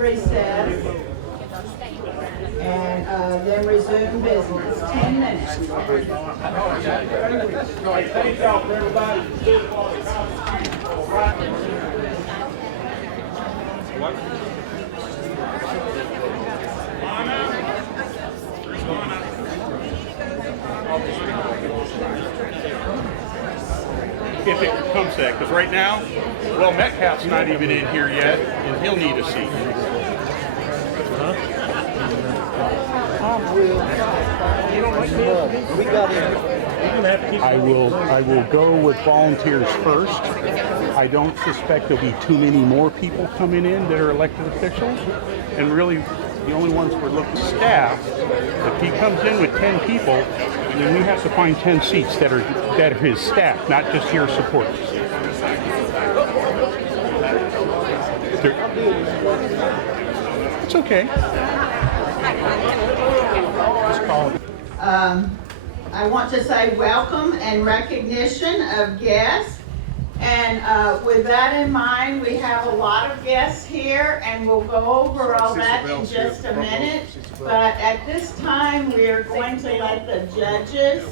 recess and then resume business. 10 minutes. Thank y'all for everybody. If it comes to that, because right now, well, Metcalf's not even in here yet, and he'll need a seat. I will go with volunteers first. I don't suspect there'll be too many more people coming in that are elected officials, and really the only ones we're looking at staff. If he comes in with 10 people, then we have to find 10 seats that are his staff, not just your supporters. It's okay. I want to say welcome and recognition of guests. And with that in mind, we have a lot of guests here, and we'll go over all that in just a minute. But at this time, we are going to let the judges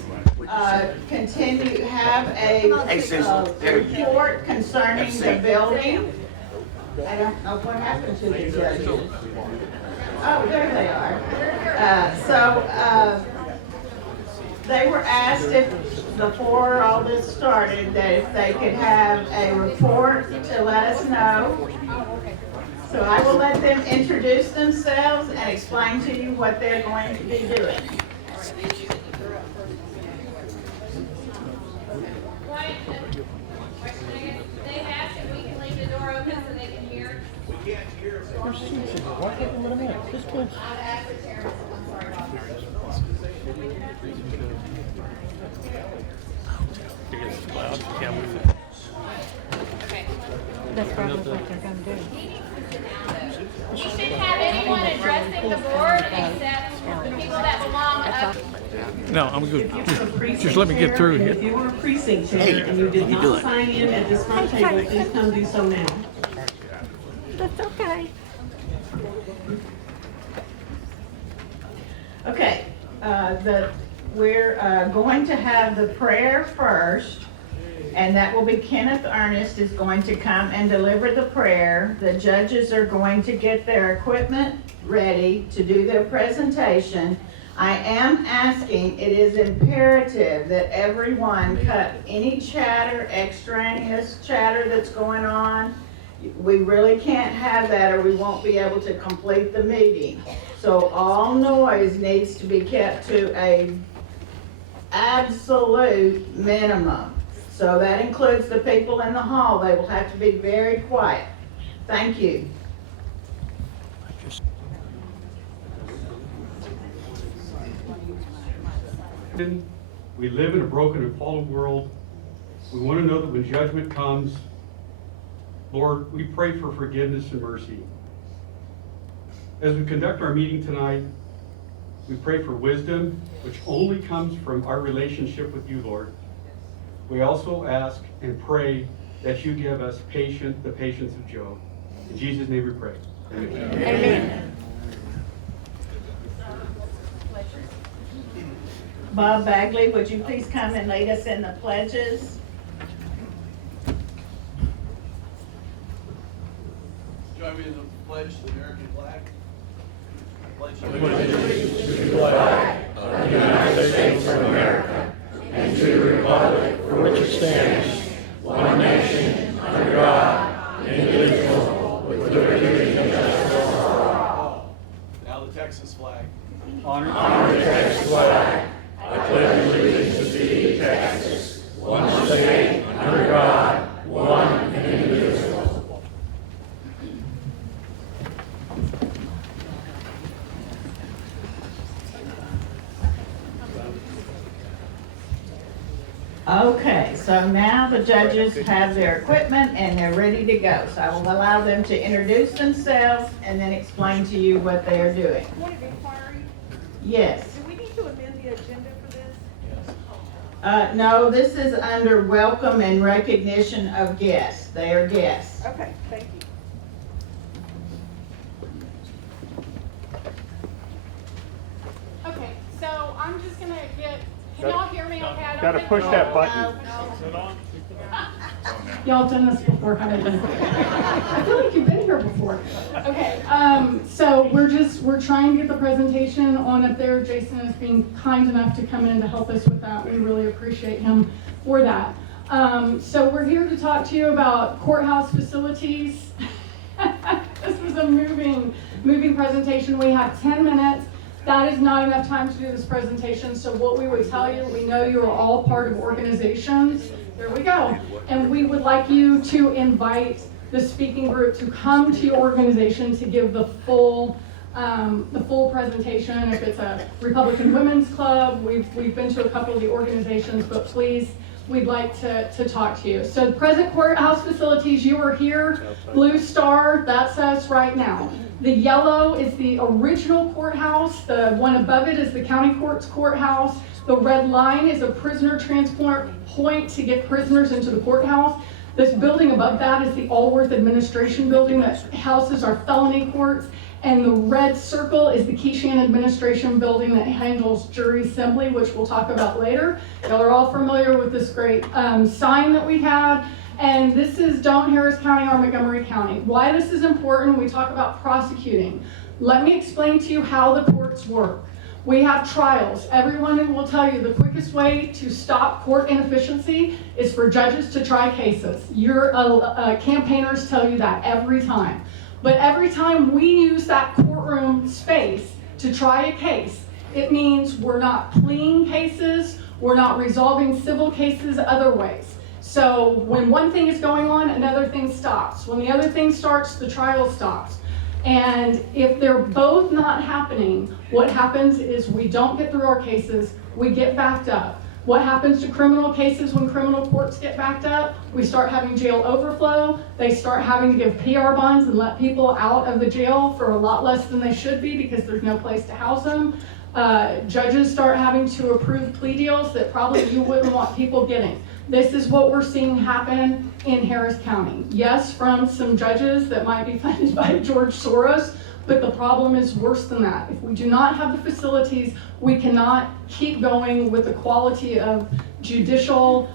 continue, have a report concerning the building. I don't know what happened to the judges. Oh, there they are. They were asked if, before all this started, that if they could have a report to let us know. So I will let them introduce themselves and explain to you what they're going to be doing. They asked if we can leave the door open so they can hear. We can't hear. I'd ask the chairman. I'm sorry about that. Okay. That's probably what they're going to do. We shouldn't have anyone addressing the board except the people that belong up. No, I'm good. Just let me get through here. If you were a precinct chair and you did not sign in at this front table, please come do so now. That's okay. Okay, we're going to have the prayer first, and that will be Kenneth Ernest is going to come and deliver the prayer. The judges are going to get their equipment ready to do their presentation. I am asking, it is imperative that everyone cut any chatter, extraneous chatter that's going on. We really can't have that or we won't be able to complete the meeting. So all noise needs to be kept to an absolute minimum. So that includes the people in the hall. They will have to be very quiet. Thank you. We live in a broken and fallen world. We want to know that when judgment comes, Lord, we pray for forgiveness and mercy. As we conduct our meeting tonight, we pray for wisdom, which only comes from our relationship with you, Lord. We also ask and pray that you give us the patience of Job. In Jesus' name we pray. Amen. Amen. Bob Bagley, would you please come and lead us in the pledges? Join me in the pledge to the American flag. Pledge allegiance to the flag of the United States of America and to the republic for which it stands, one nation, under God, indivisible, with liberty and justice for all. Now the Texas flag. Honor the Texas flag. I pledge allegiance to thee, Texas, one state, under God, one and indivisible. Okay, so now the judges have their equipment and they're ready to go. So I will allow them to introduce themselves and then explain to you what they are doing. Point of inquiry, Yes. do we need to amend the agenda for this? No, this is under welcome and recognition of guests. They are guests. Okay, thank you. Gotta push that button. Y'all have done this before, haven't you? I feel like you've been here before. Okay, so we're trying to get the presentation on up there. Jason is being kind enough to come in to help us with that. We really appreciate him for that. So we're here to talk to you about courthouse facilities. This was a moving presentation. We have 10 minutes. That is not enough time to do this presentation. So what we would tell you, we know you are all part of organizations. There we go. And we would like you to invite the speaking group to come to your organization to give the full presentation. If it's a Republican Women's Club, we've been to a couple of the organizations, but please, we'd like to talk to you. So the present courthouse facilities, you are here. Blue star, that's us right now. The yellow is the original courthouse. The one above it is the county court's courthouse. The red line is a prisoner transport point to get prisoners into the courthouse. This building above that is the Allworth Administration Building that houses our felony courts. And the red circle is the Keyshan Administration Building that handles jury assembly, which we'll talk about later. Y'all are all familiar with this great sign that we have. And this is Don't Harris County or Montgomery County. Why this is important, we talk about prosecuting. Let me explain to you how the courts work. We have trials. Everyone will tell you the quickest way to stop court inefficiency is for judges to try cases. Your campaigners tell you that every time. But every time we use that courtroom space to try a case, it means we're not pleading cases, we're not resolving civil cases other ways. So when one thing is going on, another thing stops. When the other thing starts, the trial stops. And if they're both not happening, what happens is we don't get through our cases, we get backed up. What happens to criminal cases when criminal courts get backed up? We start having jail overflow. They start having to give PR bonds and let people out of the jail for a lot less than they should be because there's no place to house them. Judges start having to approve plea deals that probably you wouldn't want people getting. This is what we're seeing happen in Harris County. Yes, from some judges that might be funded by George Soros, but the problem is worse than that. If we do not have the facilities, we cannot keep going with the quality of judicial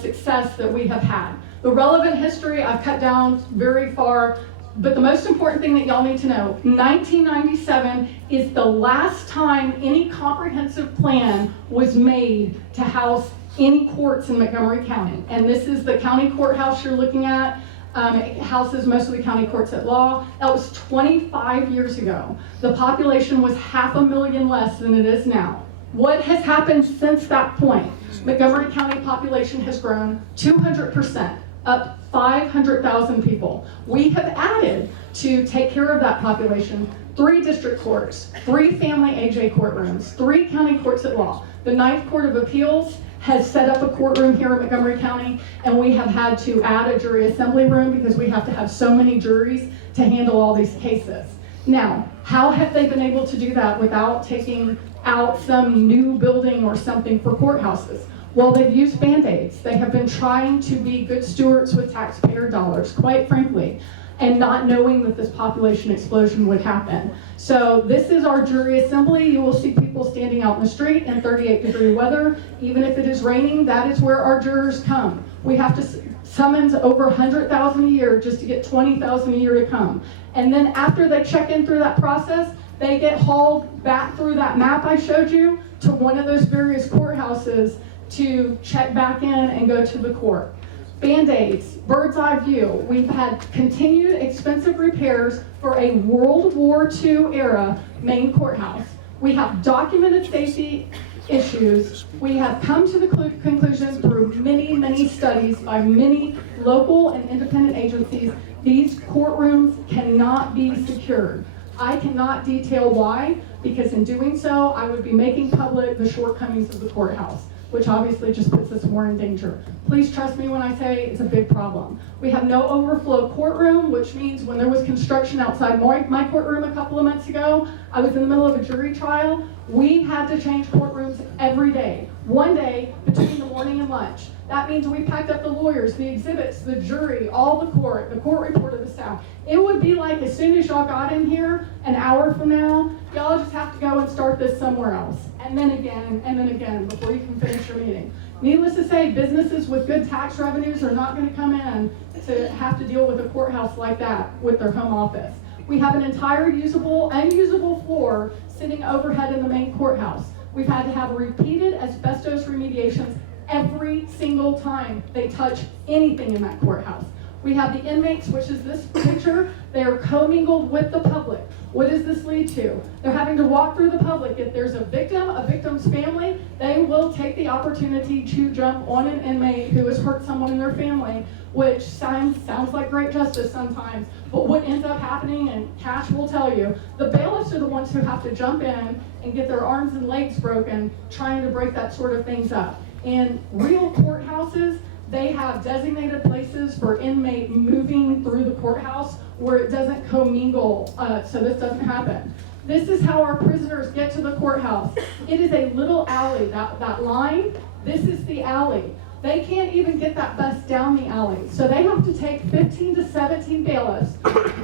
success that we have had. The relevant history I've cut down very far, but the most important thing that y'all need to know, 1997 is the last time any comprehensive plan was made to house any courts in Montgomery County. And this is the county courthouse you're looking at. It houses most of the county courts at law. That was 25 years ago. The population was 500,000 less than it is now. What has happened since that point? Montgomery County population has grown 200%, up 500,000 people. We have added to take care of that population 3 district courts, 3 family AJ courtrooms, 3 county courts at law. The 9th Court of Appeals has set up a courtroom here in Montgomery County, and we have had to add a jury assembly room because we have to have so many juries to handle all these cases. Now, how have they been able to do that without taking out some new building or something for courthouses? Well, they've used Band-Aids. They have been trying to be good stewards with taxpayer dollars, quite frankly, and not knowing that this population explosion would happen. So this is our jury assembly. You will see people standing out in the street in 38-degree weather. Even if it is raining, that is where our jurors come. We have to summons over 100,000 a year just to get 20,000 a year to come. And then after they check in through that process, they get hauled back through that map I showed you to one of those various courthouses to check back in and go to the court. Band-Aids, bird's eye view. We've had continued expensive repairs for a World War II era main courthouse. We have documented safety issues. We have come to the conclusion through many, many studies by many local and independent agencies, these courtrooms cannot be secured. I cannot detail why, because in doing so, I would be making public the shortcomings of the courthouse, which obviously just puts us more in danger. Please trust me when I say it's a big problem. We have no overflow courtroom, which means when there was construction outside my courtroom a couple of months ago, I was in the middle of a jury trial. We had to change courtrooms every day, one day between the morning and lunch. That means we packed up the lawyers, the exhibits, the jury, all the court report of the staff. It would be like as soon as y'all got in here, an hour from now, y'all just have to go and start this somewhere else. And then again, before you can finish your meeting. Needless to say, businesses with good tax revenues are not going to come in to have to deal with a courthouse like that with their home office. We have an entire unusable floor sitting overhead in the main courthouse. We've had to have repeated asbestos remediations every single time they touch anything in that courthouse. We have the inmates, which is this picture, they are commingled with the public. What does this lead to? They're having to walk through the public. If there's a victim's family, they will take the opportunity to jump on an inmate who has hurt someone in their family, which sounds like great justice sometimes. But what ends up happening, and Cash will tell you, the bailiffs are the ones who have to jump in and get their arms and legs broken trying to break that sort of things up. In real courthouses, they have designated places for inmate moving through the courthouse where it doesn't commingle, so this doesn't happen. This is how our prisoners get to the courthouse. It is a little alley, that line, this is the alley. They can't even get that bus down the alley. So they have to take 15 to 17 bailiffs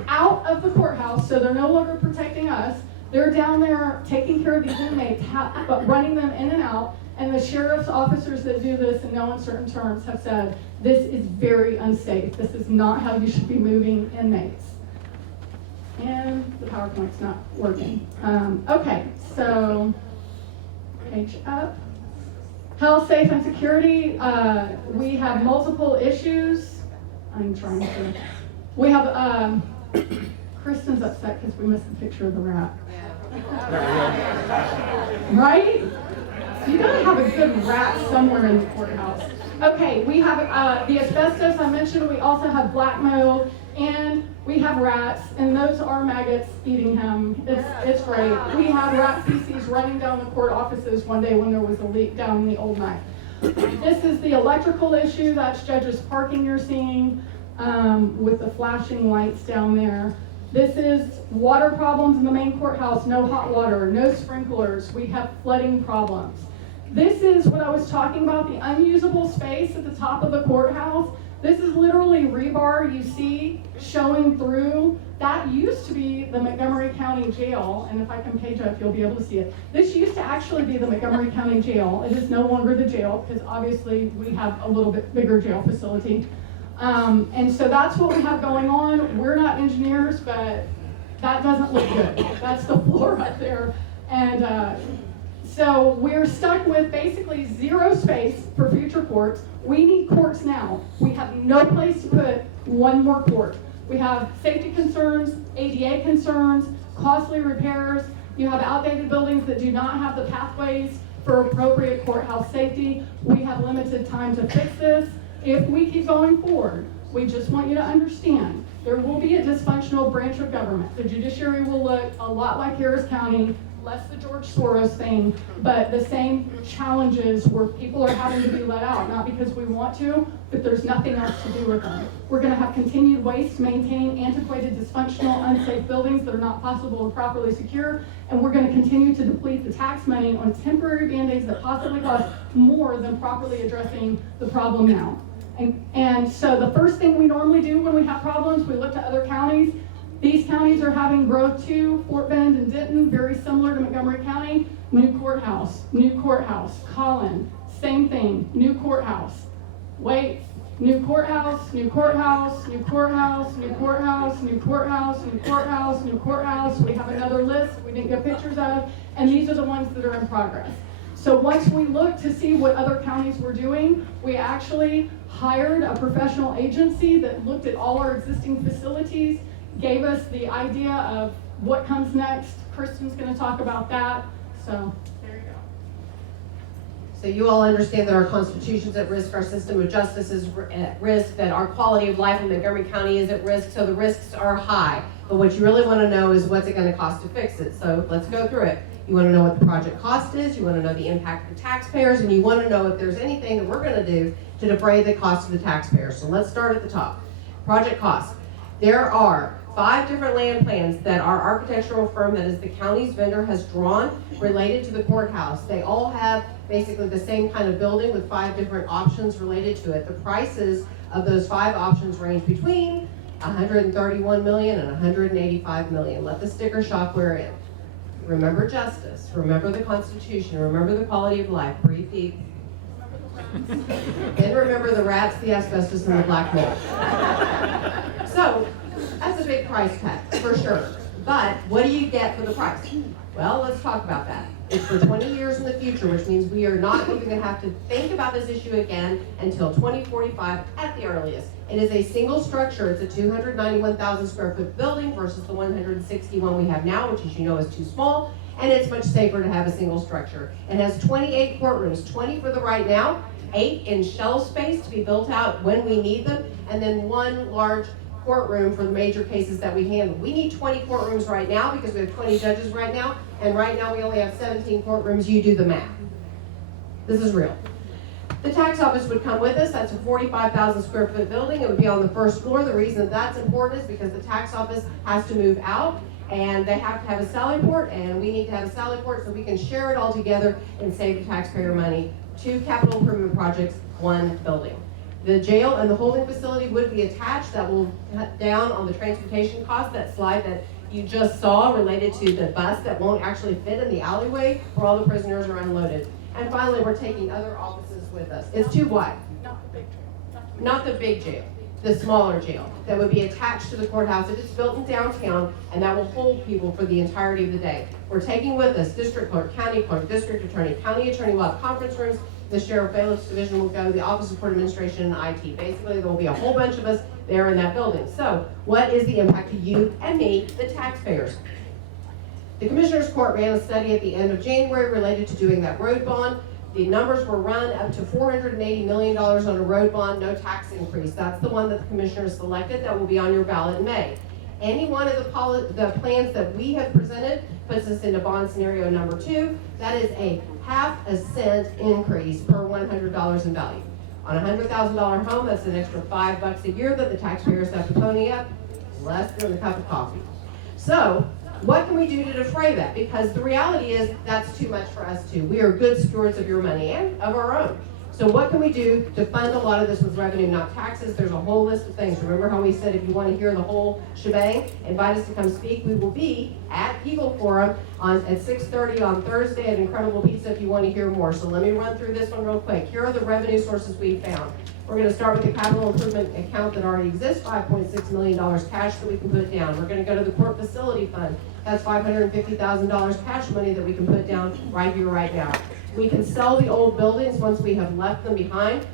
out of the courthouse, so they're no longer protecting us. They're down there taking care of these inmates, but running them in and out. And the sheriff's officers that do this in no uncertain terms have said, this is very unsafe. This is not how you should be moving inmates. And the PowerPoint's not working. Okay, so page up. Health, safe, and security. We have multiple issues. I'm trying to. We have, Kristen's upset because we missed the picture of the rat. Right? You gotta have a good rat somewhere in the courthouse. Okay, we have the asbestos I mentioned. We also have black mold, and we have rats, and those are maggots eating him. It's great. We had rat feces running down the court offices one day when there was a leak down in the old night. This is the electrical issue. That's judges' parking you're seeing with the flashing lights down there. This is water problems in the main courthouse. No hot water, no sprinklers. We have flooding problems. This is what I was talking about, the unusable space at the top of the courthouse. This is literally rebar you see showing through. That used to be the Montgomery County Jail, and if I can page up, you'll be able to see it. This used to actually be the Montgomery County Jail. It is no longer the jail, because obviously we have a little bit bigger jail facility. And so that's what we have going on. We're not engineers, but that doesn't look good. That's the floor right there. And so we're stuck with basically zero space for future courts. We need courts now. We have no place to put one more court. We have safety concerns, ADA concerns, costly repairs. You have outdated buildings that do not have the pathways for appropriate courthouse safety. We have limited time to fix this. If we keep going forward, we just want you to understand, there will be a dysfunctional branch of government. The judiciary will look a lot like Harris County, less the George Soros thing, but the same challenges where people are having to be let out, not because we want to, but there's nothing else to do with them. We're going to have continued waste to maintain antiquated, dysfunctional, unsafe buildings that are not possible to properly secure, and we're going to continue to deplete the tax money on temporary band-aids that possibly cost more than properly addressing the problem now. And so the first thing we normally do when we have problems, we look to other counties. These counties are having growth too, Fort Bend and Denton, very similar to Montgomery County. New courthouse, Collin, same thing, new courthouse. Wait, new courthouse, new courthouse, new courthouse, new courthouse, new courthouse, new courthouse, new courthouse. We have another list we didn't get pictures of, and these are the ones that are in progress. So once we looked to see what other counties were doing, we actually hired a professional agency that looked at all our existing facilities, gave us the idea of what comes next. Kristen's going to talk about that. So there you go. So you all understand that our Constitution's at risk, our system of justice is at risk, that our quality of life in Montgomery County is at risk, so the risks are high. But what you really want to know is what's it going to cost to fix it. So let's go through it. You want to know what the project cost is, you want to know the impact of the taxpayers, and you want to know if there's anything that we're going to do to defray the cost of the taxpayers. So let's start at the top. Project cost. There are 5 different land plans that our architectural firm, that is the county's vendor, has drawn related to the courthouse. They all have basically the same kind of building with 5 different options related to it. The prices of those 5 options range between $131 million and $185 million. Let the sticker shock wear in. Remember justice, remember the Constitution, remember the quality of life, breathe deep. Then remember the rats, the asbestos, and the black mold. So, that's a big price tag, for sure. But what do you get for the price? Well, let's talk about that. It's for 20 years in the future, which means we are not even going to have to think about this issue again until 2045 at the earliest. It is a single structure. It's a 291,000 square foot building versus the 161 we have now, which as you know is too small, and it's much safer to have a single structure. It has 28 courtrooms, 20 for the right now, 8 in shell space to be built out when we need them, and then 1 large courtroom for the major cases that we handle. We need 20 courtrooms right now because we have 20 judges right now, and right now we only have 17 courtrooms. You do the math. This is real. The tax office would come with us. That's a 45,000 square foot building. It would be on the first floor. The reason that's important is because the tax office has to move out, and they have to have a salary port, and we need to have a salary port so we can share it all together and save the taxpayer money. 2 capital improvement projects, 1 building. The jail and the holding facility would be attached. That will cut down on the transportation cost. That slide that you just saw related to the bus that won't actually fit in the alleyway where all the prisoners are unloaded. And finally, we're taking other offices with us. It's too wide. Not the big jail, the smaller jail that would be attached to the courthouse. If it's built in downtown, and that will hold people for the entirety of the day. We're taking with us district clerk, county clerk, district attorney, county attorney. We'll have conference rooms. The Sheriff Bailiff's Division will go, the Office of Court Administration and IT. Basically, there will be a whole bunch of us there in that building. So, what is the impact to you and me, the taxpayers? The Commissioner's Court ran a study at the end of January related to doing that road bond. The numbers were run up to $480 million on a road bond, no tax increase. That's the one that the Commissioner selected that will be on your ballot in May. Any one of the plans that we have presented puts us into bond scenario number 2. That is a ½ cent increase per $100 in value. On a $100,000 home, that's an extra $5 a year that the taxpayers have to pony up, less than a cup of coffee. So, what can we do to defray that? Because the reality is that's too much for us too. We are good stewards of your money and of our own. So what can we do to fund a lot of this with revenue, not taxes? There's a whole list of things. Remember how we said if you want to hear the whole shebang, invite us to come speak. We will be at Eagle Forum at 6:30 on Thursday at Incredible Pizza if you want to hear more. So let me run through this one real quick. Here are the revenue sources we found. We're going to start with the capital improvement account that already exists, $5.6 million cash that we can put down. We're going to go to the court facility fund. That's $550,000 cash money that we can put down right here, right now. We can sell the old buildings once we have left them behind.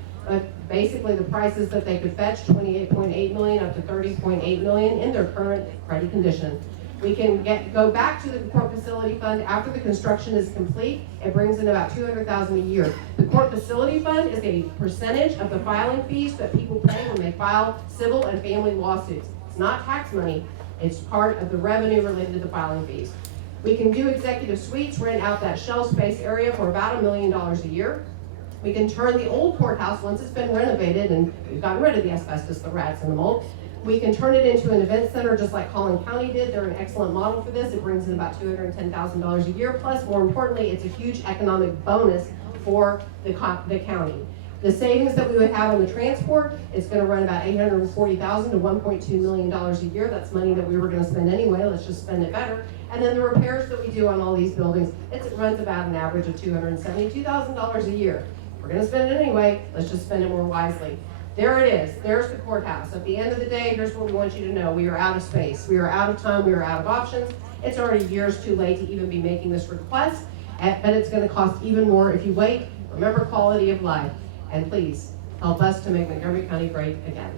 Basically, the prices that they could fetch, $28.8 million up to $30.8 million in their current ready condition. We can go back to the court facility fund after the construction is complete. It brings in about $200,000 a year. The court facility fund is a percentage of the filing fees that people pay when they file civil and family lawsuits. It's not tax money. It's part of the revenue related to the filing fees. We can do executive suites, rent out that shell space area for about $1 million a year. We can turn the old courthouse, once it's been renovated and we've gotten rid of the asbestos, the rats, and the mold, we can turn it into an event center just like Collin County did. They're an excellent model for this. It brings in about $210,000 a year. Plus, more importantly, it's a huge economic bonus for the county. The savings that we would have on the transport, it's going to run about $840,000 to $1.2 million a year. That's money that we were going to spend anyway. Let's just spend it better. And then the repairs that we do on all these buildings, it runs about an average of $272,000 a year. We're going to spend it anyway. Let's just spend it more wisely. There it is. There's the courthouse. At the end of the day, here's what we want you to know. We are out of space. We are out of time. We are out of options. It's already years too late to even be making this request, but it's going to cost even more if you wait. Remember quality of life. And please, help us to make Montgomery County great again.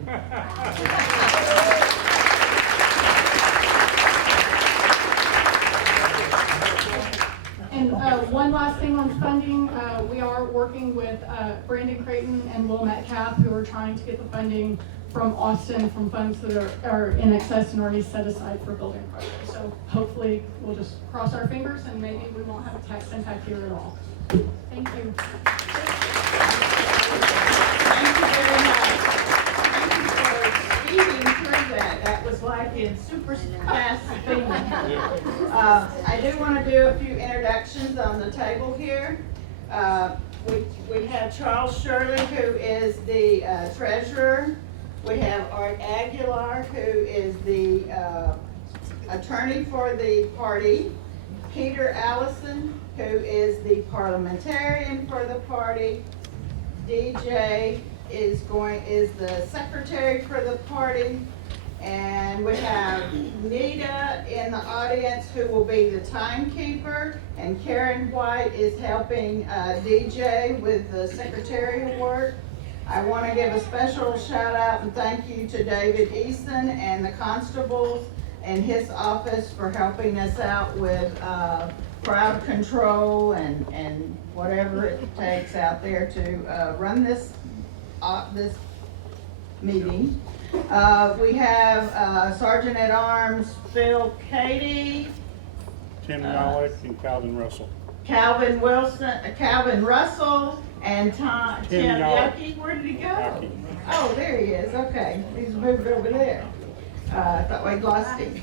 And one last thing on funding, we are working with Brandon Creighton and Will Metcalf, who are trying to get the funding from Austin from funds that are in excess and already set aside for building projects. So hopefully we'll just cross our fingers and maybe we won't have a tax impact here at all. Thank you. Thank you very much. Thank you for speeding through that. That was like in super fast speed. I do want to do a few introductions on the table here. We have Charles Shirley, who is the treasurer. We have Art Aguilar, who is the attorney for the party. Peter Allison, who is the parliamentarian for the party. DJ is the secretary for the party. And we have Nita in the audience who will be the timekeeper, and Karen White is helping DJ with the secretarial work. I want to give a special shout out and thank you to David Easton and the constables and his office for helping us out with crowd control and whatever it takes out there to run this meeting. We have Sergeant at Arms Phil Cady, Tim Malik and Calvin Russell. Calvin Russell, and Tim Yucky. Where did he go? Yucky. Oh, there he is. Okay, he's moved over there. I thought we'd lost him.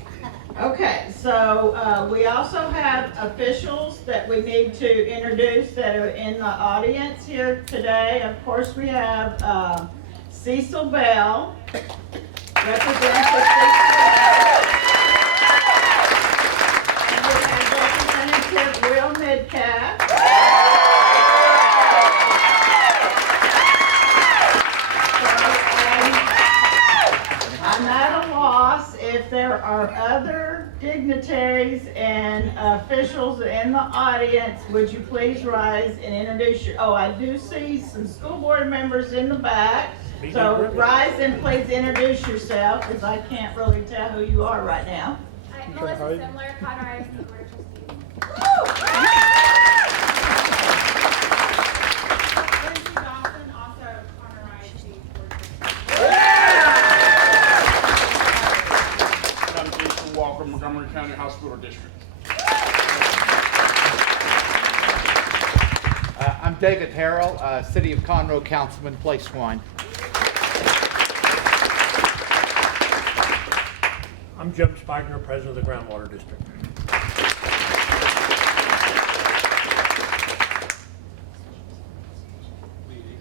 Okay, so we also have officials that we need to introduce that are in the audience here today. Of course, we have Cecil Bell, represents the 6th. And we have Representative Will Metcalf. I'm at a loss if there are other dignitaries and officials in the audience. Would you please rise and introduce your, I do see some school board members in the back. So rise and please introduce yourself, because I can't really tell who you are right now. Melissa Similar, Conrad, and Board of Trustees. Lindsay Dawson, also Conrad, Board of Trustees. I'm Jason Walker, Montgomery County Hospital District. I'm David Harrell, City of Conroe Councilman, Place 1. I'm Jim Spigner, President of the Groundwater District.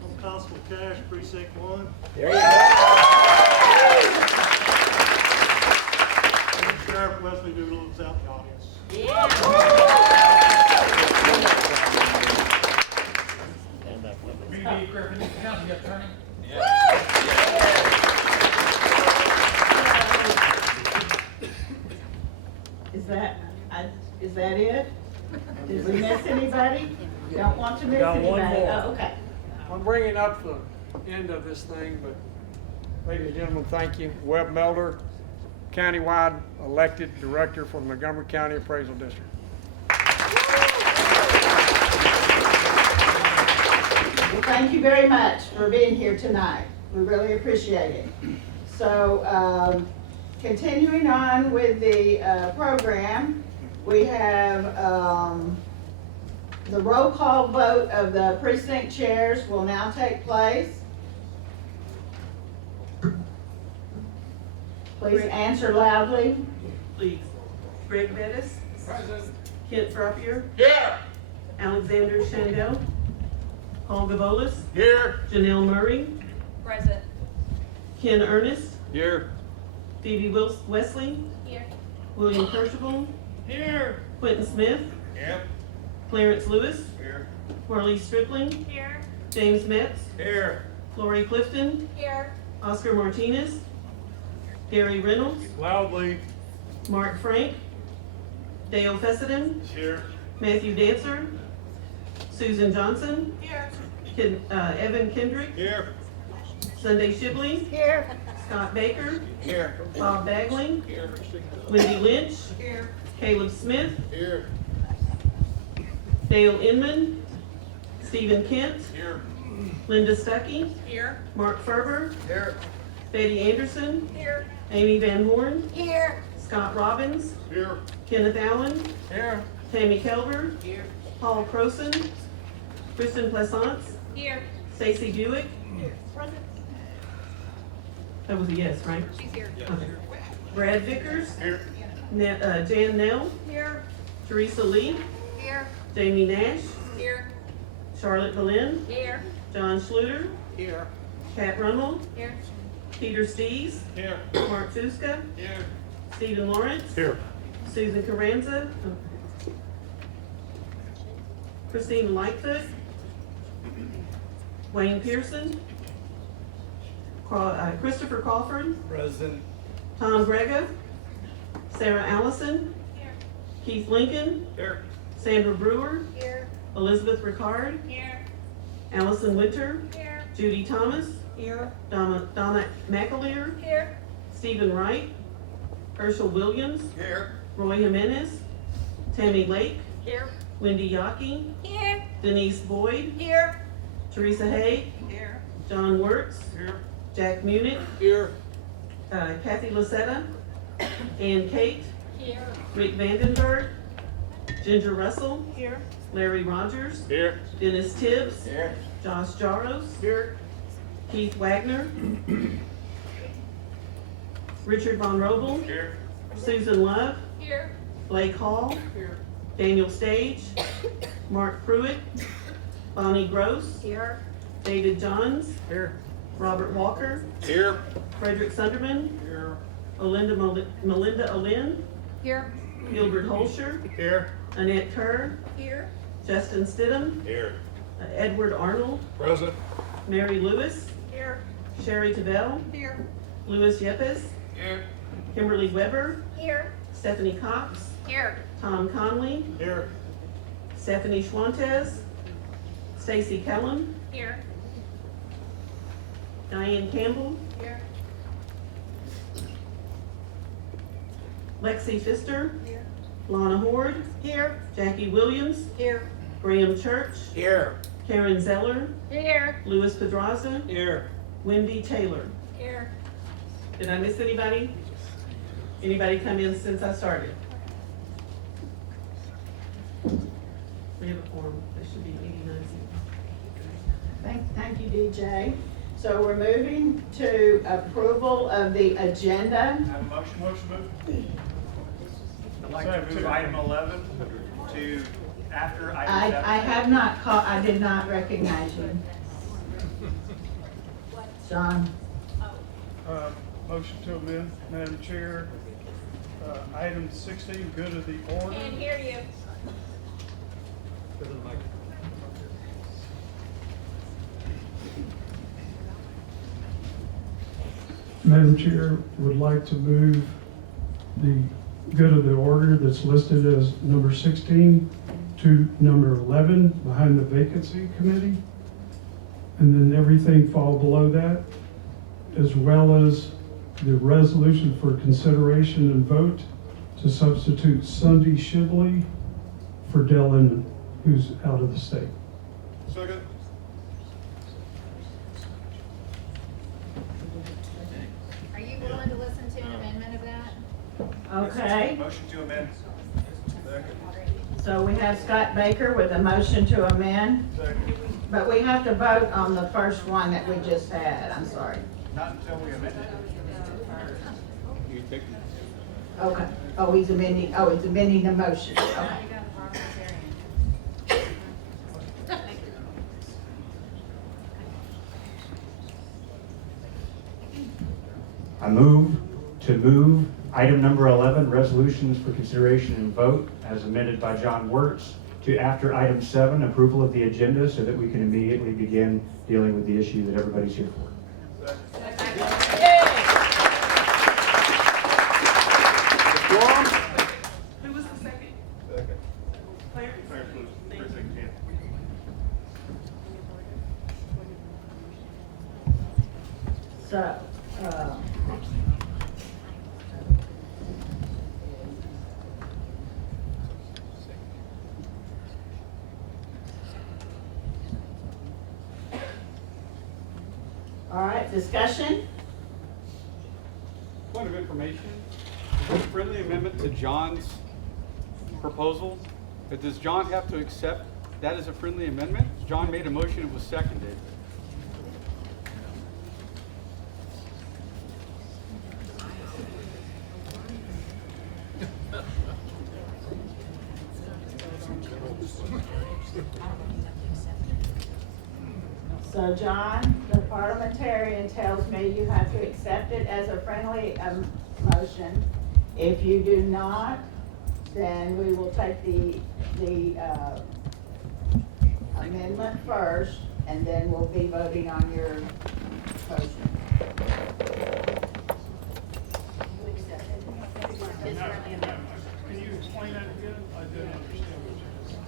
I'm Constable Cash, Precinct 1. There you go. I'm Sheriff Wesley Doodles out in the audience. B.D. Griffin, County Attorney. Is that it? Did we miss anybody? Don't want to miss Got anybody. one more. Oh, okay. I'm bringing up the end of this thing, but ladies and gentlemen, thank you. Webb Melder, countywide elected director for the Montgomery County Appraisal District. Well, thank you very much for being here tonight. We really appreciate it. So, continuing on with the program, we have the roll call vote of the precinct chairs will now take place. Please answer loudly. Please. Greg Bettis. Present. Kent Frappier. Here. Alexander Shandell. Paul Gavolis. Here. Janelle Murray. Present. Ken Ernest. Here. Phoebe Wesley. Here. William Kirschable. Here. Quentin Smith. Yep. Clarence Lewis. Here. Marlise Stripling. Here. James Metz. Here. Lori Clifton. Here. Oscar Martinez. Gary Reynolds. Loudly. Mark Frank. Dale Fessenden. Here. Matthew Dancer. Susan Johnson. Here. Evan Kendrick. Here. Sunday Shibley. Here. Scott Baker. Here. Bob Bagling. Here. Wendy Lynch. Here. Caleb Smith. Here. Dale Inman. Stephen Kent. Here. Linda Stuckey. Here. Mark Ferber. Here. Betty Anderson. Here. Amy Van Horn. Here. Scott Robbins. Here. Kenneth Allen. Here. Tammy Kelver. Here. Paul Croson. Kristen Plaisance. Here. Stacy Buick. Present. That was a yes, right? She's here. Okay. Brad Vickers. Here. Jan Nell. Here. Teresa Lee. Here. Jamie Nash. Here. Charlotte Boleyn. Here. John Schluter. Here. Kat Rummel. Here. Peter Stees. Here. Mark Fuska. Here. Stephen Lawrence. Here. Susan Carranza. Christine Lightfoot. Wayne Pearson. Christopher Crawford. Present. Tom Grego. Sarah Allison. Keith Lincoln. Here. Sandra Brewer. Here. Elizabeth Ricard. Here. Allison Winter. Here. Judy Thomas. Here. Donna McAleer. Here. Stephen Wright. Herschel Williams. Here. Roy Jimenez. Tammy Lake. Here. Wendy Yockey. Here. Denise Boyd. Here. Teresa Hay. Here. John Wirtz. Here. Jack Munich. Here. Kathy Lucetta. Ann Kate. Here. Rick Vandenberg. Ginger Russell. Here. Larry Rogers. Here. Dennis Tibbs. Here. Josh Jaros. Here. Keith Wagner. Richard Von Robel. Here. Susan Love. Here. Blake Hall. Here. Daniel Stage. Mark Pruitt. Bonnie Gross. Here. David Johns. Here. Robert Walker. Here. Frederick Sunderman. Here. Melinda Olin. Here. Gilbert Holscher. Here. Annette Kerr. Here. Justin Stidham. Here. Edward Arnold. Present. Mary Lewis. Here. Sherry Tavell. Here. Louis Yepes. Here. Kimberly Weber. Here. Stephanie Cox. Here. Tom Conley. Here. Stephanie Schwantes. Stacy Kellum. Here. Diane Campbell. Here. Lexi Pfister. Here. Lana Horde. Here. Jackie Williams. Here. Graham Church. Here. Karen Zeller. Here. Louis Pedraza. Here. Wendy Taylor. Here. Did I miss anybody? Anybody come in since I started? We have a form. There should be 89. Thank you, DJ. So we're moving to approval of the agenda. Have a motion move. I'd like to move item 11 to after item 7. I have not caught, I did not recognize you. John, Motion to amend, Madam Chair. Item 16, good of the order. Can't hear you. Madam Chair, would like to move the good of the order that's listed as number 16 to number 11 behind the vacancy committee. And then everything fall below that, as well as the resolution for consideration and vote to substitute Sunday Shibley for Dell Inman, who's out of the state. Second. Are you willing to listen to an amendment of that? okay. Motion to amend. Second. So we have Scott Baker with a motion to amend, Second. but we have to vote on the first one that we just had, I'm sorry. Not until we amend it. Okay, he's amending the motion, okay. I move to move item number 11, resolutions for consideration and vote, as amended by John Wirtz, to after item 7, approval of the agenda, so that we can immediately begin dealing with the issue that everybody's here for. Who was the second? Second. Claire? Claire, please. For a second, Jan. So, all right, discussion? Point of information, is this a friendly amendment to John's proposal? But does John have to accept that as a friendly amendment? John made a motion, it was seconded. So John, the parliamentarian tells me you have to accept it as a friendly motion. If you do not, then we will take the amendment first, and then we'll be voting on your motion. Can you explain that again? I didn't understand what you just said.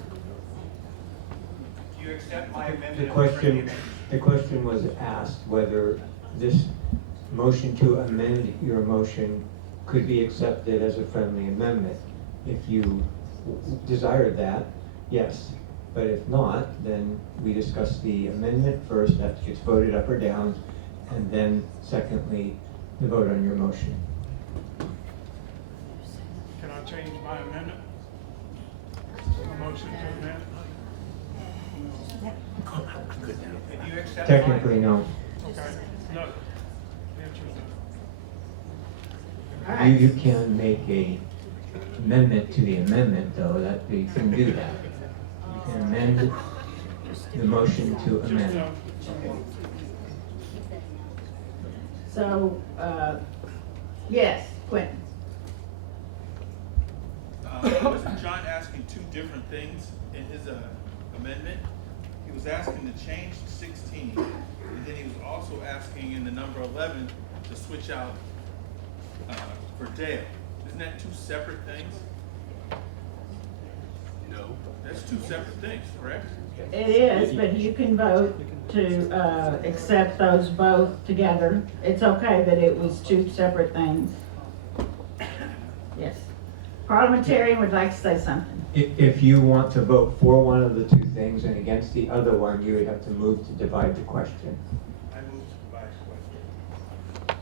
Do you accept my amendment? The question was asked whether this motion to amend your motion could be accepted as a friendly amendment. If you desired that, yes. But if not, then we discuss the amendment first, that gets voted up or down, and then secondly, the vote on your motion. Can I change my amendment? A motion to amend? If you accept Technically, no. Okay, no. The answer is no. All right. You can make a amendment to the amendment, though, that you can do that. You can amend the motion to amend. Okay. So, yes, Quentin. Wasn't John asking two different things in his amendment? He was asking to change 16, and then he was also asking in the number 11 to switch out for Dale. Isn't that two separate things? No. That's two separate things, correct? It is, but you can vote to accept those both together. It's okay that it was two separate things. Yes. Parliamentarian would like to say something. If you want to vote for one of the two things and against the other one, you would have to move to divide the question. I move to divide the question.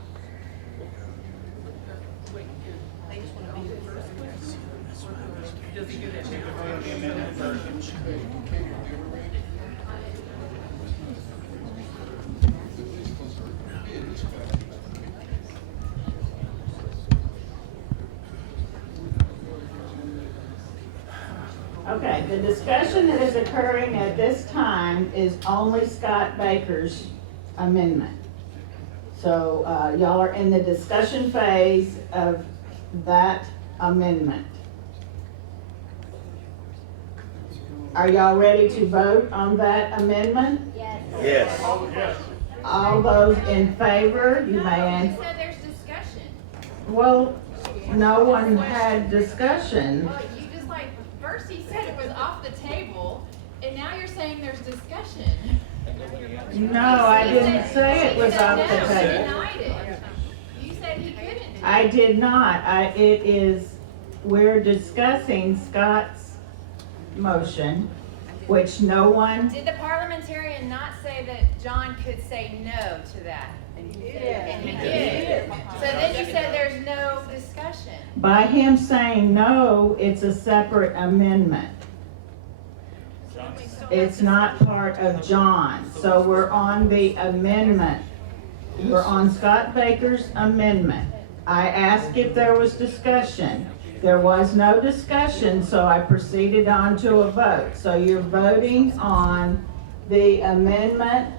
Okay, the discussion that is occurring at this time is only Scott Baker's amendment. So, y'all are in the discussion phase of that amendment. Are y'all ready to vote on that amendment? Yes. Yes. All those in favor, you may answer. You said there's discussion. Well, no one had discussion. Well, you just like, first he said it was off the table, and now you're saying there's discussion. No, I didn't say it was off the You table. denied it. You said he couldn't do it. I did not. It is, we're discussing Scott's motion, which no one, Did the parliamentarian not say that John could say no to that? And he did. And he did. So then you said there's no discussion. by him saying no, it's a separate amendment. It's not part of John. So we're on the amendment. We're on Scott Baker's amendment. I asked if there was discussion. There was no discussion, so I proceeded on to a vote. So you're voting on the amendment.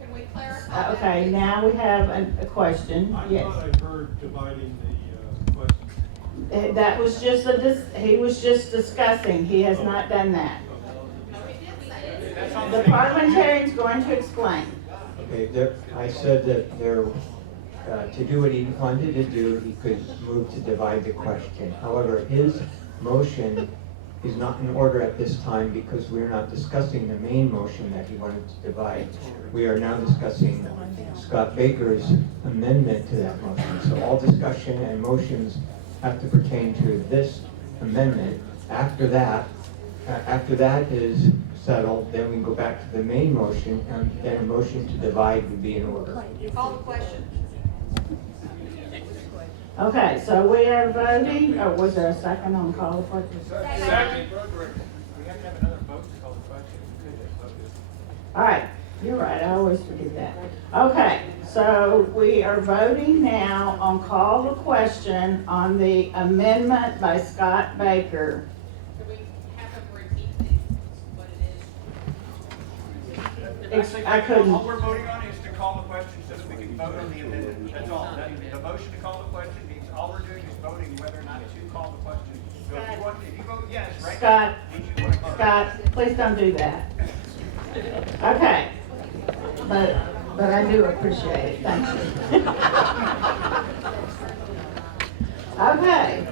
Can we clarify? Okay, now we have a question. Yes. I heard dividing the question. That was just he was just discussing. He has not done that. The parliamentarian's going to explain. Okay, I said that to do what he wanted to do, he could move to divide the question. However, his motion is not in order at this time because we're not discussing the main motion that he wanted to divide. We are now discussing Scott Baker's amendment to that motion. So all discussion and motions have to pertain to this amendment. After that is settled, then we go back to the main motion, and then a motion to divide would be in order. Call the question. Okay, so we are voting, or was there a second on call for it? Second. We have to have another vote to call the question. All right, you're right, I always forget that. Okay, so we are voting now on call the question on the amendment by Scott Baker. Can we have him repeat what it is? I couldn't. All we're voting on is to call the question so that we can vote on the amendment. That's all. The motion to call the question means all we're doing is voting whether or not to call the question. So if you vote yes, right? Scott, means you want to call it. Scott, please don't do that. Okay, but I do appreciate it, thank you. Okay,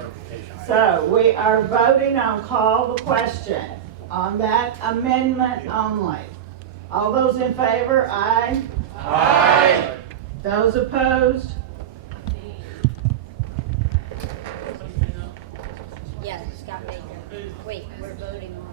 so we are voting on call the question on that amendment only. All those in favor, aye? Aye. Those opposed? Yes, Scott Baker. Wait, we're voting on.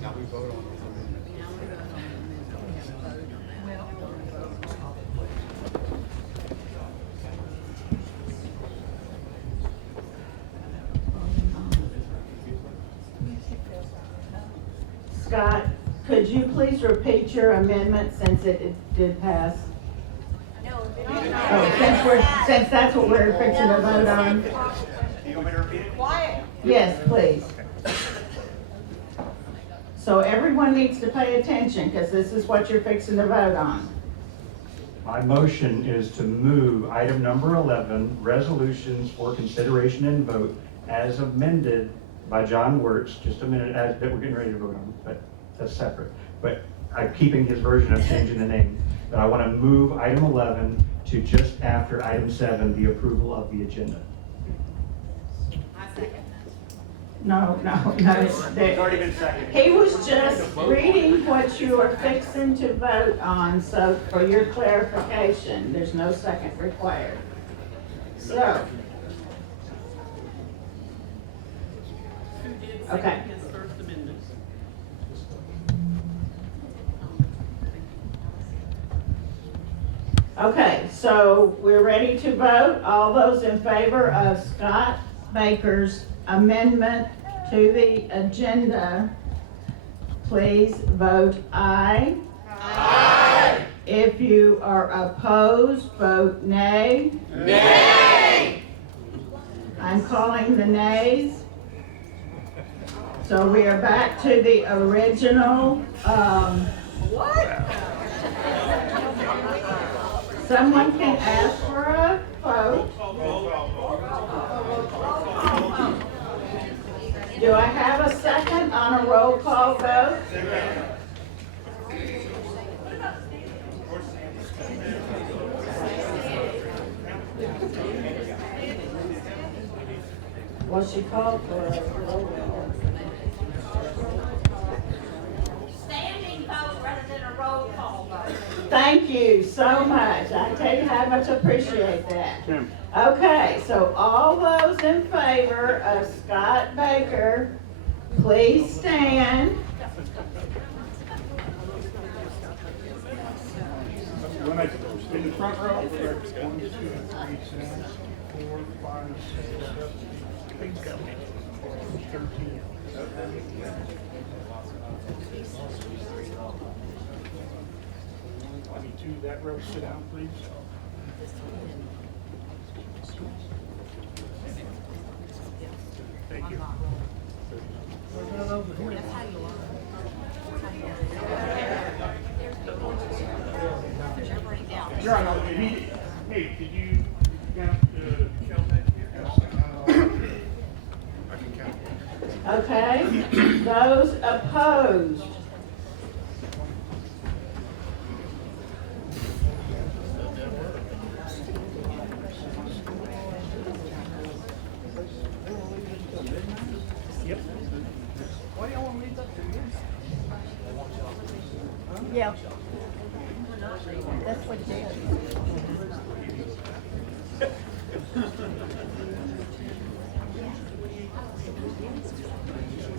Now we vote on Scott, could you please repeat your amendment since it did pass? Oh, since that's what we're fixing to vote on? You want me to repeat it? Quiet. Yes, please. So everyone needs to pay attention, because this is what you're fixing to vote on. My motion is to move item number 11, resolutions for consideration and vote, as amended by John Wirtz, just a minute, that we're getting ready to vote on, but that's separate. But I'm keeping his version of changing the name. But I want to move item 11 to just after item 7, the approval of the agenda. No. It's already been seconded. He was just reading what you are fixing to vote on, so for your clarification, there's no second required. So. Okay. Okay, so we're ready to vote. All those in favor of Scott Baker's amendment to the agenda, please vote aye. Aye. If you are opposed, vote nay. Nay. I'm calling the nays. So we are back to the original, what? Someone can ask for a vote. Do I have a second on a roll call vote? Well, she called for a roll call. Standing vote rather than a roll call vote. Thank you so much. I tell you how much I appreciate that. Okay, so all those in favor of Scott Baker, please stand. In the front row, 1, 2, 3, 4, 5, 6, 7, 8, 13. To that row, sit down, please. Thank you. You're on over here. Hey, did you count Okay, those opposed. Yep. Why do y'all want to leave that to you? Yeah. That's what it is.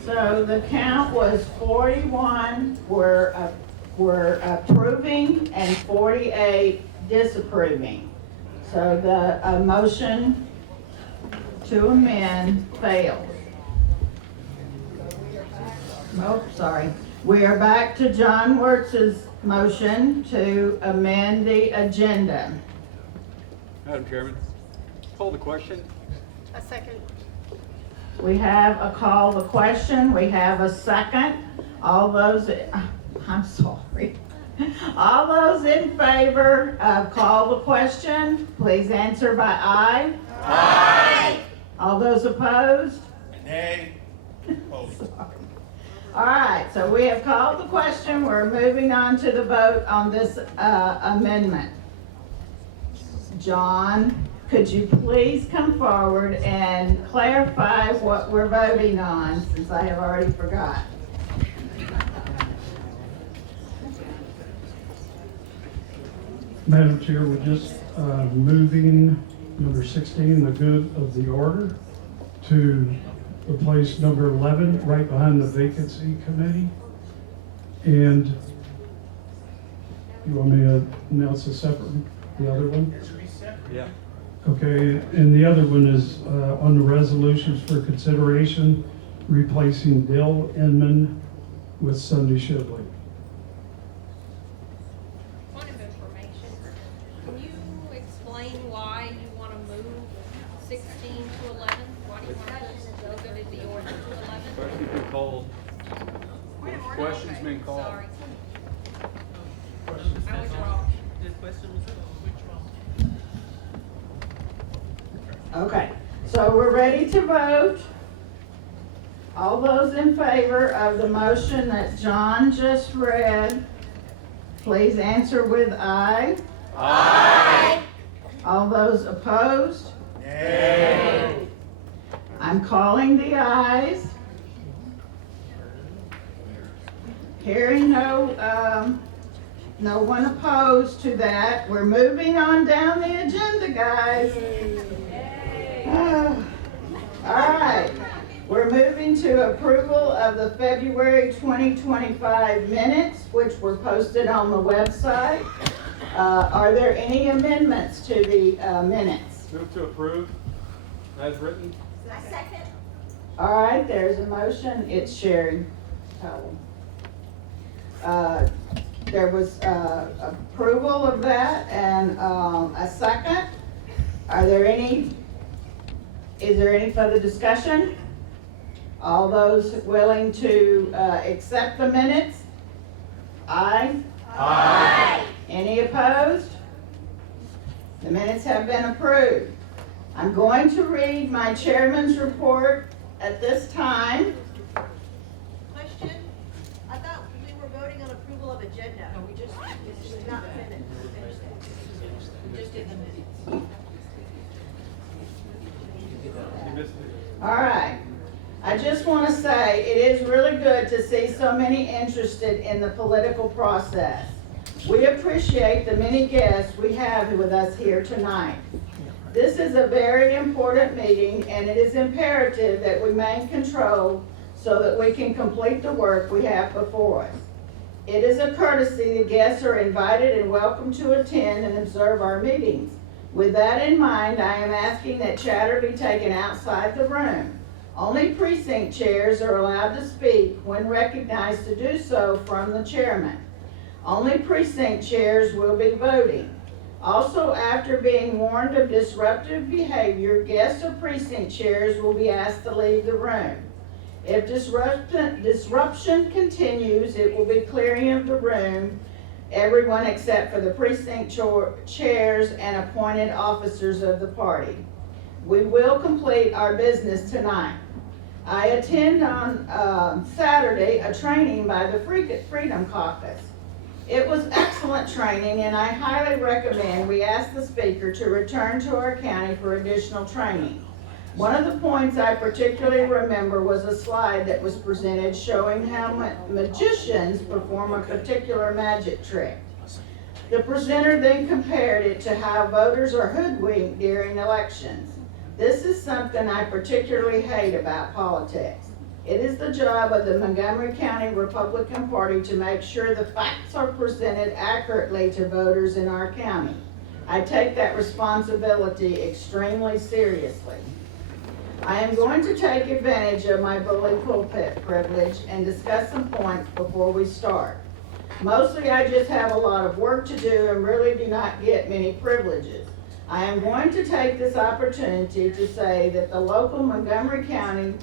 So the count was 41 were approving and 48 disapproving. So the motion to amend failed. Nope, sorry. We are back to John Wirtz's motion to amend the agenda. Madam Chairman, call the question. A second. We have a call the question. We have a second. All those, I'm sorry. All those in favor of call the question, please answer by aye. Aye. All those opposed? Nay. Opposed. All right, so we have called the question. We're moving on to the vote on this amendment. John, could you please come forward and clarify what we're voting on, since I have already forgot? Madam Chair, we're just moving number 16, the good of the order, to replace number 11 right behind the vacancy committee. And you want me to announce the other one? Yeah. Okay, and the other one is on the resolutions for consideration, replacing Bill Inman with Sunday Shibley. Point of information, can you explain why you want to move 16 to 11? Why do you want to go to the order to 11? Question's been called. Question's been called. Sorry. I was wrong. Okay, so we're ready to vote. All those in favor of the motion that John just read, please answer with aye. Aye. All those opposed? Nay. I'm calling the ayes. Hearing no one opposed to that, we're moving on down the agenda, guys. All right, we're moving to approval of the February 2025 minutes, which were posted on the website. Are there any amendments to the minutes? Move to approve as written. I second. All right, there's a motion. It's Sherry Powell. There was approval of that and a second. Is there any further discussion? All those willing to accept the minutes? Aye. Aye. Any opposed? The minutes have been approved. I'm going to read my chairman's report at this time. Question, I thought we were voting on approval of agenda. No, we just, this is not minutes. We just did the minutes. All right. I just want to say it is really good to see so many interested in the political process. We appreciate the many guests we have with us here tonight. This is a very important meeting, and it is imperative that we maintain control so that we can complete the work we have before us. It is a courtesy the guests are invited and welcome to attend and observe our meetings. With that in mind, I am asking that chatter be taken outside the room. Only precinct chairs are allowed to speak when recognized to do so from the chairman. Only precinct chairs will be voting. Also, after being warned of disruptive behavior, guests of precinct chairs will be asked to leave the room. If disruption continues, it will be clearing of the room, everyone except for the precinct chairs and appointed officers of the party. We will complete our business tonight. I attend on Saturday a training by the Freedom Caucus. It was excellent training, and I highly recommend we ask the speaker to return to our county for additional training. One of the points I particularly remember was a slide that was presented showing how magicians perform a particular magic trick. The presenter then compared it to how voters are hoodwinked during elections. This is something I particularly hate about politics. It is the job of the Montgomery County Republican Party to make sure the facts are presented accurately to voters in our county. I take that responsibility extremely seriously. I am going to take advantage of my bully pulpit privilege and discuss some points before we start. Mostly I just have a lot of work to do and really do not get many privileges. I am going to take this opportunity to say that the local Montgomery County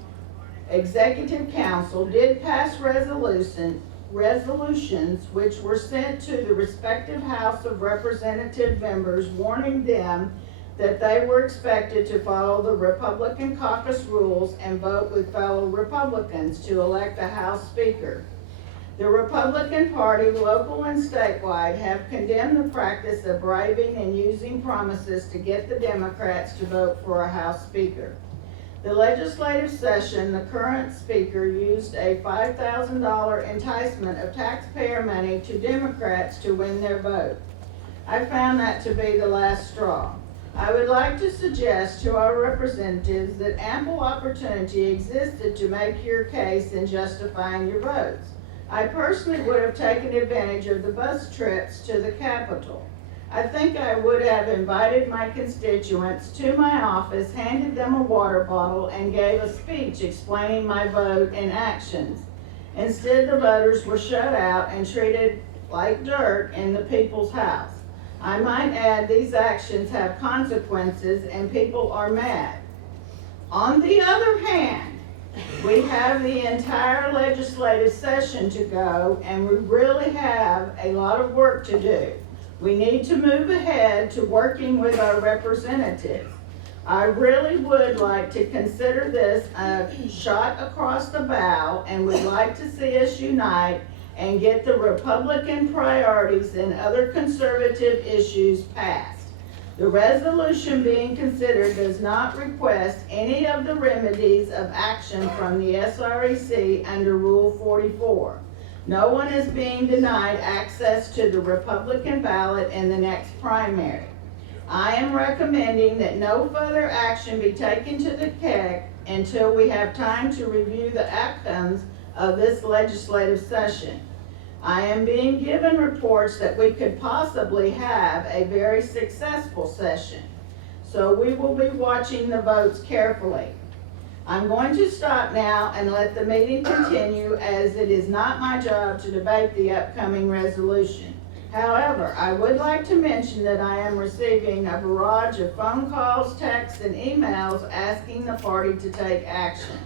Executive Council did pass resolutions resolutions which were sent to the respective House of Representative members warning them that they were expected to follow the Republican caucus rules and vote with fellow Republicans to elect a House Speaker. The Republican Party, local and statewide, have condemned the practice of bribing and using promises to get the Democrats to vote for a House Speaker. The legislative session, the current Speaker used a $5,000 enticement of taxpayer money to Democrats to win their vote. I found that to be the last straw. I would like to suggest to our representatives that ample opportunity existed to make your case in justifying your votes. I personally would have taken advantage of the bus trips to the Capitol. I think I would have invited my constituents to my office, handed them a water bottle, and gave a speech explaining my vote and actions. Instead, the voters were shut out and treated like dirt in the people's house. I might add, these actions have consequences and people are mad. On the other hand, we have the entire legislative session to go, and we really have a lot of work to do. We need to move ahead to working with our representatives. I really would like to consider this a shot across the bow and would like to see us unite and get the Republican priorities and other conservative issues passed. The resolution being considered does not request any of the remedies of action from the SREC under Rule 44. No one is being denied access to the Republican ballot in the next primary. I am recommending that no further action be taken to the CAC until we have time to review the outcomes of this legislative session. I am being given reports that we could possibly have a very successful session, so we will be watching the votes carefully. I'm going to stop now and let the meeting continue, as it is not my job to debate the upcoming resolution. However, I would like to mention that I am receiving a barrage of phone calls, texts, and emails asking the party to take action.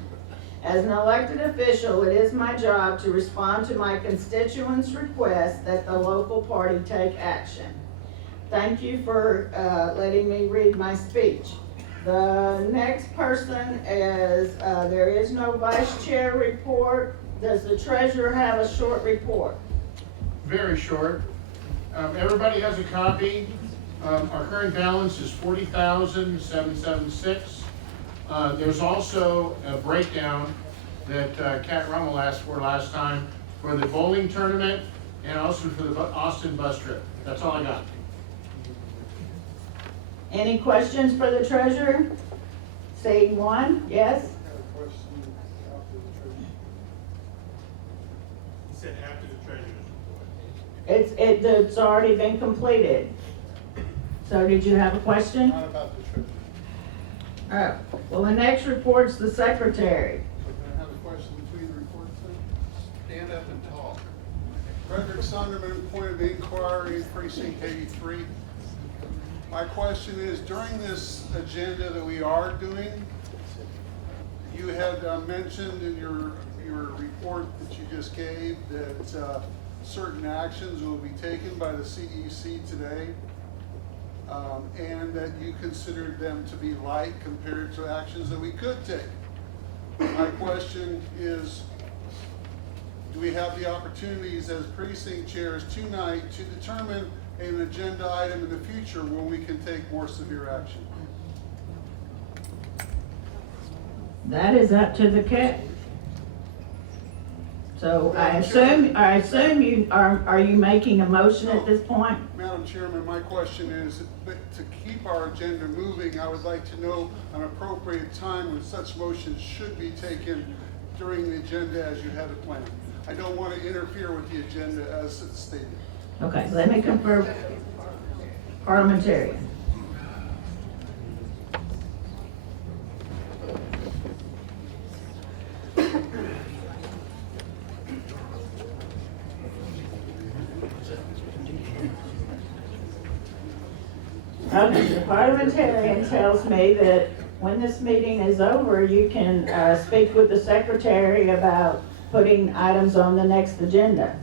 As an elected official, it is my job to respond to my constituents' requests that the local party take action. Thank you for letting me read my speech. The next person is, there is no vice chair report. Does the treasurer have a short report? Very short. Everybody has a copy. Our current balance is $40,776. There's also a breakdown that Kat Rummel asked for last time for the bowling tournament and also for the Austin bus trip. That's all I got. Any questions for the treasurer? Seeing one, yes? He said after the treasurer's report. It's already been completed. So did you have a question? Not about the treasurer. Oh, well, the next report's the secretary. I have a question between the reports. Stand up and talk. Frederick Sunderman, point of inquiry, precinct 83. My question is, during this agenda that we are doing, you had mentioned in your report that you just gave that certain actions will be taken by the CEC today, and that you considered them to be light compared to actions that we could take. My question is, do we have the opportunities as precinct chairs tonight to determine an agenda item in the future where we can take more severe action? That is up to the CAC. So I assume you are you making a motion at this point? Madam Chairman, my question is, to keep our agenda moving, I would like to know an appropriate time when such motions should be taken during the agenda as you had it planned. I don't want to interfere with the agenda as it's stated. Okay, let me confirm. Parliamentary. Okay, the parliamentarian tells me that when this meeting is over, you can speak with the secretary about putting items on the next agenda.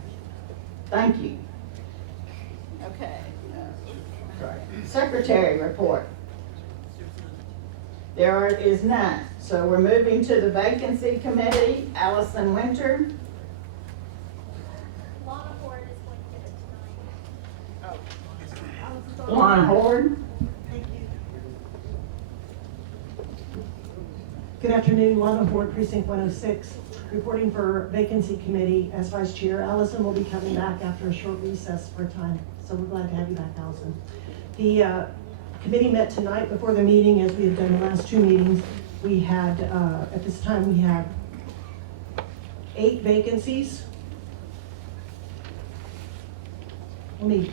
Thank you. Okay. Secretary report. There is none. So we're moving to the vacancy committee. Allison Winter. Lon Horde. Good afternoon, Lana Horde, Precinct 106, reporting for Vacancy Committee as Vice Chair. Allison will be coming back after a short recess for a time, so we're glad to have you back, Allison. The committee met tonight before the meeting, as we have done the last two meetings. We had, at this time, we have 8 vacancies. Let me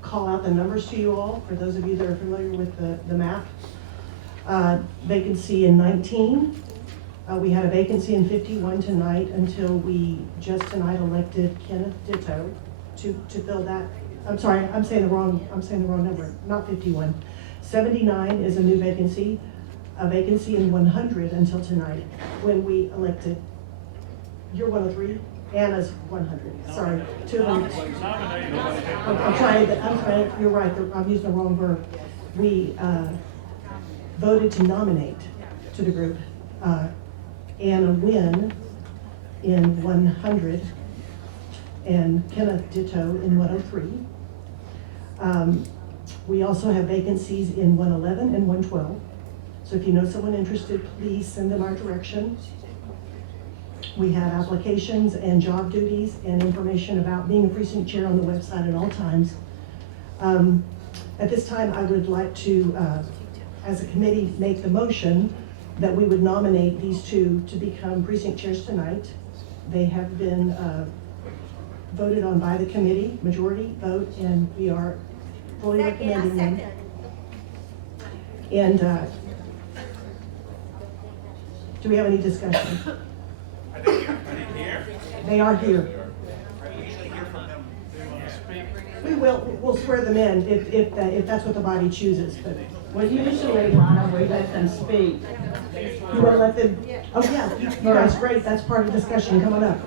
call out the numbers to you all, for those of you that are familiar with the map. Vacancy in 19. We had a vacancy in 51 tonight until we just tonight elected Kenneth Ditto to fill that. I'm sorry, I'm saying the wrong number, not 51. 79 is a new vacancy, a vacancy in 100 until tonight when we elected, you're 103, Anna's 100, sorry, 200. I'm trying, you're right, I'm using the wrong verb. We voted to nominate to the group Anna Wynn in 100 and Kenneth Ditto in 103. We also have vacancies in 111 and 112. So if you know someone interested, please send them our direction. We have applications and job duties and information about being a precinct chair on the website at all times. At this time, I would like to, as a committee, make the motion that we would nominate these two to become precinct chairs tonight. They have been voted on by the committee, majority vote, and we are fully recommending them. And do we have any discussion? They are here. We'll swear them in if that's what the body chooses. But Well, usually, Lana, we let them speak. you want to let them? Oh yeah, you guys, great. That's part of the discussion coming up.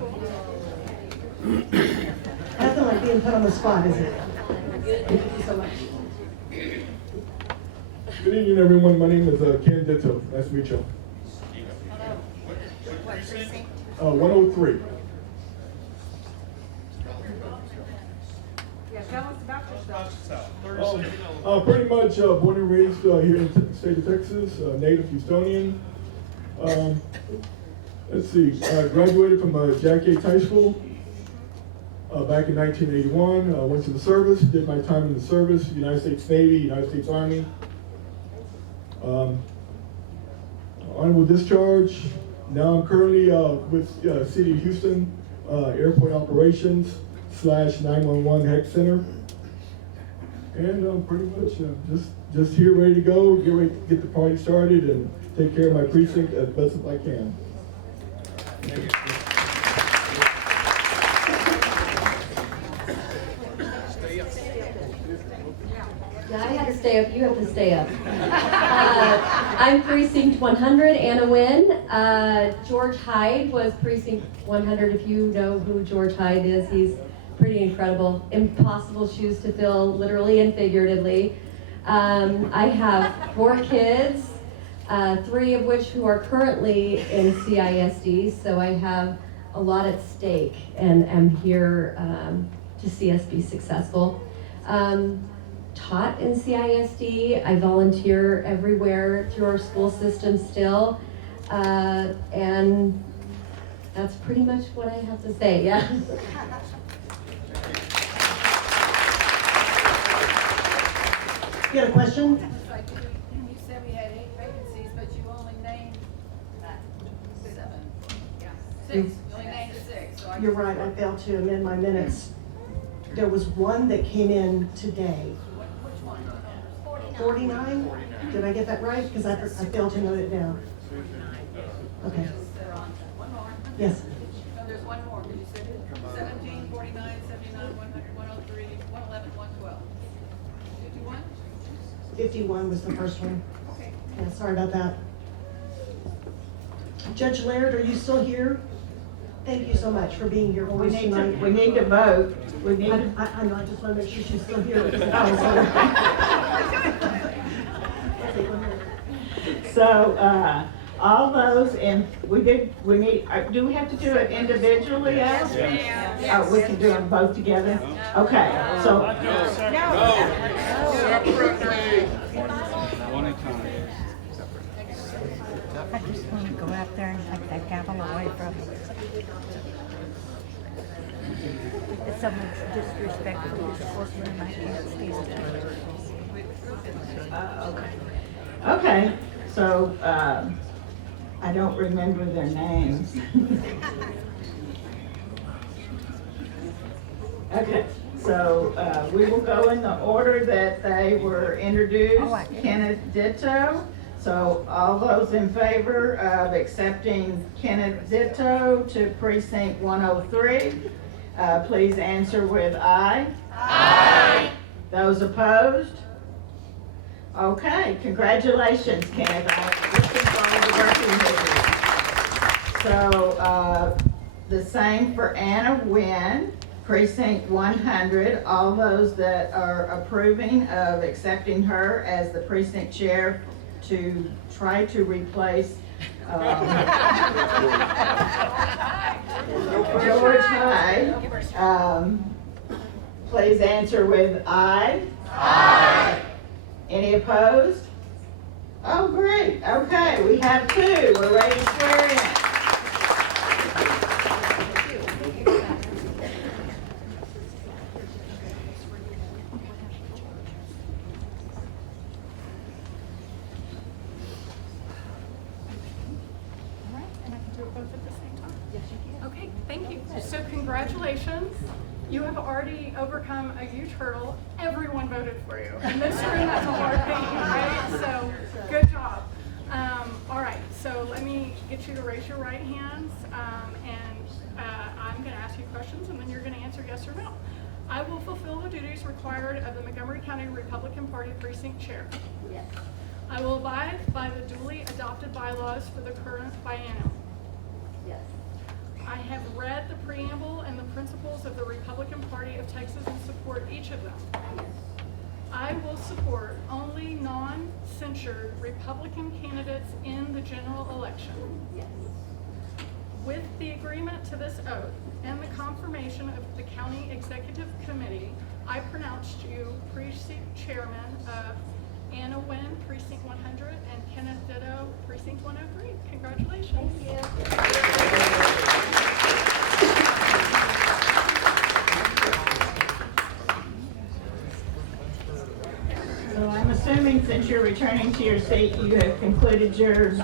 Nothing like being put on the spot, is it? Thank you so much. Good evening, everyone. My name is Ken Ditto. Nice to meet you. 103. Tell us about yourself. Pretty much born and raised here in the state of Texas, native Houstonian. Let's see, graduated from Jack Yates High School back in 1981. Went to the service, did my time in the service, United States Navy, United States Army. Honorable discharge. Now I'm currently with City of Houston Airport Operations / 911 Hex Center. And pretty much just here ready to go, get the party started and take care of my precinct as best as I can. Thank you. Yeah, I had to stay up, you have to stay up. I'm precinct 100, Anna Wynn. George Hyde was precinct 100, if you know who George Hyde is, he's pretty incredible. Impossible shoes to fill, literally and figuratively. I have 4 kids, 3 of which who are currently in CISD, so I have a lot at stake and am here to see us be successful. Taught in CISD, I volunteer everywhere through our school system still, and that's pretty much what I have to say, yeah. You got a question? You said we had 8 vacancies, but you only named 7. Yeah, 6. You only named 6. So You're right, I failed to amend my minutes. There was one that came in today. 49? Did I get that right? Because I failed to note it down. Okay. Yes. No, there's one more, because you said 17, 49, 79, 100, 103, 111, 112. 51? 51 was the first one. Okay. Yeah, sorry about that. Judge Laird, are you still here? Thank you so much for being here for We us need tonight. to, we need to vote. We need to. I know, I just want to make sure she's still here. So, all those in, we need, do we have to do it individually, Alice? Oh, we can do them both together? Okay, so. One at a time. I just want to go out there and take that gavel away from me. It's so much disrespectful to the courtroom, I can't stand it. Okay, so, I don't remember their names. Okay, so, we will go in the order that they were introduced. Kenneth Ditto. So all those in favor of accepting Kenneth Ditto to precinct 103, please answer with aye. Aye. Those opposed? Okay, congratulations, Kenneth. I'm looking forward to working with you. So the same for Anna Wynn, precinct 100. All those that are approving of accepting her as the precinct chair to try to replace George Hyde. Please answer with aye. Aye. Any opposed? Oh, great. Okay, we have two. We're ready to swear in. Okay, thank you. So congratulations. You have already overcome a huge hurdle. Everyone voted for you. In this room, that's a hard thing, right? So good job. All right, so let me get you to raise your right hands, and I'm going to ask you questions, and then you're going to answer yes or no. I will fulfill the duties required of the Montgomery County Republican Party Precinct Chair. Yes. I will abide by the duly adopted bylaws for the current biennium. Yes. I have read the preamble and the principles of the Republican Party of Texas and support each of them. Yes. I will support only non-censured Republican candidates in the general election. Yes. With the agreement to this oath and the confirmation of the County Executive Committee, I pronounced you Precinct Chairman of Anna Wynn, Precinct 100, and Kenneth Ditto, Precinct 103. Congratulations. So I'm assuming since you're returning to your seat, you have concluded your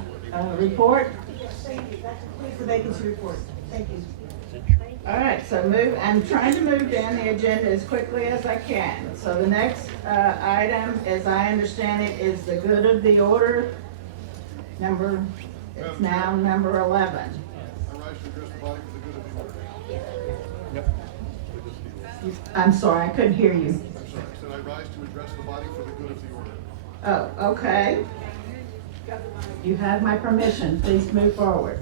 report? Yes, thank you. That concludes the vacancy report. Thank you. All right, so I'm trying to move down the agenda as quickly as I can. So the next item, as I understand it, is the good of the order. It's now number 11. I rise to address the body for the good of the order. I'm sorry, I couldn't hear you. I'm sorry, I said I rise to address the body for the good of the order. Oh, okay. You have my permission. Please move forward.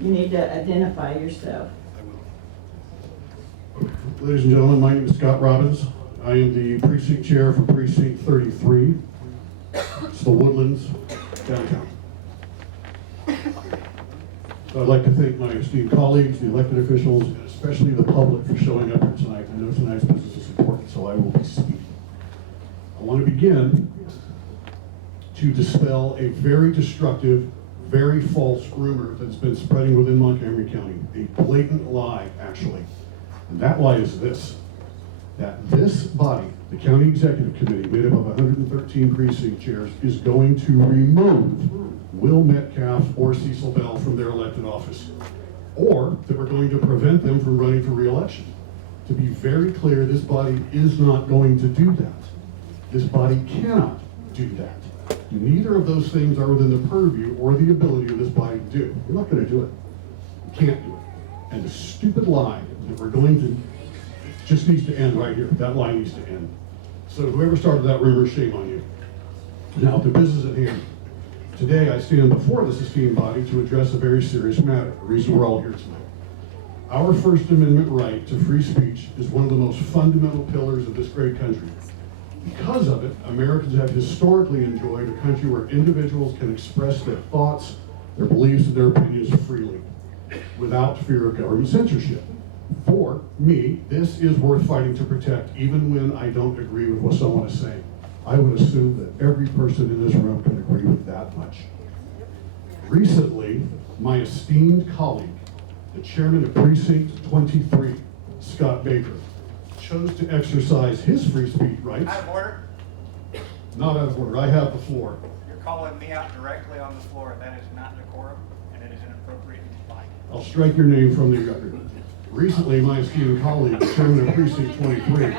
You need to identify yourself. Ladies and gentlemen, my name is Scott Robbins. I am the precinct chair for precinct 33. It's the Woodlands, downtown. So I'd like to thank my esteemed colleagues, the elected officials, and especially the public for showing up here tonight. I know tonight's business is important, so I will be speaking. I want to begin to dispel a very destructive, very false rumor that's been spreading within Montgomery County. A blatant lie, actually. And that lie is this, that this body, the County Executive Committee, made up of 113 precinct chairs, is going to remove Will Metcalf or Cecil Bell from their elected office, or that we're going to prevent them from running for re-election. To be very clear, this body is not going to do that. This body cannot do that. Neither of those things are within the purview or the ability of this body to do. We're not going to do it. We can't do it. And the stupid lie that we're going to just needs to end right here. That lie needs to end. So whoever started that rumor, shame on you. Now, to business at hand. Today, I stand before this esteemed body to address a very serious matter, the reason we're all here tonight. Our First Amendment right to free speech is one of the most fundamental pillars of this great country. Because of it, Americans have historically enjoyed a country where individuals can express their thoughts, their beliefs, and their opinions freely, without fear of government censorship. For me, this is worth fighting to protect, even when I don't agree with what someone is saying. I would assume that every person in this room can agree with that much. Recently, my esteemed colleague, the chairman of Precinct 23, Scott Baker, chose to exercise his free speech rights. Out of order. Not out of order. I have the floor. You're calling me out directly on the floor. That is not decorum, and it is inappropriate to fight. I'll strike your name from the record. Recently, my esteemed colleague, chairman of Precinct 23.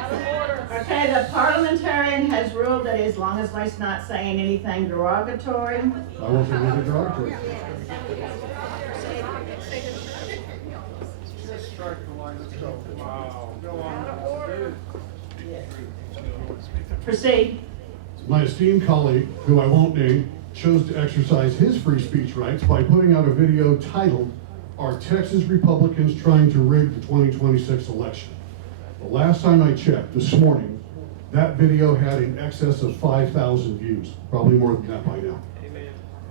Okay, the parliamentarian has ruled that as long as he's not saying anything derogatory. I won't say anything derogatory. Just strike the line, let's go. Wow. Go on. Proceed. My esteemed colleague, who I won't name, chose to exercise his free speech rights by putting out a video titled, "Are Texas Republicans Trying to Rig the 2026 Election?" The last time I checked, this morning, that video had in excess of 5,000 views, probably more than that by now.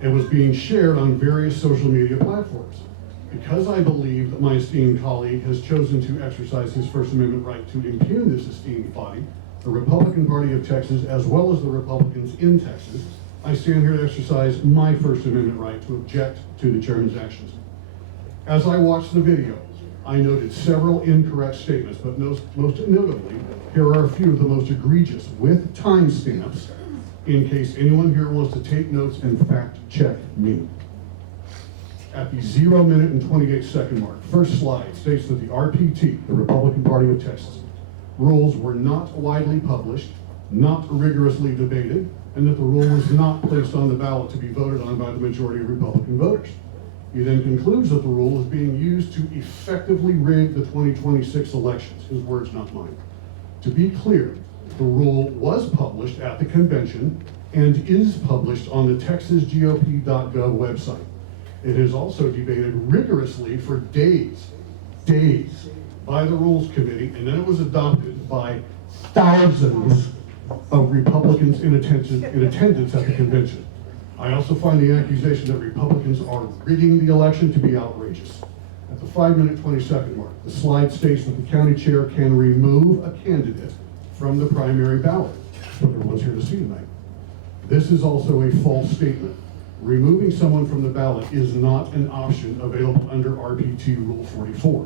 It was being shared on various social media platforms. Because I believe that my esteemed colleague has chosen to exercise his First Amendment right to impugn this esteemed body, the Republican Party of Texas, as well as the Republicans in Texas, I stand here to exercise my First Amendment right to object to the chairman's actions. As I watched the video, I noted several incorrect statements, but most notably, here are a few of the most egregious, with timestamps, in case anyone here wants to take notes and fact check me. At the 0-minute and 28-second mark, first slide states that the RPT, the Republican Party of Texas, rules were not widely published, not rigorously debated, and that the rule was not placed on the ballot to be voted on by the majority of Republican voters. He then concludes that the rule is being used to effectively rig the 2026 elections. His words, not mine. To be clear, the rule was published at the convention and is published on the texasgop.gov website. It is also debated rigorously for days by the Rules Committee, and then it was adopted by thousands of Republicans in attendance at the convention. I also find the accusation that Republicans are rigging the election to be outrageous. At the 5-minute, 20-second mark, the slide states that the county chair can remove a candidate from the primary ballot. That's what everyone's here to see tonight. This is also a false statement. Removing someone from the ballot is not an option available under RPT Rule 44.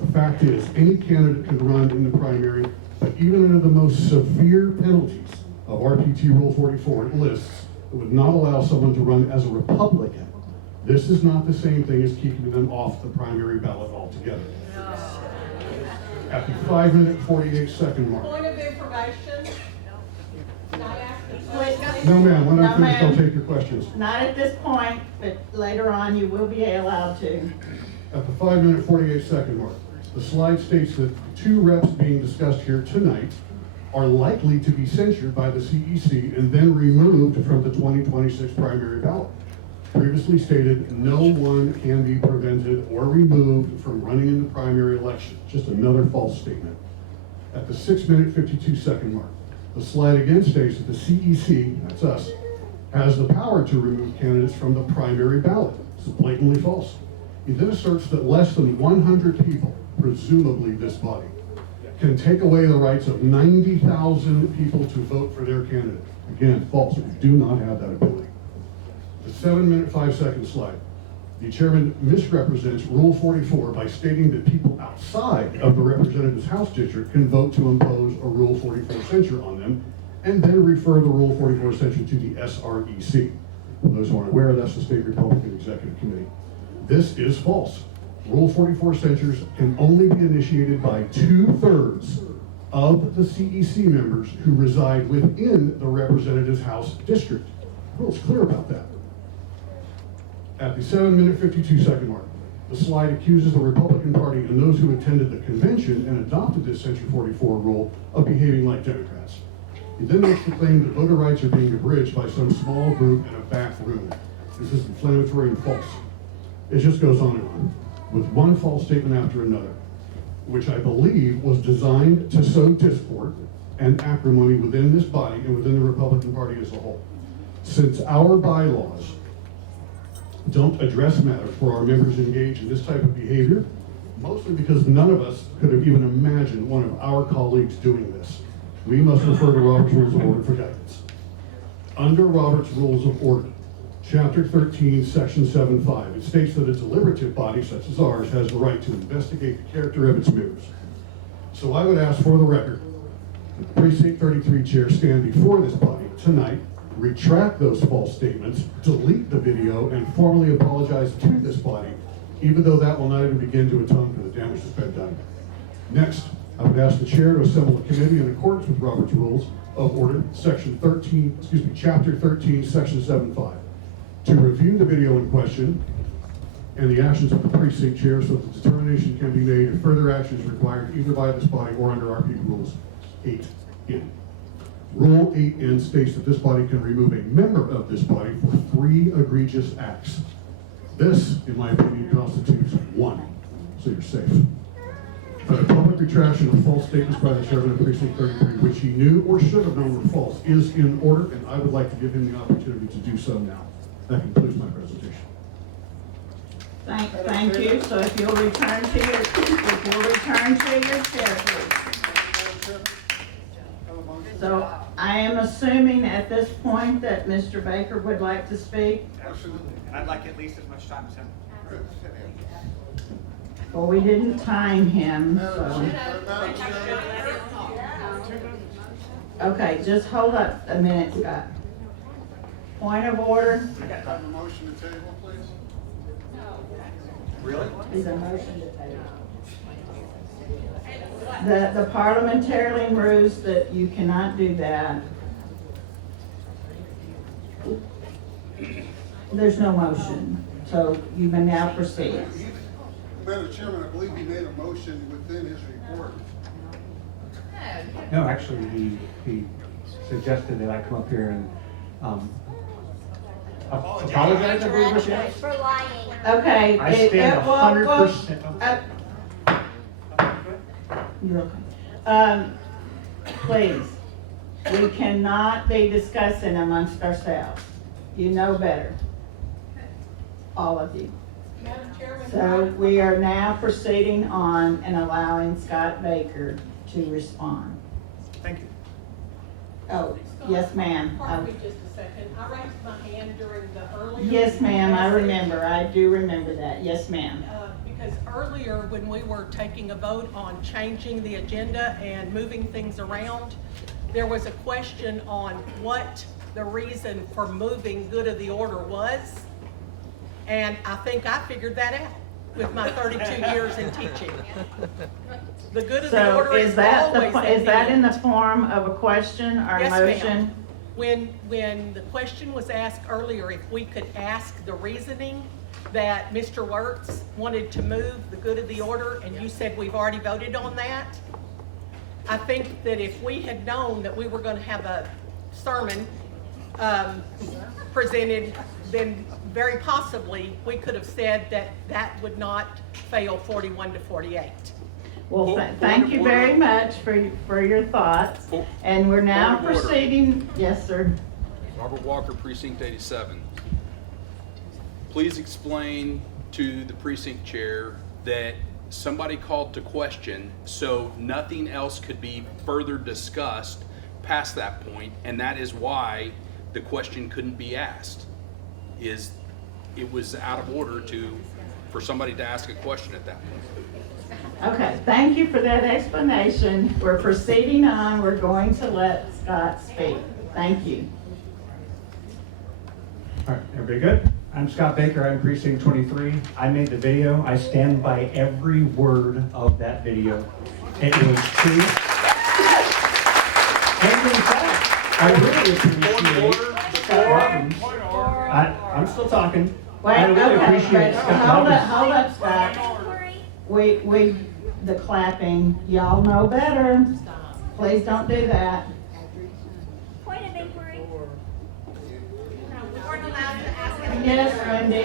The fact is, any candidate can run in the primary, but even under the most severe penalties of RPT Rule 44, it lists it would not allow someone to run as a Republican. This is not the same thing as keeping them off the primary ballot altogether. At the 5-minute, 48-second mark. Point of information. No, ma'am, when No, I'm finished, I'll ma'am. take your questions. Not at this point, but later on you will be allowed to. At the 5-minute, 48-second mark, the slide states that the 2 reps being discussed here tonight are likely to be censured by the CEC and then removed from the 2026 primary ballot. Previously stated, no one can be prevented or removed from running in the primary election. Just another false statement. At the 6-minute, 52-second mark, the slide again states that the CEC, that's us, has the power to remove candidates from the primary ballot. It's blatantly false. He then asserts that less than 100 people, presumably this body, can take away the rights of 90,000 people to vote for their candidate. Again, false. We do not have that ability. The 7-minute, 5-second slide. The chairman misrepresents Rule 44 by stating that people outside of the representative's House district can vote to impose a Rule 44 censure on them, and then refer the Rule 44 censure to the SREC. For those who aren't aware, that's the State Republican Executive Committee. This is false. Rule 44 censures can only be initiated by 2/3 of the CEC members who reside within the representative's House district. The rule's clear about that. At the 7-minute, 52-second mark, the slide accuses the Republican Party and those who attended the convention and adopted this Censure 44 rule of behaving like Democrats. He then makes the claim that voter rights are being abridged by some small group in a back room. This is inflammatory and false. It just goes on and on, with one false statement after another, which I believe was designed to sow discord and acrimony within this body and within the Republican Party as a whole. Since our bylaws don't address matters where our members engage in this type of behavior, mostly because none of us could have even imagined one of our colleagues doing this, we must refer to Robert's Rules of Order for guidance. Under Robert's Rules of Order, Chapter 13, Section 7.5, it states that a deliberative body such as ours has the right to investigate the character of its members. So I would ask for the record that the Precinct 33 chair stand before this body tonight, retract those false statements, delete the video, and formally apologize to this body, even though that will not even begin to atone for the damage that's been done. Next, I would ask the chair to assemble a committee in accordance with Robert's Rules of Order, Chapter 13, Section 7.5, to review the video in question and the actions of the precinct chair so that determination can be made if further action is required either by this body or under RP Rules 8N. Rule 8N states that this body can remove a member of this body for 3 egregious acts. This, in my opinion, constitutes 1, so you're safe. But a public retraction of false statements by the chairman of Precinct 33, which he knew or should have known were false, is in order, and I would like to give him the opportunity to do so now. That concludes my presentation. Thank you. So if you'll return to your chair, please. So I am assuming at this point that Mr. Baker would like to speak. I'd like at least as much time as him. Well, we didn't time him, so. Okay, just hold up a minute, Scott. Point of order. Have a motion to table, please? Really? Is a motion to table. The parliamentary rules that you cannot do that. There's no motion, so you may now proceed. Madam Chairman, I believe he made a motion within his report. No, actually, he suggested that I come up here and apologize, I believe it was. For lying. Okay. I stand 100%. You're okay. Please, we cannot be discussing amongst ourselves. You know better. All of you. So we are now proceeding on and allowing Scott Baker to respond. Thank you. Oh, yes, ma'am. Pardon me just a second. I raised my hand during the earlier. Yes, ma'am, I remember. I do remember that. Yes, ma'am. Because earlier, when we were taking a vote on changing the agenda and moving things around, there was a question on what the reason for moving good of the order was. And I think I figured that out with my 32 years in teaching. The good of the So order is is that always in the form of a question or Yes, motion? ma'am. When the question was asked earlier, if we could ask the reasoning that Mr. Wirtz wanted to move the good of the order, and you said we've already voted on that. I think that if we had known that we were going to have a sermon presented, then very possibly we could have said that that would not fail 41 to 48. Well, thank you very much for your thoughts. And we're now Point of order. proceeding. Yes, sir. Robert Walker, Precinct 87. Please explain to the precinct chair that somebody called to question, so nothing else could be further discussed past that point, and that is why the question couldn't be asked. It was out of order for somebody to ask a question at that point. Okay, thank you for that explanation. We're proceeding on. We're going to let Scott speak. Thank you. All right, everybody good? I'm Scott Baker, I'm Precinct 23. I made the video. I stand by every word of that video. It was true. And in fact, I really appreciate Scott Robbins. I'm still talking. Wait, I really okay, appreciate but Scott Robbins. hold up, Scott. The clapping, y'all know better. Please don't do that. Yes, Wendy.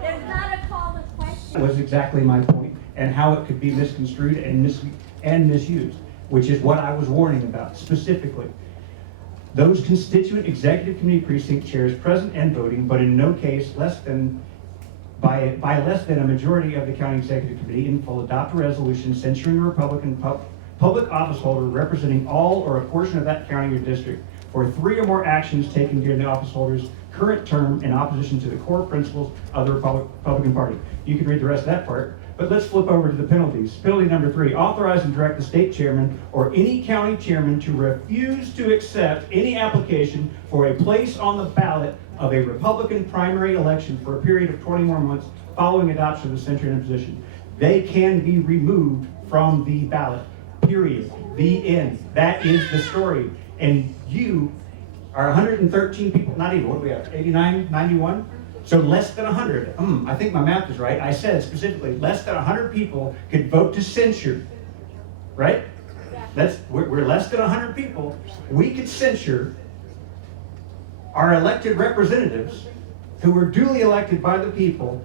There's not a call to question. Was exactly my point, and how it could be misconstrued and misused, which is what I was warning about specifically. Those constituent executive committee precinct chairs present and voting, but in no case by less than a majority of the county executive committee in full, adopt a resolution censuring a Republican public office holder representing all or a portion of that county or district for 3 or more actions taken during the office holder's current term in opposition to the core principles of the Republican Party. You can read the rest of that part, but let's flip over to the penalties. Penalty number 3, authorize and direct the state chairman or any county chairman to refuse to accept any application for a place on the ballot of a Republican primary election for a period of 20 more months following adoption of the censure and imposition. They can be removed from the ballot, period. The end. That is the story. And you are 113 people, not even, what do we have, 89, 91? So less than 100. I think my math is right. I said specifically, less than 100 people could vote to censure, right? We're less than 100 people. We could censure our elected representatives who were duly elected by the people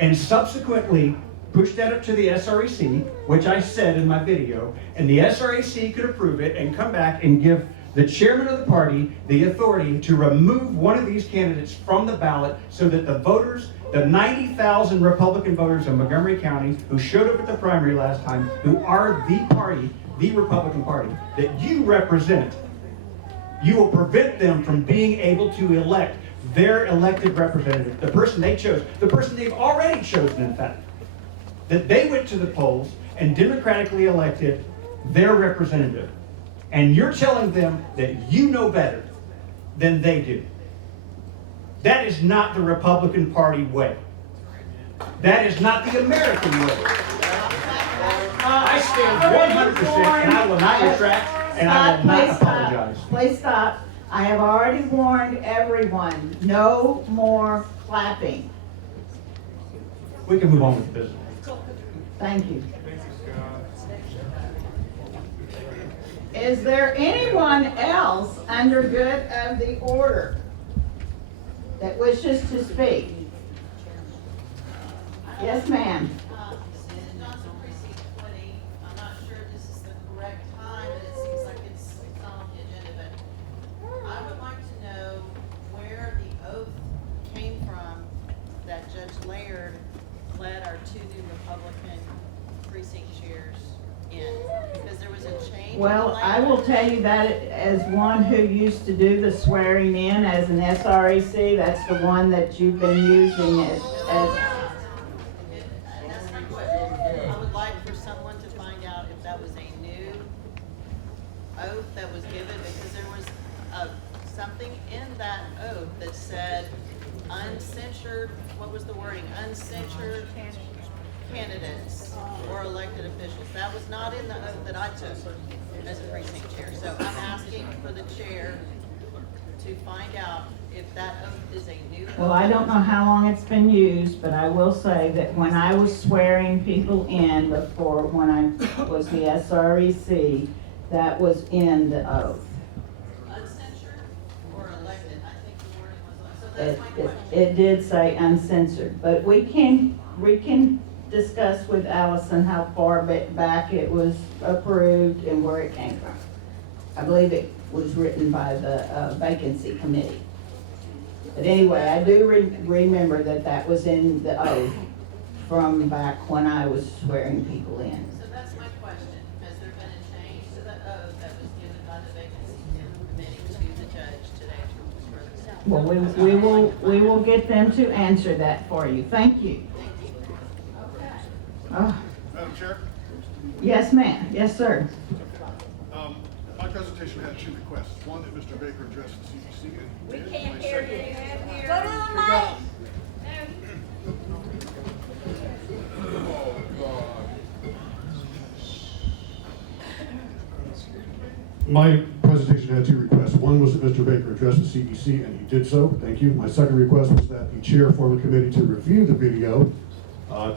and subsequently push that up to the SREC, which I said in my video, and the SREC could approve it and come back and give the chairman of the party the authority to remove one of these candidates from the ballot so that the voters, the 90,000 Republican voters in Montgomery County who showed up at the primary last time, who are the party, the Republican Party, that you represent, you will prevent them from being able to elect their elected representative, the person they chose, the person they've already chosen, in fact. That they went to the polls and democratically elected their representative. And you're telling them that you know better than they do. That is not the Republican Party way. That is not the American way. I stand 100% and I will not retract and I will not apologize. Please stop. I have already warned everyone, no more clapping. We can move on with the business. Thank you. Is there anyone else under good of the order that wishes to speak? Yes, ma'am. I'm not sure this is the correct time, but it seems like it's on the agenda, but I would like to know where the oath came from that Judge Laird led our 2 new Republican precinct chairs in, because there was a change. Well, I will tell you that as one who used to do the swearing in as an SREC, that's the one that you've been using as That's my question. I would like for someone to find out if that was a new oath that was given, because there was something in that oath that said uncensured, what was the wording? Uncensured candidates or elected officials. That was not in the oath that I took as a precinct chair. So I'm asking for the chair to find out if that oath is a new oath. well, I don't know how long it's been used, but I will say that when I was swearing people in before, when I was the SREC, that was in the oath. Uncensured or elected? I think the wording was, so that's my question. It did say uncensored, but we can discuss with Allison how far back it was approved and where it came from. I believe it was written by the vacancy committee. But anyway, I do remember that was in the oath from back when I was swearing people in. So that's my question. Has there been a change to the oath that was given by the vacancy committee to the judge today? Well, we will get them to answer that for you. Thank you. Oh, Madam Chair, yes, ma'am. Yes, sir. my presentation had 2 requests. One, that Mr. Baker address the CEC. We can't hear you. Go to the mic. My presentation had 2 requests. One was that Mr. Baker address the CEC, and he did so. Thank you. My second request was that the chair form a committee to review the video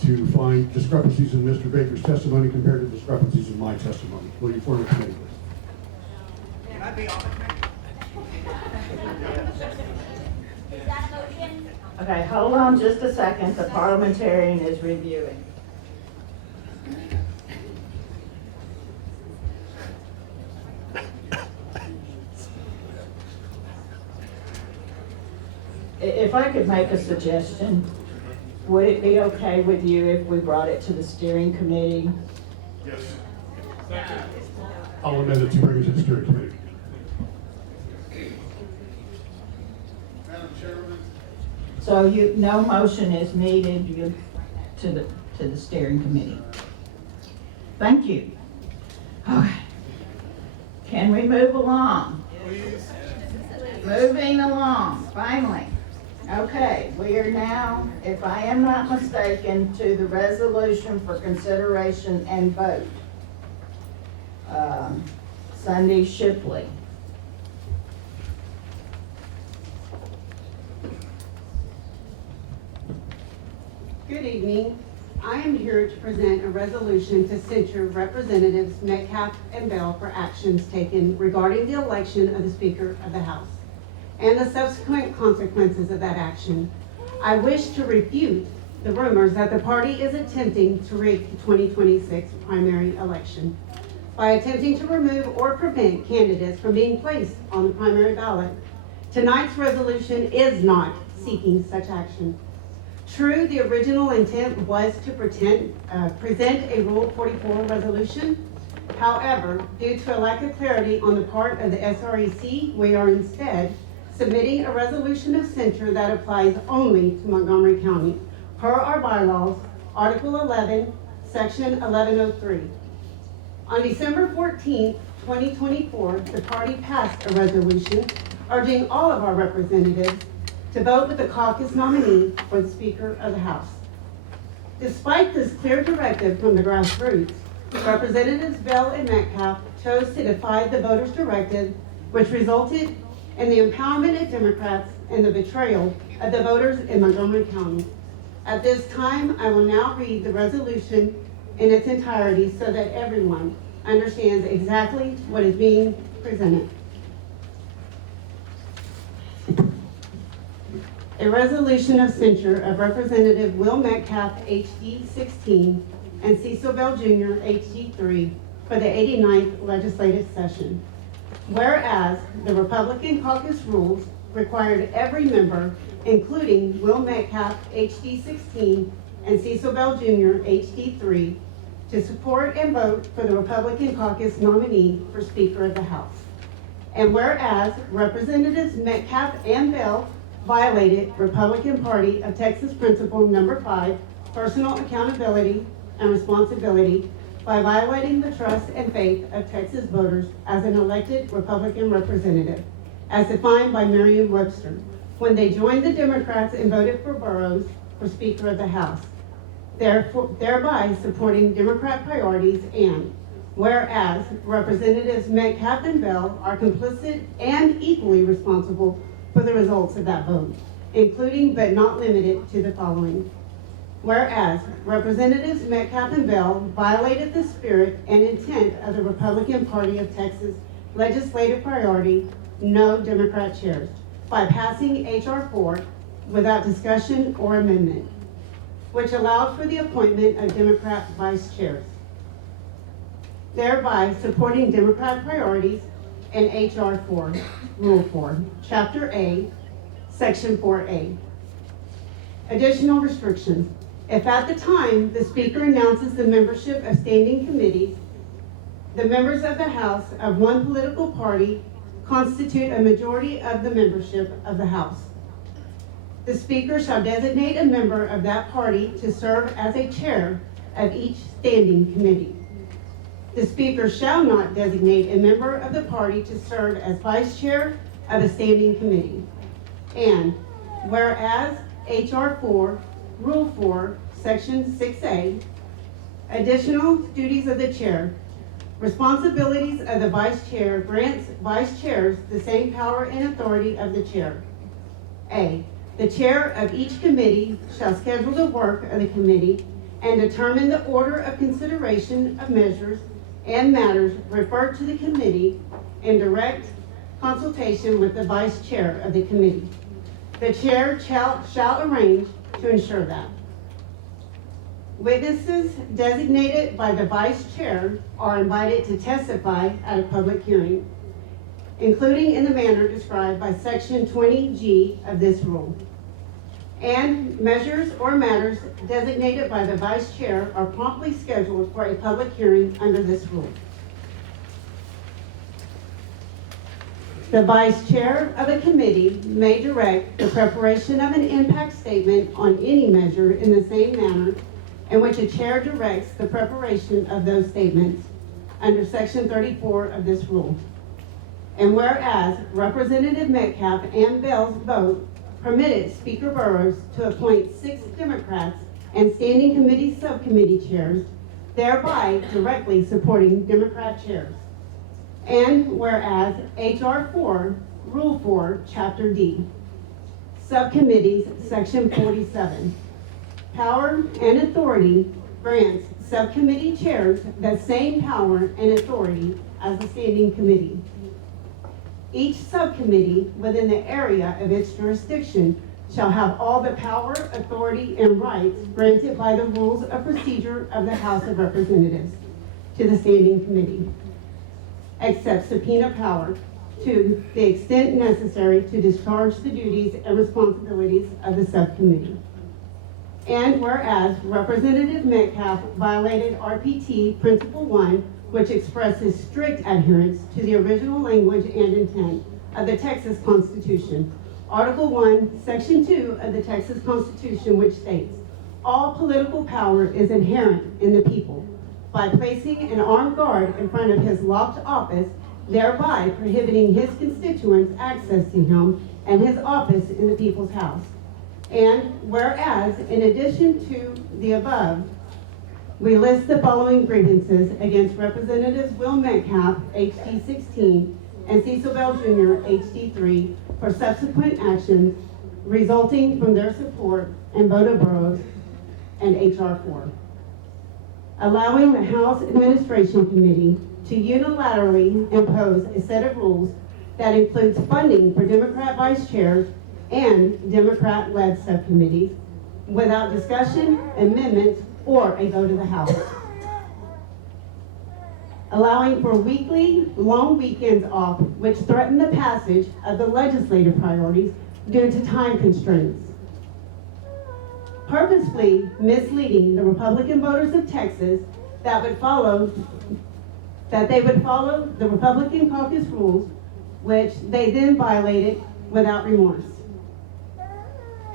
to find discrepancies in Mr. Baker's testimony compared to discrepancies in my testimony. Will you form a committee, please? Can I be on the committee? Is that Okay, hold on just a second. The parliamentarian is reviewing. If I could make a suggestion, would it be okay with you if we brought it to the steering committee? Yes. I'll amend it to bring it to the steering committee. Madam Chairman, So no motion is needed to the steering committee. Thank you. Okay. Can we move along? please. Moving along, finally. Okay, we are now, if I am not mistaken, to the resolution for consideration and vote. Sunday Shipley. Good evening. I am here to present a resolution to censure Representatives Metcalf and Bale for actions taken regarding the election of the Speaker of the House and the subsequent consequences of that action. I wish to refute the rumors that the party is attempting to rig the 2026 primary election by attempting to remove or prevent candidates from being placed on the primary ballot. Tonight's resolution is not seeking such action. True, the original intent was to present a Rule 44 resolution. However, due to a lack of clarity on the part of the SREC, we are instead submitting a resolution of censure that applies only to Montgomery County, per our bylaws, Article 11, Section 1103. On December 14, 2024, the party passed a resolution urging all of our representatives to vote with the caucus nominee for the Speaker of the House. Despite this clear directive from the grassroots, Representatives Bell and Metcalf chose to defy the voters' directive, which resulted in the empowerment of Democrats and the betrayal of the voters in Montgomery County. At this time, I will now read the resolution in its entirety so that everyone understands exactly what is being presented. A resolution of censure of Representative Will Metcalf, HD 16, and Cecil Bell Jr., HD 3, for the 89th legislative session. Whereas the Republican caucus rules required every member, including Will Metcalf, HD 16, and Cecil Bell Jr., HD 3, to support and vote for the Republican caucus nominee for Speaker of the House. And whereas Representatives Metcalf and Bell violated Republican Party of Texas Principle Number 5, personal accountability and responsibility, by violating the trust and faith of Texas voters as an elected Republican representative, as defined by Merriam-Webster, when they joined the Democrats and voted for Burrows for Speaker of the House, thereby supporting Democrat priorities. And whereas Representatives Metcalf and Bell are complicit and equally responsible for the results of that vote, including but not limited to the following. Whereas Representatives Metcalf and Bell violated the spirit and intent of the Republican Party of Texas legislative priority, no Democrat chairs, by passing H.R. 4 without discussion or amendment, which allowed for the appointment of Democrat vice chairs, thereby supporting Democrat priorities and H.R. 4, Rule 4, Chapter A, Section 4A. Additional restrictions. If at the time the Speaker announces the membership of standing committees, the members of the House of one political party constitute a majority of the membership of the House. The Speaker shall designate a member of that party to serve as a chair of each standing committee. The Speaker shall not designate a member of the party to serve as vice chair of a standing committee. And whereas H.R. 4, Rule 4, Section 6A, additional duties of the chair, responsibilities of the vice chair grants vice chairs the same power and authority of the chair. A, the chair of each committee shall schedule the work of the committee and determine the order of consideration of measures and matters referred to the committee in direct consultation with the vice chair of the committee. The chair shall arrange to ensure that. Witnesses designated by the vice chair are invited to testify at a public hearing, including in the manner described by section 20G of this rule. And measures or matters designated by the vice chair are promptly scheduled for a public hearing under this rule. The vice chair of a committee may direct the preparation of an impact statement on any measure in the same manner in which a chair directs the preparation of those statements under section 34 of this rule. And whereas Representative Metcalf and Bales' vote permitted Speaker Burrows to appoint 6 Democrats and standing committee subcommittee chairs, thereby directly supporting Democrat chairs. And whereas H.R. 4, Rule 4, Chapter D, Subcommittees, Section 47, Power and authority grants subcommittee chairs the same power and authority as the standing committee. Each subcommittee within the area of its jurisdiction shall have all the power, authority, and rights granted by the rules of procedure of the House of Representatives to the standing committee, except subpoena power to the extent necessary to discharge the duties and responsibilities of the subcommittee. And whereas Representative Metcalf violated RPT Principle 1, which expresses strict adherence to the original language and intent of the Texas Constitution, Article 1, Section 2 of the Texas Constitution, which states, all political power is inherent in the people, by placing an armed guard in front of his locked office, thereby prohibiting his constituents access to him and his office in the people's house. And whereas, in addition to the above, we list the following grievances against Representatives Will Metcalf, HD 16, and Cecil Bell Jr., HD 3, for subsequent actions resulting from their support and vote of Burrows and HR 4. Allowing the House Administration Committee to unilaterally impose a set of rules that includes funding for Democrat vice chairs and Democrat-led subcommittees without discussion, amendments, or a vote of the House. Allowing for weekly, long weekends off, which threaten the passage of the legislative priorities due to time constraints. Purposefully misleading the Republican voters of Texas that they would follow the Republican caucus rules, which they then violated without remorse.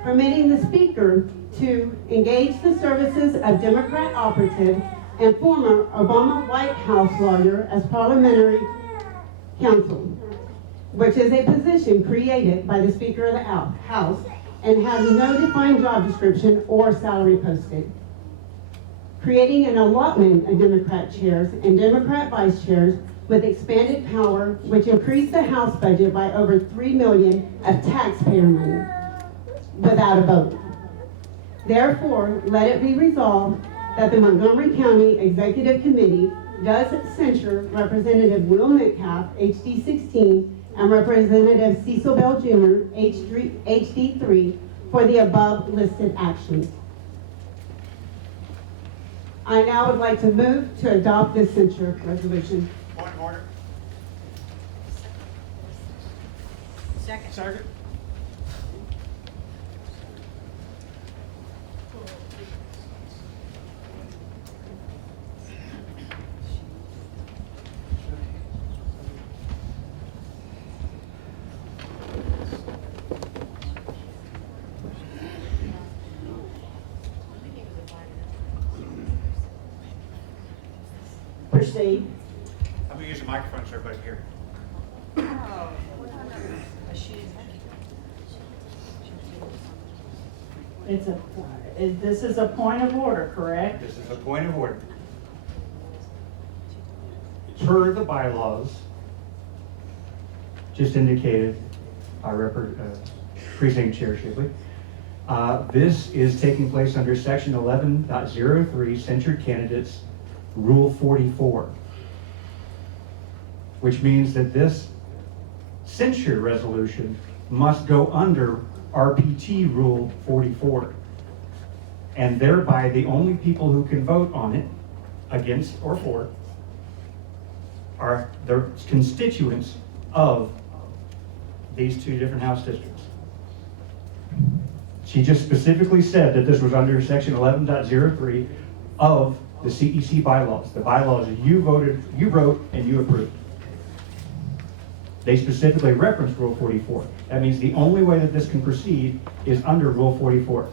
Permitting the Speaker to engage the services of Democrat operative and former Obama White House lawyer as parliamentary counsel, which is a position created by the Speaker of the House and has no defined job description or salary posted. Creating an allotment of Democrat chairs and Democrat vice chairs with expanded power, which increased the House budget by over $3 million of taxpayer money without a vote. Therefore, let it be resolved that the Montgomery County Executive Committee does censure Representative Will Metcalf, HD 16, and Representative Cecil Bell Jr., HD 3, for the above listed actions. I now would like to move to adopt this censure resolution. Point of order. Second. Proceed. I'm gonna use the microphone so everybody can hear. This is a point of order, correct? This is a point of order. Per the bylaws, just indicated by Precinct Chair Shipley, this is taking place under Section 11.03, Censured Candidates, Rule 44, which means that this censure resolution must go under RPT Rule 44. And thereby, the only people who can vote on it, against or for, are the constituents of these two different House districts. She just specifically said that this was under section 11.03 of the CEC bylaws, the bylaws that you wrote, and you approved. They specifically referenced Rule 44. That means the only way that this can proceed is under Rule 44.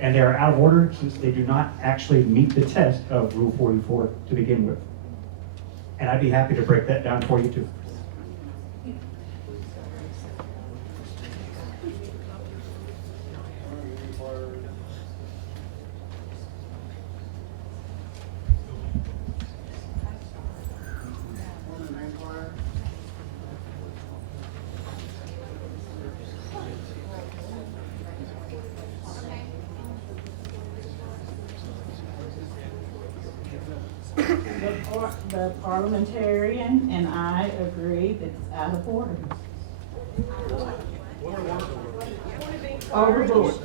And they are out of order since they do not actually meet the test of Rule 44 to begin with. And I'd be happy to break that down for you too. The parliamentarian and I agree that it's out of order. Overruled.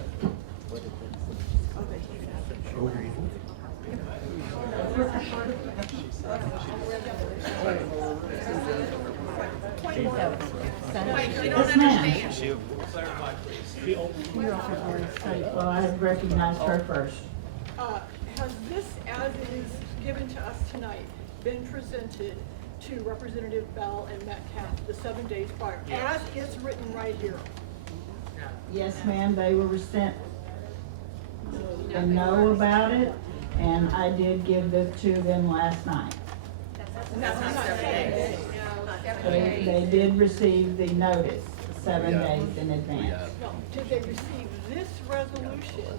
Yes, ma'am. Well, I have recognized her first. Has this, as it is given to us tonight, been presented to Representative Bell and Metcalf the 7 days prior, as it's written right here? Yes, ma'am, they were sent. They know about it, and I did give them to them last night. That's not 7 days. They did receive the notice 7 days in advance. No, did they receive this resolution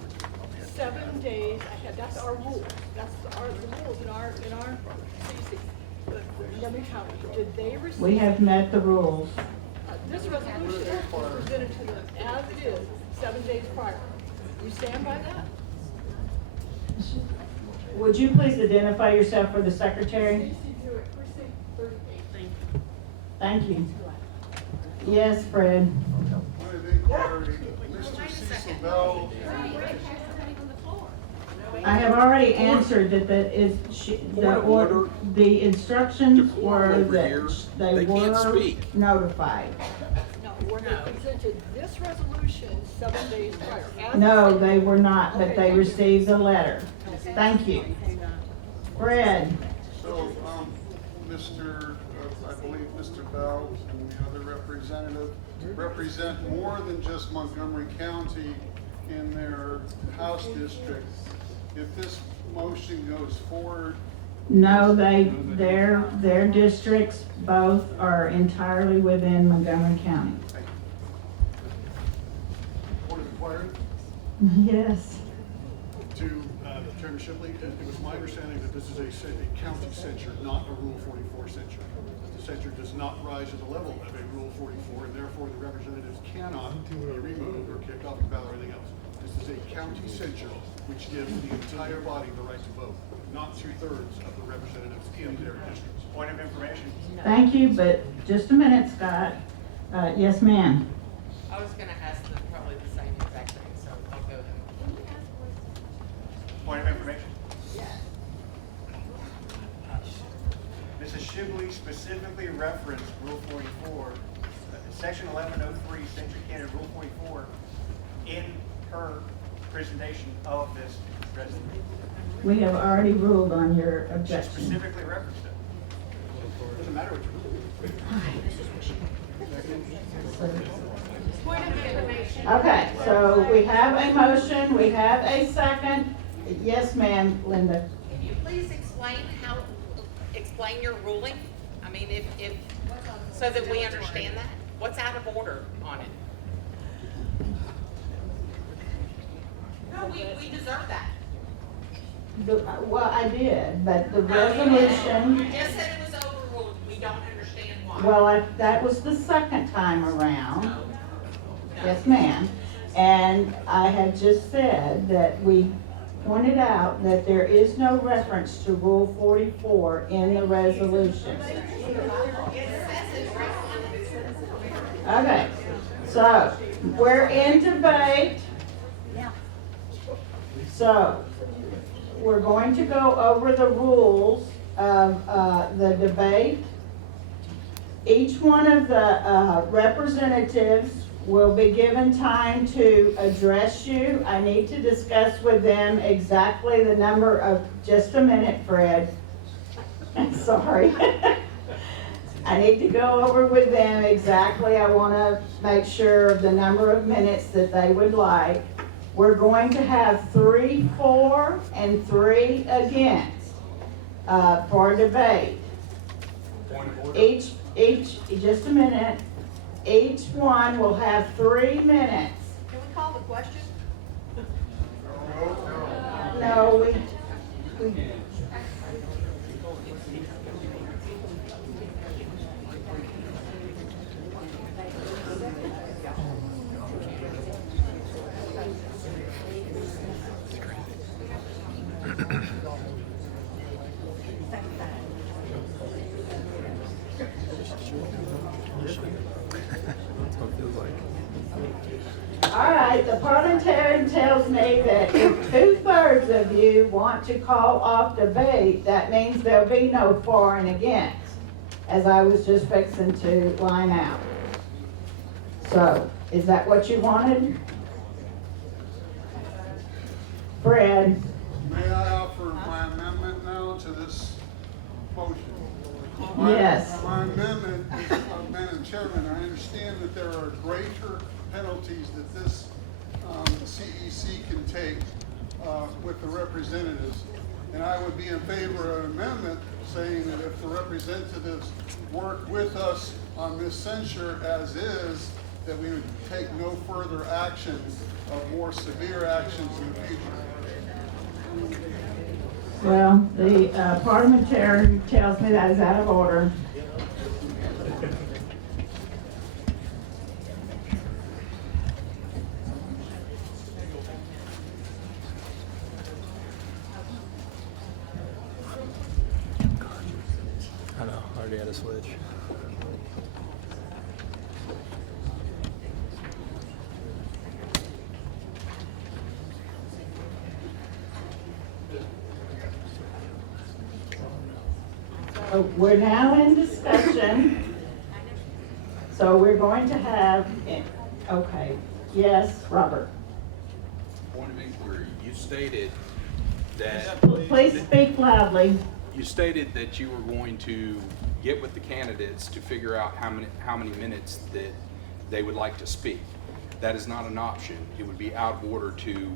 7 days ahead? That's our rule. That's the rules in our CC. Montgomery County. Did they receive? We have met the rules. This resolution was presented to them as it is 7 days prior. You stand by that? Would you please identify yourself for the secretary? Thank you. Yes, Fred. Point of inquiry, Mr. Cecil Bell. I have already answered that the instructions were that they were notified. No, were they presented this resolution 7 days prior? No, they were not, but they received the letter. Thank you. Fred. So, I believe Mr. Bell and the other representative represent more than just Montgomery County in their House district. If this motion goes forward. No, their districts both are entirely within Montgomery County. Point of inquiry Yes. to Chairman Shipley. It was my understanding that this is a county censure, not a Rule 44 censure. The censure does not rise to the level of a Rule 44, and therefore the representatives cannot be removed or kicked off the ballot or anything else. This is a county censure, which gives the entire body the right to vote, not 2/3 of the representatives in their districts. Point of information. Thank you, but just a minute, Scott. Yes, ma'am. I was gonna ask them probably the same exact thing, so I'll go then. Point of information. Mrs. Shibley specifically referenced Rule 44, Section 1103, Censure Candidate Rule 44, in her presentation of this resolution. We have already ruled on your She objection. specifically referenced it. Doesn't matter what you rule. Point of information. Okay, so we have a motion, we have a second. Yes, ma'am, Linda. Can you please explain your ruling? I mean, if, so that we understand that? What's out of order on it? No, we deserve that. Well, I did, but the resolution. You just said it was overruled. We don't understand why. Well, that was the second time around. Yes, ma'am. And I had just said that we pointed out that there is no reference to Rule 44 in the resolution. Okay, so We're in debate. So, we're going to go over the rules of the debate. Each one of the representatives will be given time to address you. I need to discuss with them exactly the number of, just a minute, Fred. I'm sorry. I need to go over with them exactly, I want to make sure of the number of minutes that they would like. We're going to have 3 for and 3 against for debate. Each, just a minute, each one will have 3 minutes. Can we call the question? No, we All right, the parliamentarian tells me that if 2/3 of you want to call off debate, that means there'll be no for and against, as I was just fixing to line out. So, is that what you wanted? Fred? May I offer my amendment now to this motion? Yes. My amendment is, Madam Chairman, I understand that there are greater penalties that this CEC can take with the representatives. And I would be in favor of an amendment saying that if the representatives work with us on this censure as is, that we would take no further action of more severe actions in the future. Well, the parliamentarian tells me that is out of order. I know, I already had a switch. We're now in discussion. So we're going to have, okay, yes, Robert. Point of inquiry, you stated that. Please speak loudly. You stated that you were going to get with the candidates to figure out how many minutes that they would like to speak. That is not an option. It would be out of order to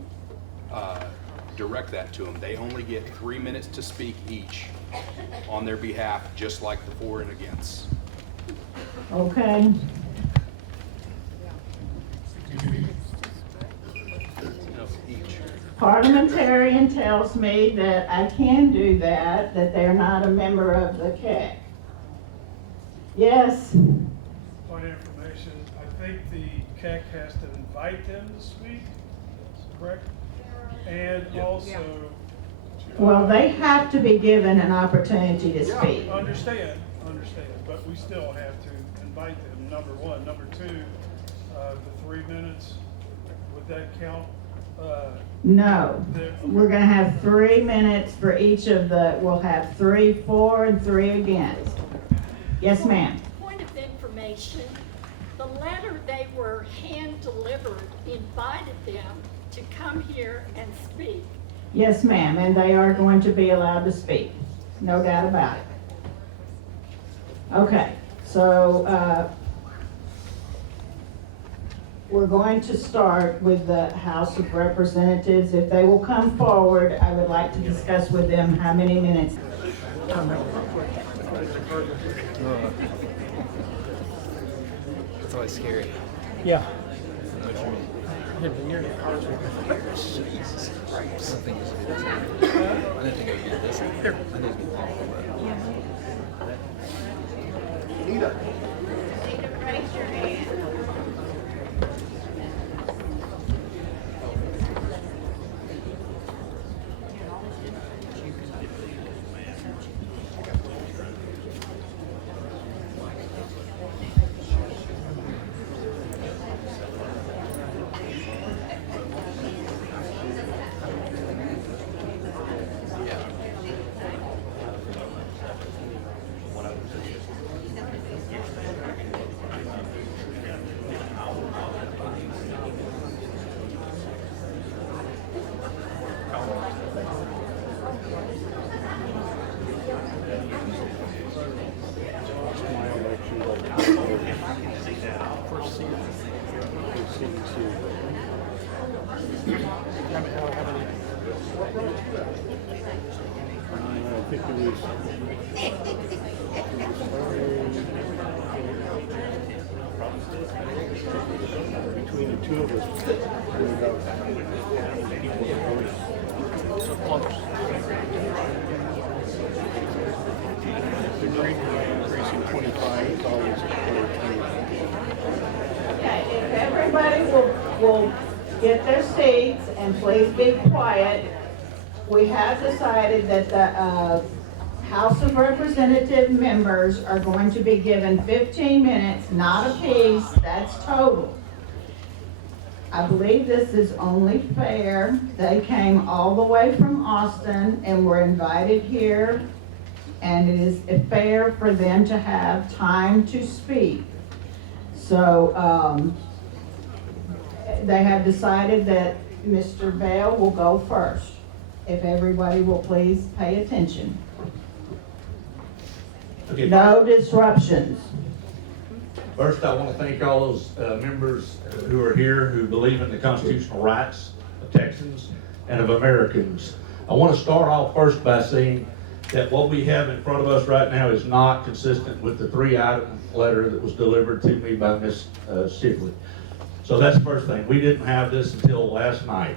direct that to them. They only get 3 minutes to speak each on their behalf, just like the for and against. Okay. Parliamentarian tells me that I can do that, that they're not a member of the CAC. Yes? Point of information, I think the CAC has to invite them to speak, correct? And also. Well, they have to be given an opportunity to speak. Yeah, understand, but we still have to invite them, number one. Number two, the 3 minutes, would that count? No, we're gonna have 3 minutes for each of the, we'll have 3 for and 3 against. Yes, ma'am. Point of information, the letter they were hand-delivered invited them to come here and speak. Yes, ma'am, and they are going to be allowed to speak, no doubt about it. Okay, so we're going to start with the House of Representatives. If they will come forward, I would like to discuss with them how many minutes. It's always scary. Yeah. I know what you mean. When you're in a college Jesus Christ. I didn't think I could get this. I need to be thankful for that. Anita, raise your hand. I think it was. Between the two of us, we got people voting so close. The green precinct 25 is always Okay, if everybody will get their seats and please be quiet, we have decided that the House of Representative members are going to be given 15 minutes, not a piece, that's total. I believe this is only fair. They came all the way from Austin and were invited here, and it is fair for them to have time to speak. So they have decided that Mr. Bale will go first. If everybody will please pay attention. Okay. No disruptions. First, I want to thank all those members who are here who believe in the constitutional rights of Texans and of Americans. I want to start off first by saying that what we have in front of us right now is not consistent with the 3-item letter that was delivered to me by Ms. Shipley. So that's the first thing. We didn't have this until last night.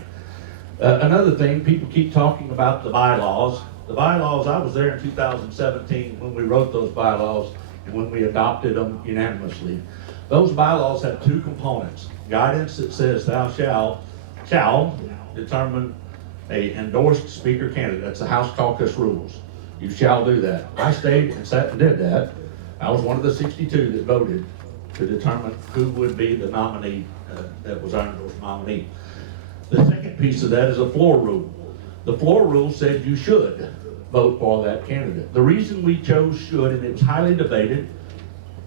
Another thing, people keep talking about the bylaws. The bylaws, I was there in 2017 when we wrote those bylaws and when we adopted them unanimously. Those bylaws have two components. Guidance that says thou shall determine a endorsed speaker candidate. That's the House caucus rules. You shall do that. I stayed and sat and did that. I was one of the 62 that voted to determine who would be the nominee that was our endorsed nominee. The second piece of that is a floor rule. The floor rule said you should vote for that candidate. The reason we chose should, and it was highly debated,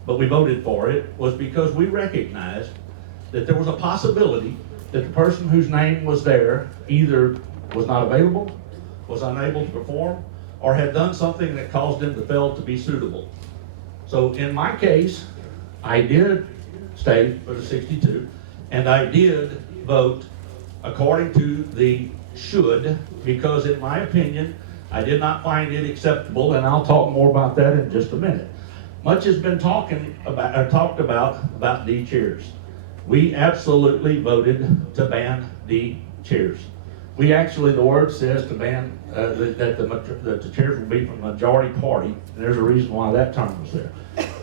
but we voted for it, was because we recognized that there was a possibility that the person whose name was there either was not available, was unable to perform, or had done something that caused them to fail to be suitable. So in my case, I did stay for the 62, and I did vote according to the should, because in my opinion, I did not find it acceptable, and I'll talk more about that in just a minute. Much has been talked about D chairs. We absolutely voted to ban D chairs. We actually, the word says to ban, that the chairs will be from the majority party, and there's a reason why that term was there.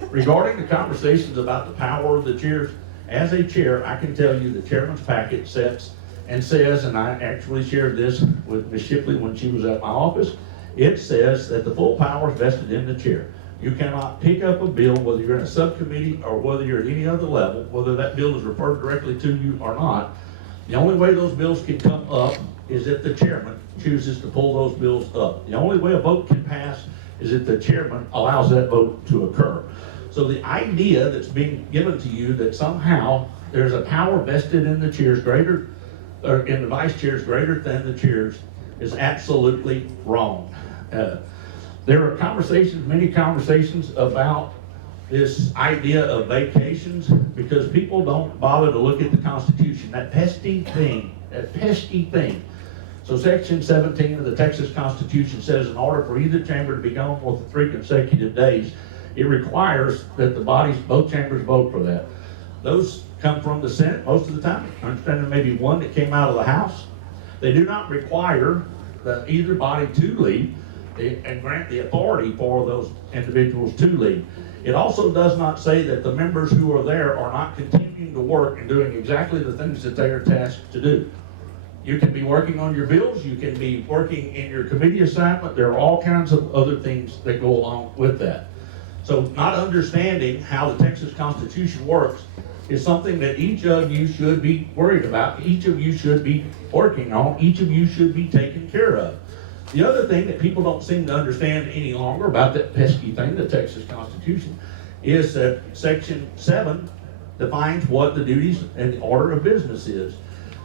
Regarding the conversations about the power of the chairs, as a chair, I can tell you the chairman's packet sets and says, and I actually shared this with Ms. Shipley when she was at my office, it says that the full power is vested in the chair. You cannot pick up a bill, whether you're in a subcommittee or whether you're at any other level, whether that bill is referred directly to you or not. The only way those bills can come up is if the chairman chooses to pull those bills up. The only way a vote can pass is if the chairman allows that vote to occur. So the idea that's being given to you that somehow there's a power vested in the chairs greater, or in the vice chairs greater than the chairs, is absolutely wrong. There are conversations, many conversations about this idea of vacations because people don't bother to look at the Constitution, that pesky thing. So Section 17 of the Texas Constitution says in order for either chamber to be gone for 3 consecutive days, it requires that the bodies, both chambers, vote for that. Those come from the Senate most of the time. I understand there may be one that came out of the House. They do not require either body to leave and grant the authority for those individuals to leave. It also does not say that the members who are there are not continuing to work and doing exactly the things that they are tasked to do. You can be working on your bills, you can be working in your committee assignment, there are all kinds of other things that go along with that. So not understanding how the Texas Constitution works is something that each of you should be worried about, each of you should be working on, each of you should be taken care of. The other thing that people don't seem to understand any longer about that pesky thing, the Texas Constitution, is that Section 7 defines what the duties and the order of business is.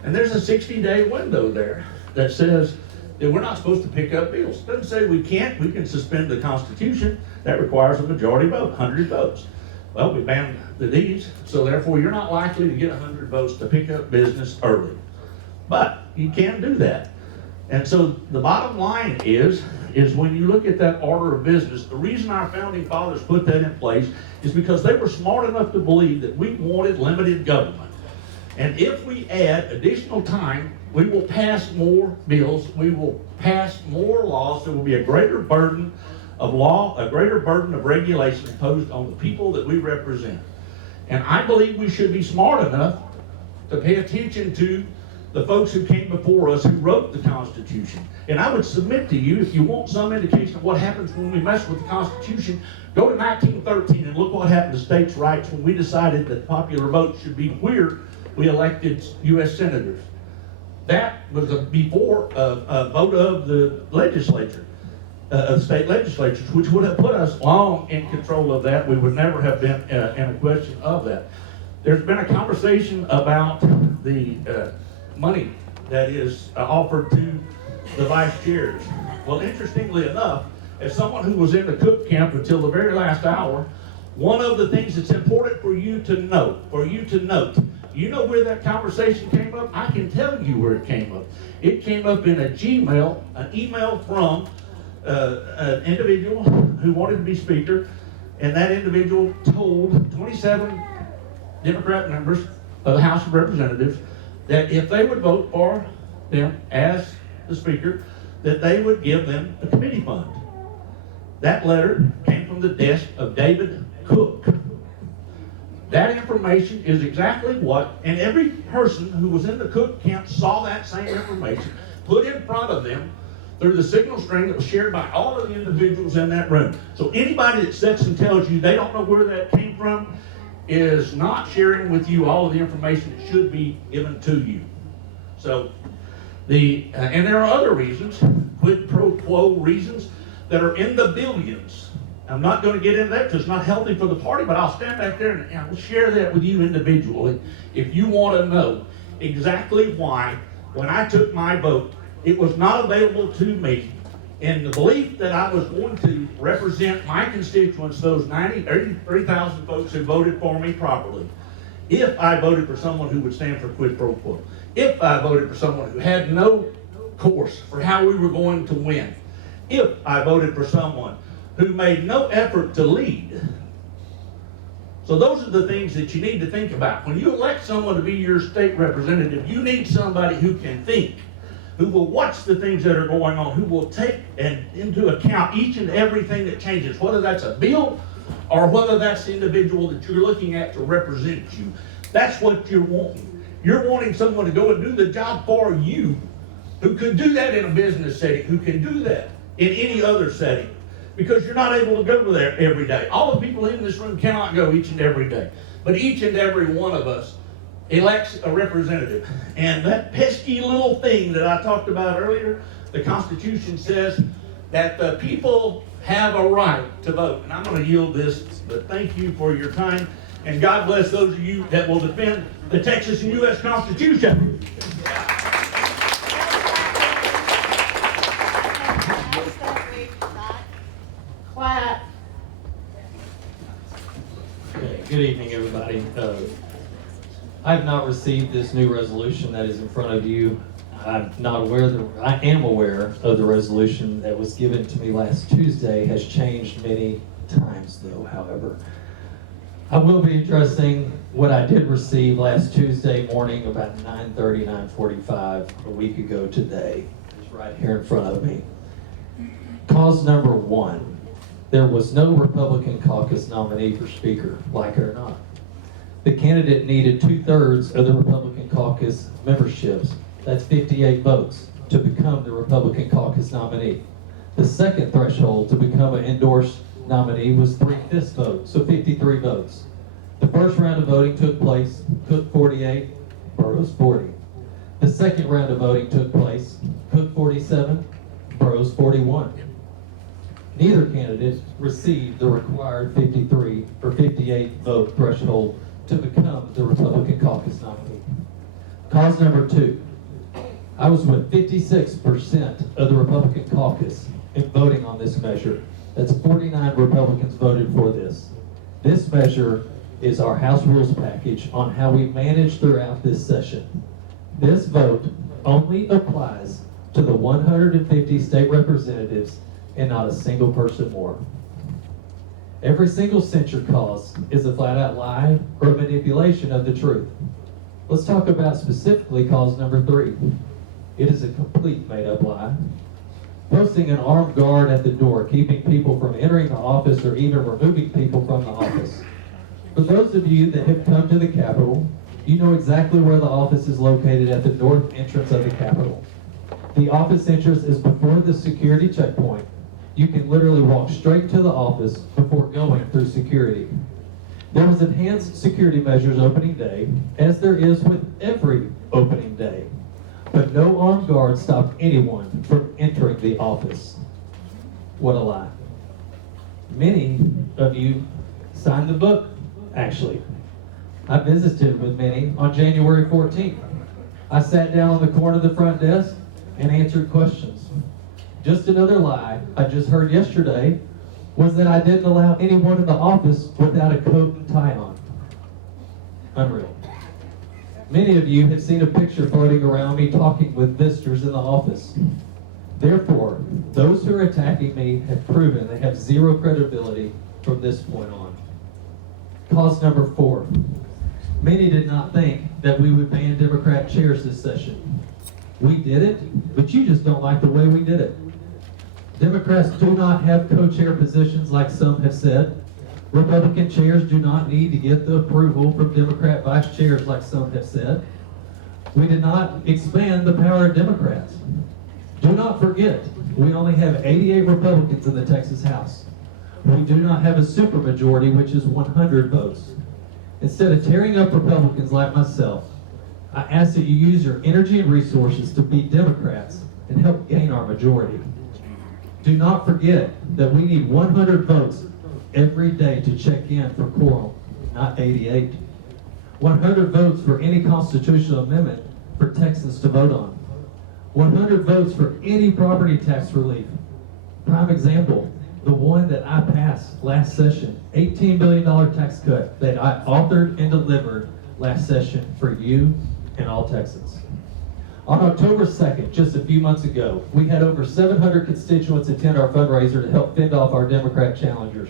And there's a 60-day window there that says that we're not supposed to pick up bills. It doesn't say we can't, we can suspend the Constitution. That requires a majority vote, 100 votes. Well, we banned the Ds, so therefore you're not likely to get 100 votes to pick up business early. But you can do that. And so the bottom line is when you look at that order of business, the reason our founding fathers put that in place is because they were smart enough to believe that we wanted limited government. And if we add additional time, we will pass more bills, we will pass more laws, there will be a greater burden of law, a greater burden of regulation imposed on the people that we represent. And I believe we should be smart enough to pay attention to the folks who came before us who wrote the Constitution. And I would submit to you, if you want some indication of what happens when we mess with the Constitution, go to 1913 and look what happened to states' rights when we decided that popular vote should be where we elected U.S. senators. That was before a vote of the legislature, of state legislatures, which would have put us long in control of that. We would never have been in a question of that. There's been a conversation about the money that is offered to the vice chairs. Well, interestingly enough, as someone who was in the cook camp until the very last hour, one of the things that's important for you to note, you know where that conversation came up? I can tell you where it came up. It came up in an email from an individual who wanted to be speaker, and that individual told 27 Democrat members of the House of Representatives that if they would vote for them as the speaker, that they would give them a committee fund. That letter came from the desk of David Cook. That information is exactly what, and every person who was in the Cook camp saw that same information put in front of them through the signal string that was shared by all of the individuals in that room. So anybody that sits and tells you they don't know where that came from is not sharing with you all of the information that should be given to you. So, and there are other reasons, quid pro quo reasons, that are in the billions. I'm not going to get into that because it's not healthy for the party, but I'll stand back there and I'll share that with you individually if you want to know exactly why, when I took my vote, it was not available to me in the belief that I was going to represent my constituents, those 83,000 folks who voted for me properly, if I voted for someone who would stand for quid pro quo, if I voted for someone who had no course for how we were going to win, if I voted for someone who made no effort to lead. So those are the things that you need to think about. When you elect someone to be your state representative, you need somebody who can think, who will watch the things that are going on, who will take into account each and everything that changes, whether that's a bill or whether that's the individual that you're looking at to represent you. That's what you're wanting. You're wanting someone to go and do the job for you, who could do that in a business setting, who can do that in any other setting, because you're not able to go there every day. All the people in this room cannot go each and every day, but each and every one of us elects a representative. And that pesky little thing that I talked about earlier, the Constitution says that the people have a right to vote. And I'm going to yield this, but thank you for your time. And God bless those of you that will defend the Texas and U.S. Constitution. Clap. Okay, good evening, everybody. I have not received this new resolution that is in front of you. I'm not aware that I am aware of the resolution that was given to me last Tuesday has changed many times though, however. I will be addressing what I did receive last Tuesday morning about 9:30, 9:45 a week ago today. It's right here in front of me. Cause number one, there was no Republican caucus nominee for Speaker, like it or not. The candidate needed 2/3 of the Republican caucus memberships, that's 58 votes, to become the Republican caucus nominee. The second threshold to become an endorsed nominee was 3/5 vote, so 53 votes. The first round of voting took place, Cook 48, Burroughs 40. The second round of voting took place, Cook 47, Burroughs 41. Neither candidate received the required 53 or 58 vote threshold to become the Republican caucus nominee. Cause number two, I was with 56% of the Republican caucus in voting on this measure. That's 49 Republicans voted for this. This measure is our House Rules package on how we manage throughout this session. This vote only applies to the 150 state representatives and not a single person more. Every single censure cause is a flat-out lie or manipulation of the truth. Let's talk about specifically cause number 3. It is a complete made-up lie. Posting an armed guard at the door, keeping people from entering the office or even removing people from the office. For those of you that have come to the Capitol, you know exactly where the office is located at the north entrance of the Capitol. The office entrance is before the security checkpoint. You can literally walk straight to the office before going through security. There was enhanced security measures opening day, as there is with every opening day. But no armed guard stopped anyone from entering the office. What a lie. Many of you signed the book, actually. I visited with many on January 14th. I sat down on the corner of the front desk and answered questions. Just another lie I just heard yesterday was that I didn't allow anyone in the office without a coat and tie on. Unreal. Many of you have seen a picture floating around me talking with visitors in the office. Therefore, those who are attacking me have proven they have zero credibility from this point on. Cause number 4. Many did not think that we would ban Democrat chairs this session. We did it, but you just don't like the way we did it. Democrats do not have co-chair positions like some have said. Republican chairs do not need to get the approval from Democrat vice chairs like some have said. We did not expand the power of Democrats. Do not forget, we only have 88 Republicans in the Texas House. We do not have a supermajority, which is 100 votes. Instead of tearing up Republicans like myself, I ask that you use your energy and resources to beat Democrats and help gain our majority. Do not forget that we need 100 votes every day to check in for quorum, not 88. 100 votes for any constitutional amendment for Texans to vote on. 100 votes for any property tax relief. Prime example, the one that I passed last session, $18 billion tax cut that I authored and delivered last session for you and all Texans. On October 2nd, just a few months ago, we had over 700 constituents attend our fundraiser to help fend off our Democrat challengers.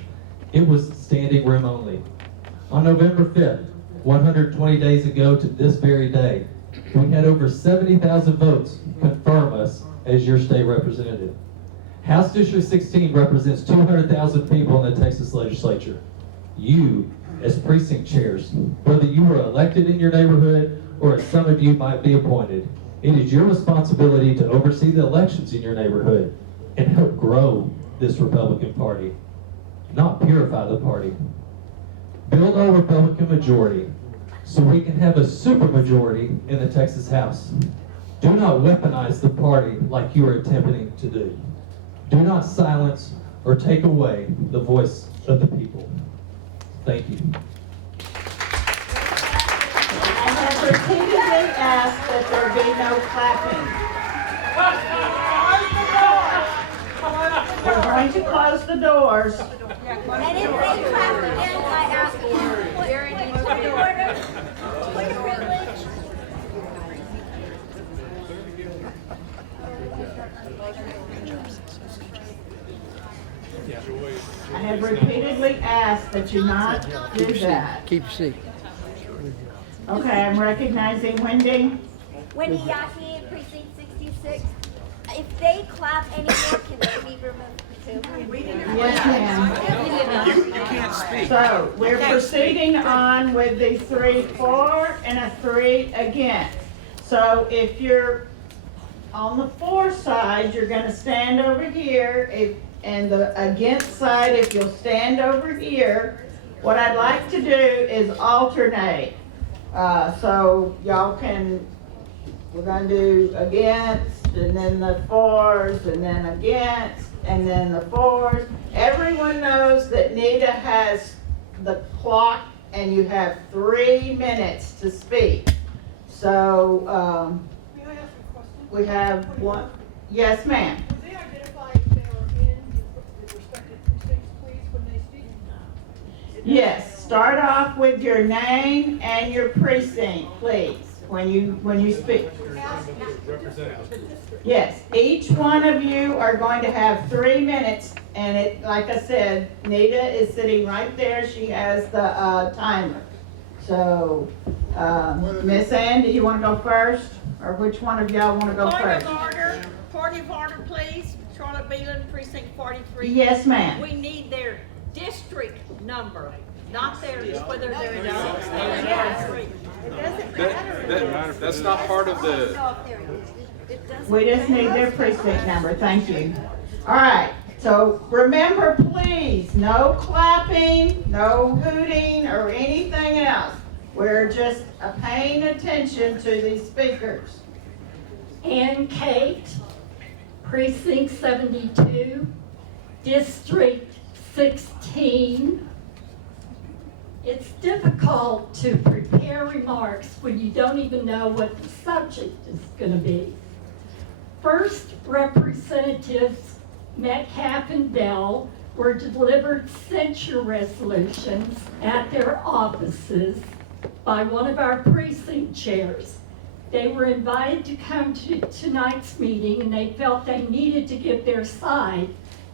It was standing room only. On November 5th, 120 days ago to this very day, we had over 70,000 votes confirm us as your state representative. House District 16 represents 200,000 people in the Texas legislature. You, as precinct chairs, whether you were elected in your neighborhood or as some of you might be appointed, it is your responsibility to oversee the elections in your neighborhood and help grow this Republican Party, not purify the party. Build our Republican majority so we can have a supermajority in the Texas House. Do not weaponize the party like you are attempting to do. Do not silence or take away the voice of the people. Thank you. I have repeatedly asked that there be no clapping. We're going to close the doors. And if they clap again, I ask you, point of order, point of privilege. I have repeatedly asked that you not do that. Keep your seat. Okay, I'm recognizing Wendy. Wendy Yaki, precinct 66. If they clap anymore, can they be removed too? Yes, ma'am. You can't speak. So, we're proceeding on with the 3 for and a 3 against. So, if you're on the for side, you're gonna stand over here. And the against side, if you'll stand over here. What I'd like to do is alternate. So y'all can, we're gonna do against, and then the fors, and then against, and then the fors. Everyone knows that Nita has the clock, and you have 3 minutes to speak. So, May I ask a question? we have one, yes ma'am. Will they identify if they are in the respective precincts, please, when they speak? Yes, start off with your name and your precinct, please, when you speak. Yes, each one of you are going to have 3 minutes, and it, like I said, Nita is sitting right there, she has the timer. So, Miss Ann, do you wanna go first, or which one of y'all wanna go first? Point of order, please. Charlotte Beelan, precinct 43. Yes, ma'am. We need their district number, not their, whether they're in That's not part of the, We just need their precinct number, thank you. All right, so remember, please, no clapping, no hooting, or anything else. We're just paying attention to these speakers. Ann Kate, precinct 72, district 16. It's difficult to prepare remarks when you don't even know what the subject is going to be. First, Representatives Metcalf and Bell were delivered censure resolutions at their offices by one of our precinct chairs. They were invited to come to tonight's meeting, and they felt they needed to give their side,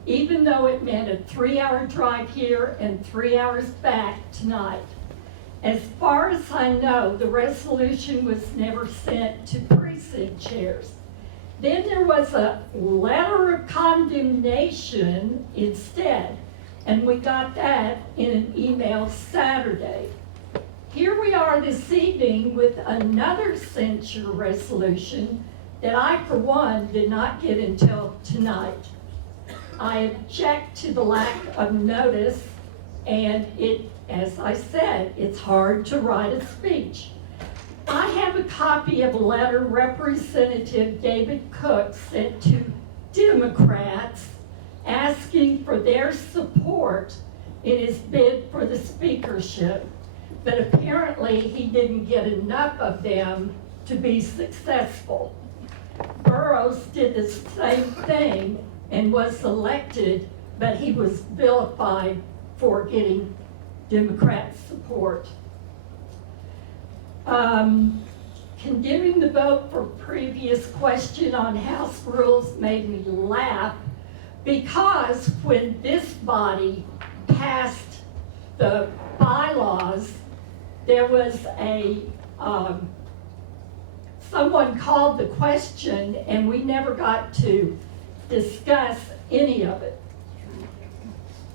even though it meant a 3-hour drive here and 3 hours back tonight. As far as I know, the resolution was never sent to precinct chairs. Then there was a letter of condemnation instead, and we got that in an email Saturday. Here we are this evening with another censure resolution that I, for one, did not get until tonight. I object to the lack of notice, and it, as I said, it's hard to write a speech. I have a copy of a letter Representative David Cook sent to Democrats asking for their support in his bid for the speakership, but apparently he didn't get enough of them to be successful. Burrows did the same thing and was elected, but he was vilified for getting Democrat support. Condemning the vote for previous question on House rules made me laugh, because when this body passed the bylaws, there was someone called the question, and we never got to discuss any of it.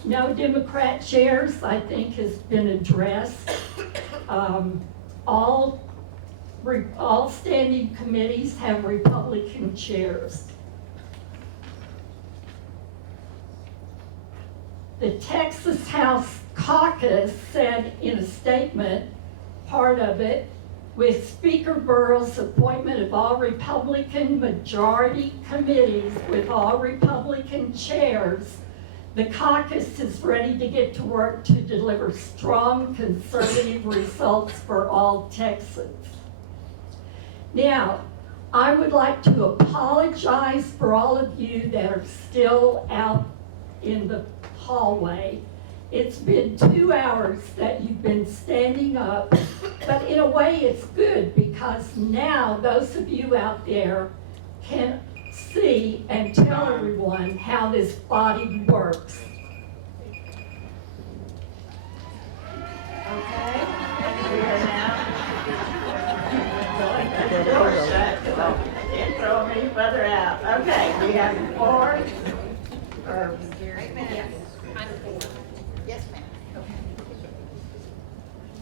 No Democrat chairs, I think, has been addressed. All standing committees have Republican chairs. The Texas House Caucus said in a statement, part of it, with Speaker Burrow's appointment of all Republican majority committees with all Republican chairs, the caucus is ready to get to work to deliver strong conservative results for all Texans. Now, I would like to apologize for all of you that are still out in the hallway. It's been 2 hours that you've been standing up, but in a way it's good, because now those of you out there can see and tell everyone how this body works. Okay, we are now going to the door shut, so can't throw them any further out. Okay, we have the floor. Yes, ma'am.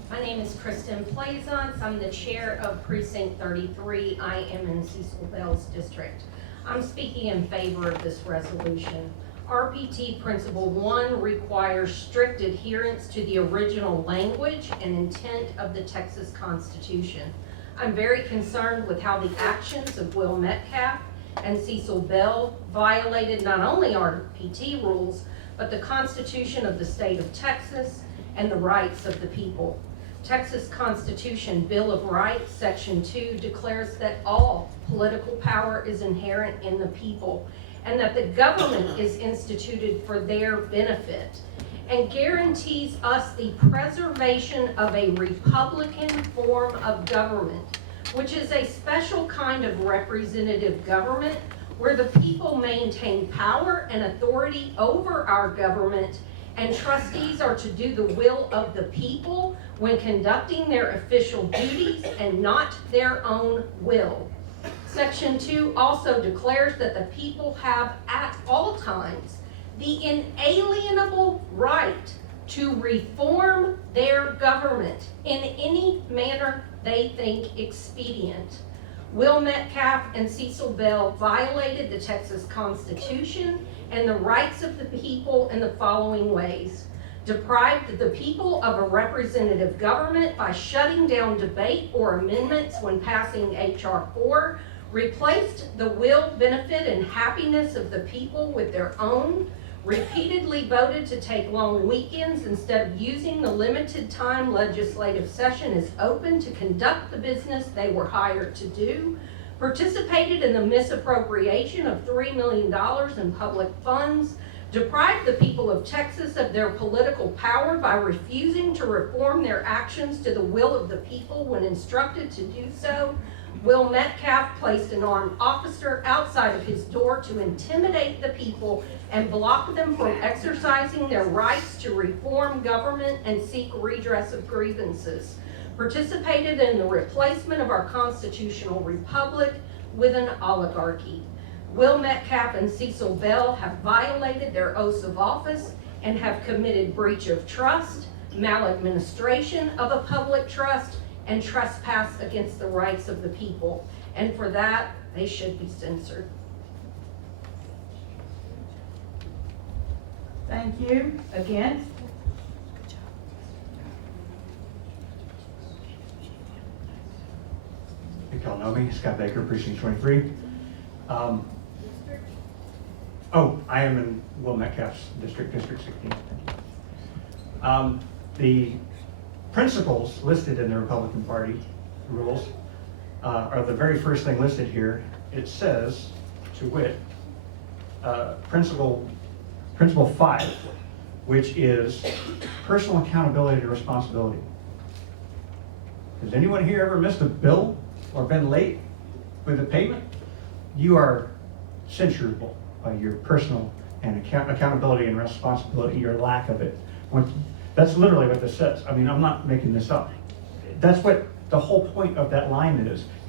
My name is Kristen Plaisance. I'm the chair of Precinct 33. I am in Cecil Bell's district. I'm speaking in favor of this resolution. RPT Principle 1 requires strict adherence to the original language and intent of the Texas Constitution. I'm very concerned with how the actions of Will Metcalf and Cecil Bell violated not only RPT rules, but the Constitution of the state of Texas and the rights of the people. Texas Constitution Bill of Rights, Section 2, declares that all political power is inherent in the people, and that the government is instituted for their benefit. and guarantees us the preservation of a Republican form of government, which is a special kind of representative government where the people maintain power and authority over our government, and trustees are to do the will of the people when conducting their official duties and not their own will. Section 2 also declares that the people have at all times the inalienable right to reform their government in any manner they think expedient. Will Metcalf and Cecil Bell violated the Texas Constitution and the rights of the people in the following ways: deprived the people of a representative government by shutting down debate or amendments when passing H.R. 4, replaced the will, benefit, and happiness of the people with their own, repeatedly voted to take long weekends instead of using the limited time legislative session is open to conduct the business they were hired to do, participated in the misappropriation of $3 million in public funds, deprived the people of Texas of their political power by refusing to reform their actions to the will of the people when instructed to do so. Will Metcalf placed an armed officer outside of his door to intimidate the people and block them from exercising their rights to reform government and seek redress of grievances. Participated in the replacement of our constitutional republic with an oligarchy. Will Metcalf and Cecil Bell have violated their oaths of office and have committed breach of trust, maladministration of a public trust, and trespass against the rights of the people. And for that, they should be censured. Thank you. Against? I think y'all know me, Scott Baker, Precinct 23. I am in Will Metcalf's district, District 16. The principles listed in the Republican Party rules are the very first thing listed here. It says, to wit, Principle 5, which is personal accountability and responsibility. Has anyone here ever missed a bill or been late with a payment? You are censurable by your personal and accountability and responsibility, your lack of it. That's literally what this says. I mean, I'm not making this up. That's what the whole point of that line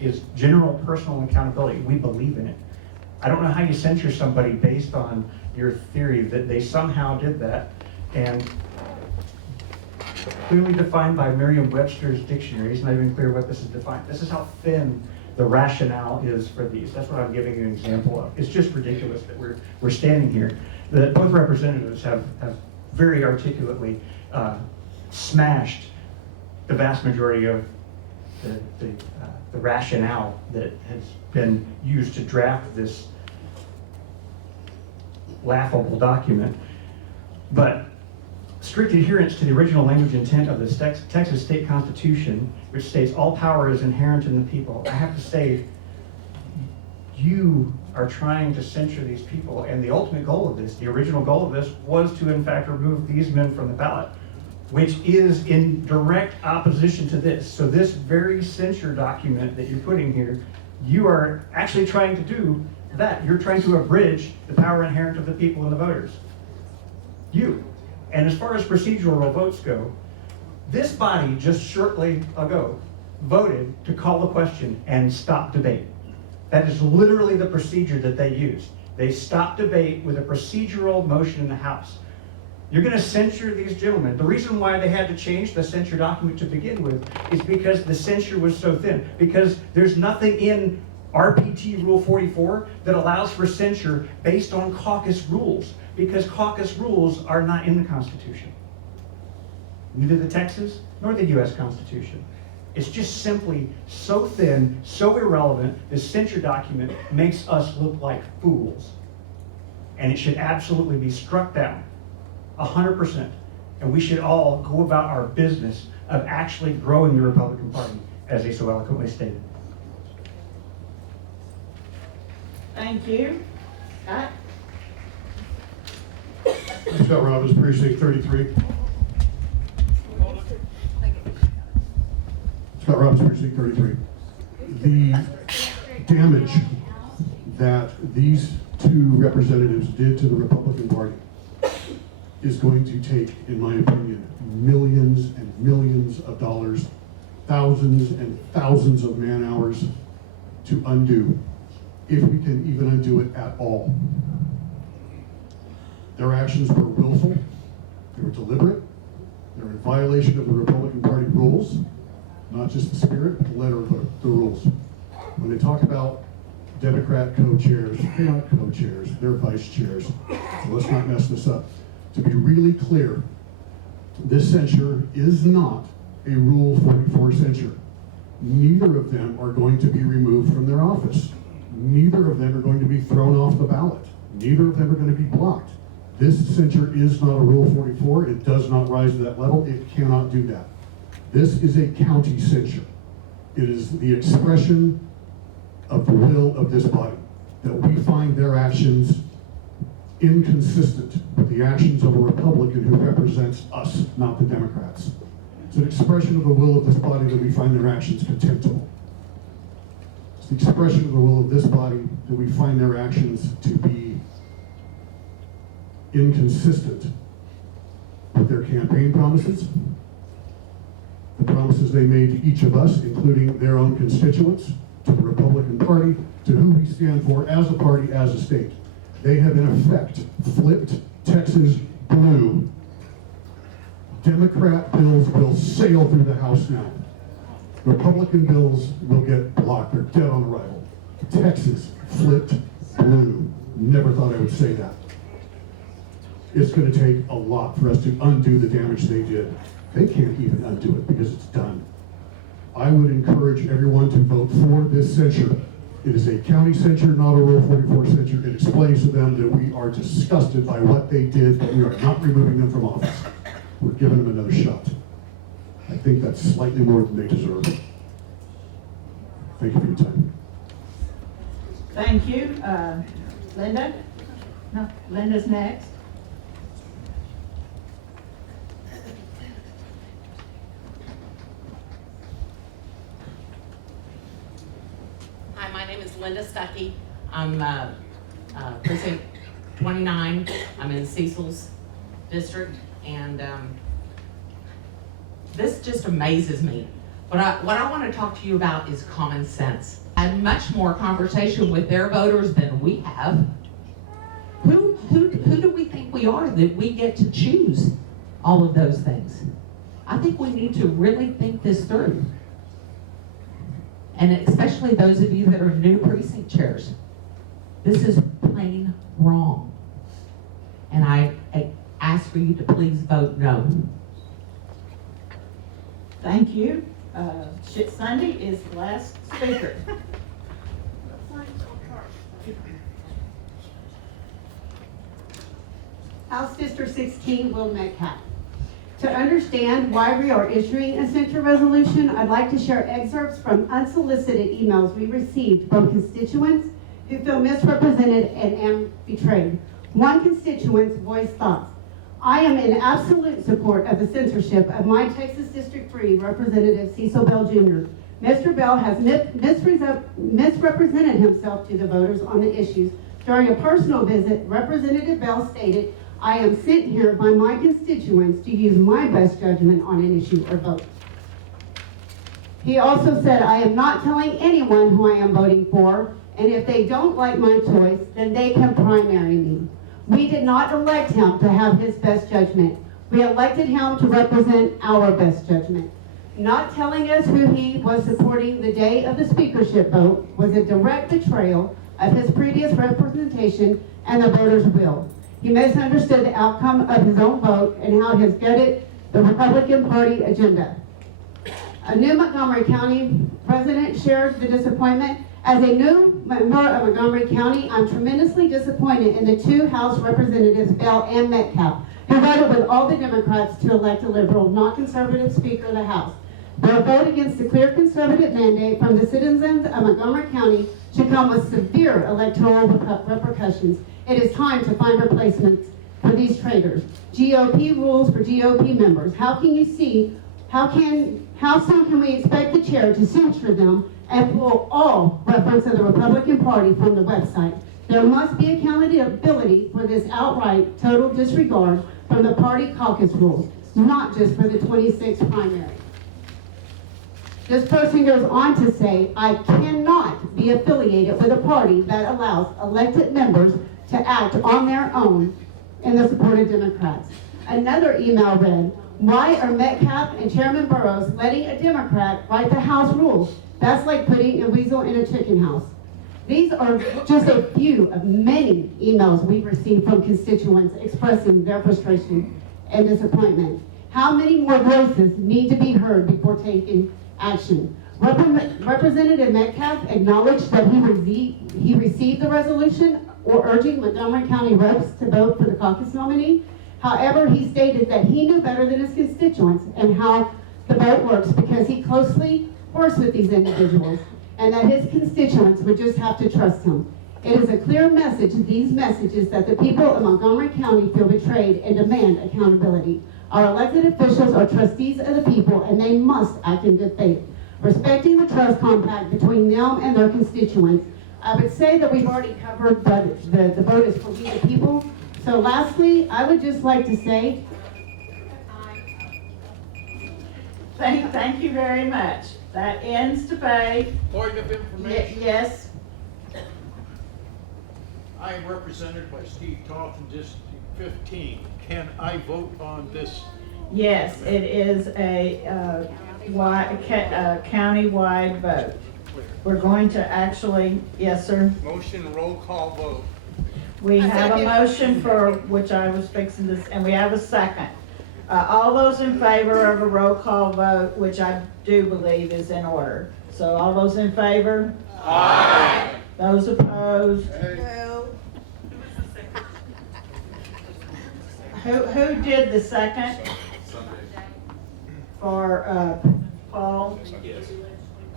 is general personal accountability. We believe in it. I don't know how you censure somebody based on your theory that they somehow did that, and clearly defined by Merriam-Webster's dictionary. It's not even clear what this is defined. This is how thin the rationale is for these. That's what I'm giving you an example of. It's just ridiculous that we're standing here. That both representatives have very articulately smashed the vast majority of the rationale that has been used to draft this laughable document. But strict adherence to the original language intent of the Texas State Constitution, which states all power is inherent in the people. I have to say, you are trying to censure these people, and the ultimate goal of this, the original goal of this, was to in fact remove these men from the ballot, which is in direct opposition to this. So this very censure document that you're putting here, you are actually trying to do that. You're trying to abridge the power inherent of the people and the voters. You. And as far as procedural votes go, this body just shortly ago voted to call the question and stop debate. That is literally the procedure that they used. They stopped debate with a procedural motion in the House. You're going to censure these gentlemen. The reason why they had to change the censure document to begin with is because the censure was so thin. Because there's nothing in RPT Rule 44 that allows for censure based on caucus rules. Because caucus rules are not in the Constitution. Neither the Texas nor the U.S. Constitution. It's just simply so thin, so irrelevant, this censure document makes us look like fools. And it should absolutely be struck down, 100%. And we should all go about our business of actually growing the Republican Party, as they so eloquently stated. Thank you. Scott? Scott Robbins, precinct 33. Scott Robbins, precinct 33. The damage that these two representatives did to the Republican Party is going to take, in my opinion, millions and millions of dollars, thousands and thousands of man hours to undo, if we can even undo it at all. Their actions were willful, they were deliberate, they were in violation of the Republican Party rules, not just the spirit, but the letter of the rules. When they talk about Democrat co-chairs, they're not co-chairs, they're vice chairs. So let's not mess this up. To be really clear, this censure is not a Rule 44 censure. Neither of them are going to be removed from their office. Neither of them are going to be thrown off the ballot. Neither of them are going to be blocked. This censure is not a Rule 44. It does not rise to that level. It cannot do that. This is a county censure. It is the expression of the will of this body, that we find their actions inconsistent with the actions of a Republican who represents us, not the Democrats. It's an expression of the will of this body that we find their actions contemptible. It's the expression of the will of this body that we find their actions to be inconsistent with their campaign promises, the promises they made to each of us, including their own constituents, to the Republican Party, to who we stand for as a party, as a state. They have in effect flipped Texas blue. Democrat bills will sail through the House now. Republican bills will get blocked. They're dead on arrival. Texas flipped blue. Never thought I would say that. It's going to take a lot for us to undo the damage they did. They can't even undo it because it's done. I would encourage everyone to vote for this censure. It is a county censure, not a Rule 44 censure. It explains to them that we are disgusted by what they did, and we are not removing them from office. We're giving them another shot. I think that's slightly more than they deserve. Thank you for your time. Thank you. Linda? No, Linda's next. Hi, my name is Linda Stuckey. I'm precinct 29. I'm in Cecil's district, and this just amazes me. What I want to talk to you about is common sense. I had much more conversation with their voters than we have. Who do we think we are that we get to choose all of those things? I think we need to really think this through. And especially those of you that are new precinct chairs. This is plain wrong. And I ask for you to please vote no. Thank you. Sunday is the last speaker. House District 16, Will Metcalf. To understand why we are issuing a censure resolution, I'd like to share excerpts from unsolicited emails we received from constituents who feel misrepresented and betrayed. One constituent voiced thoughts. I am in absolute support of the censorship of my Texas District 3 Representative Cecil Bell Jr. Mr. Bell has misrepresented himself to the voters on the issues. During a personal visit, Representative Bell stated, I am sent here by my constituents to use my best judgment on an issue or vote. He also said, I am not telling anyone who I am voting for, and if they don't like my choice, then they can primary me. We did not elect him to have his best judgment. We elected him to represent our best judgment. Not telling us who he was supporting the day of the speakership vote was a direct betrayal of his previous representation and the voters' will. He misunderstood the outcome of his own vote and how it has gutted the Republican Party agenda. A new Montgomery County president shared the disappointment. As a new member of Montgomery County, I'm tremendously disappointed in the two House Representatives, Bell and Metcalf, who voted with all the Democrats to elect a liberal, not conservative Speaker of the House. Their vote against the clear conservative mandate from the citizens of Montgomery County should come with severe electoral repercussions. It is time to find replacements. for these traitors. GOP rules for GOP members. How soon can we expect the chair to censure them and pull all reference to the Republican Party from the website? There must be accountability for this outright total disregard from the party caucus rules, not just for the 26th primary. This person goes on to say, I cannot be affiliated with a party that allows elected members to act on their own in the support of Democrats. Another email read, why are Metcalf and Chairman Burrows letting a Democrat write the House rules? That's like putting a weasel in a chicken house. These are just a few of many emails we've received from constituents expressing their frustration and disappointment. How many more voices need to be heard before taking action? Representative Metcalf acknowledged that he received the resolution or urging Montgomery County reps to vote for the caucus nominee. However, he stated that he knew better than his constituents and how the vote works because he closely works with these individuals, and that his constituents would just have to trust him. It is a clear message, these messages, that the people of Montgomery County feel betrayed and demand accountability. Our elected officials are trustees of the people, and they must act in good faith, respecting the trust compact between them and their constituents. I would say that we've already covered the vote is for we the people. So lastly, I would just like to say, Thank you very much. That ends debate. Point of information. Yes. I am represented by Steve Toth from District 15. Can I vote on this? Yes, it is a county-wide vote. We're going to actually, yes, sir. Motion, roll call vote. We have a motion for which I was fixing this, and we have a second. All those in favor of a roll call vote, which I do believe is in order. So all those in favor? Aye. Those opposed? No. Who did the second? For Paul? Yes.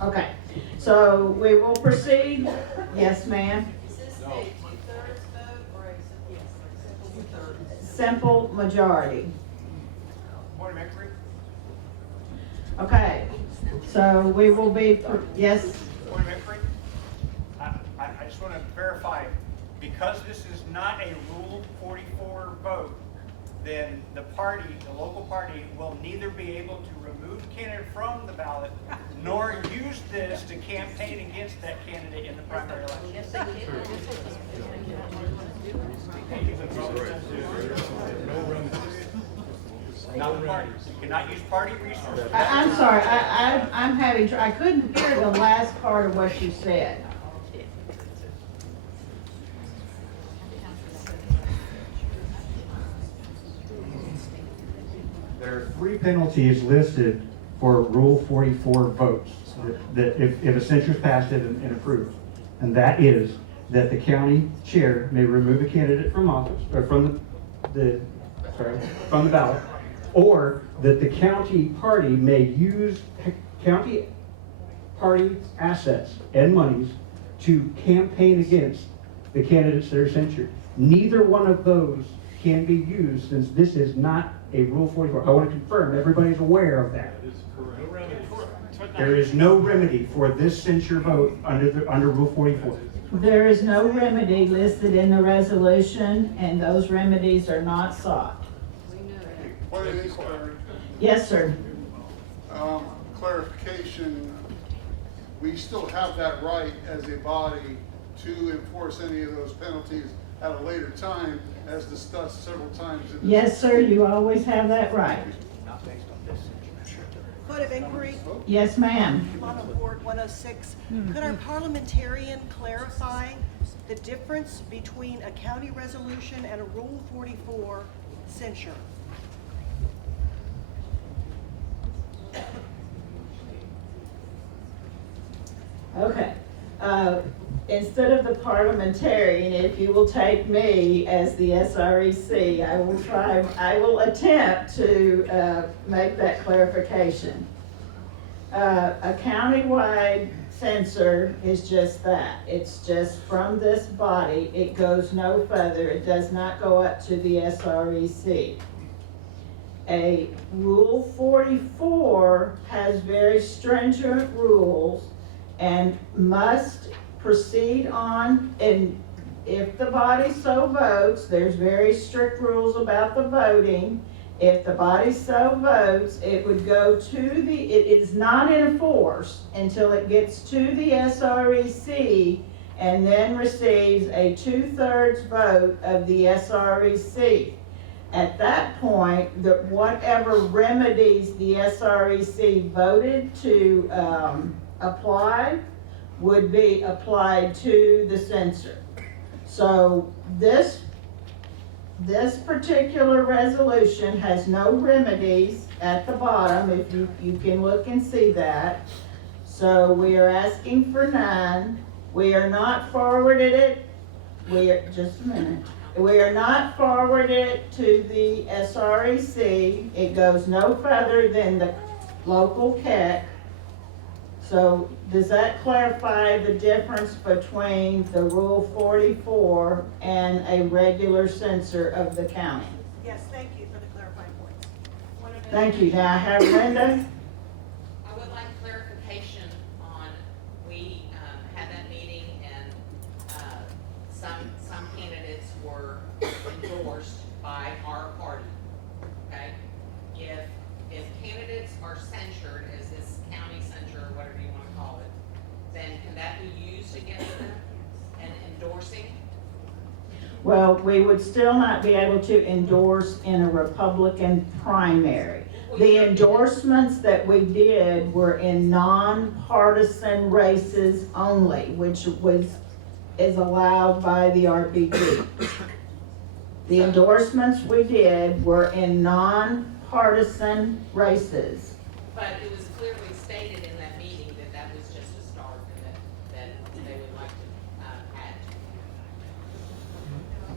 Okay, so we will proceed. Yes, ma'am. Is this a 2/3 vote or a simple majority? Simple majority. Point of inquiry? Okay, so we will be, yes, Point of inquiry? I just want to verify, because this is not a Rule 44 vote, then the local party will neither be able to remove a candidate from the ballot nor use this to campaign against that candidate in the primary election. Not the party. You cannot use party resources. I'm sorry, I'm having, I couldn't hear the last part of what you said. There are 3 penalties listed for Rule 44 votes that if a censure is passed and approved. And that is that the county chair may remove a candidate from office, or from the ballot, or that the county party may use county party assets and monies to campaign against the candidates that are censured. Neither one of those can be used since this is not a Rule 44. I want to confirm everybody's aware of that. There is no remedy for this censure vote under Rule 44. There is no remedy listed in the resolution, and those remedies are not sought. Point of inquiry. Yes, sir. Clarification, we still have that right as a body to enforce any of those penalties at a later time, as discussed several times. Yes, sir, you always have that right. Not based on this. Point of inquiry, Yes, ma'am. on Board 106. Could our parliamentarian clarify the difference between a county resolution and a Rule 44 censure? Okay. Instead of the parliamentarian, if you will take me as the SREC, I will attempt to make that clarification. A countywide censure is just that. It's just from this body. It goes no further. It does not go up to the SREC. A Rule 44 has very stringent rules and must proceed on, and if the body so votes, there's very strict rules about the voting. If the body so votes, it would go to it is not in force until it gets to the SREC and then receives a 2/3 vote of the SREC. At that point, whatever remedies the SREC voted to apply would be applied to the censure. So this particular resolution has no remedies at the bottom, if you can look and see that. So we are asking for none. We are not forwarded it. Just a minute. We are not forwarded it to the SREC. It goes no further than the local CAC. So does that clarify the difference between the Rule 44 and a regular censure of the county? Yes, thank you for the clarifying points. Thank you. Now I have Linda. I would like clarification on, we had that meeting and some candidates were endorsed by our party, okay? If candidates are censured as this county censure, or whatever you want to call it, then can that be used against them and endorsing? Well, we would still not be able to endorse in a Republican primary. The endorsements that we did were in nonpartisan races only, which is allowed by the RPT. The endorsements we did were in nonpartisan races. But it was clearly stated in that meeting that was just a start and that they would like to add.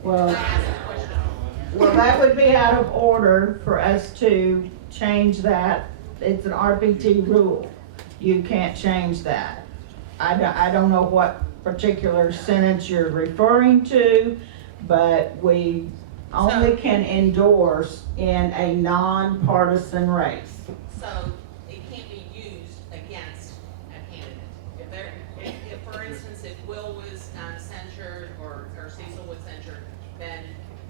Well, that would be out of order for us to change that. It's an RPT rule. You can't change that. I don't know what particular sentence you're referring to, but we only can endorse in a nonpartisan race. So it can't be used against a candidate. If for instance, if Will was censured or Cecil was censured, then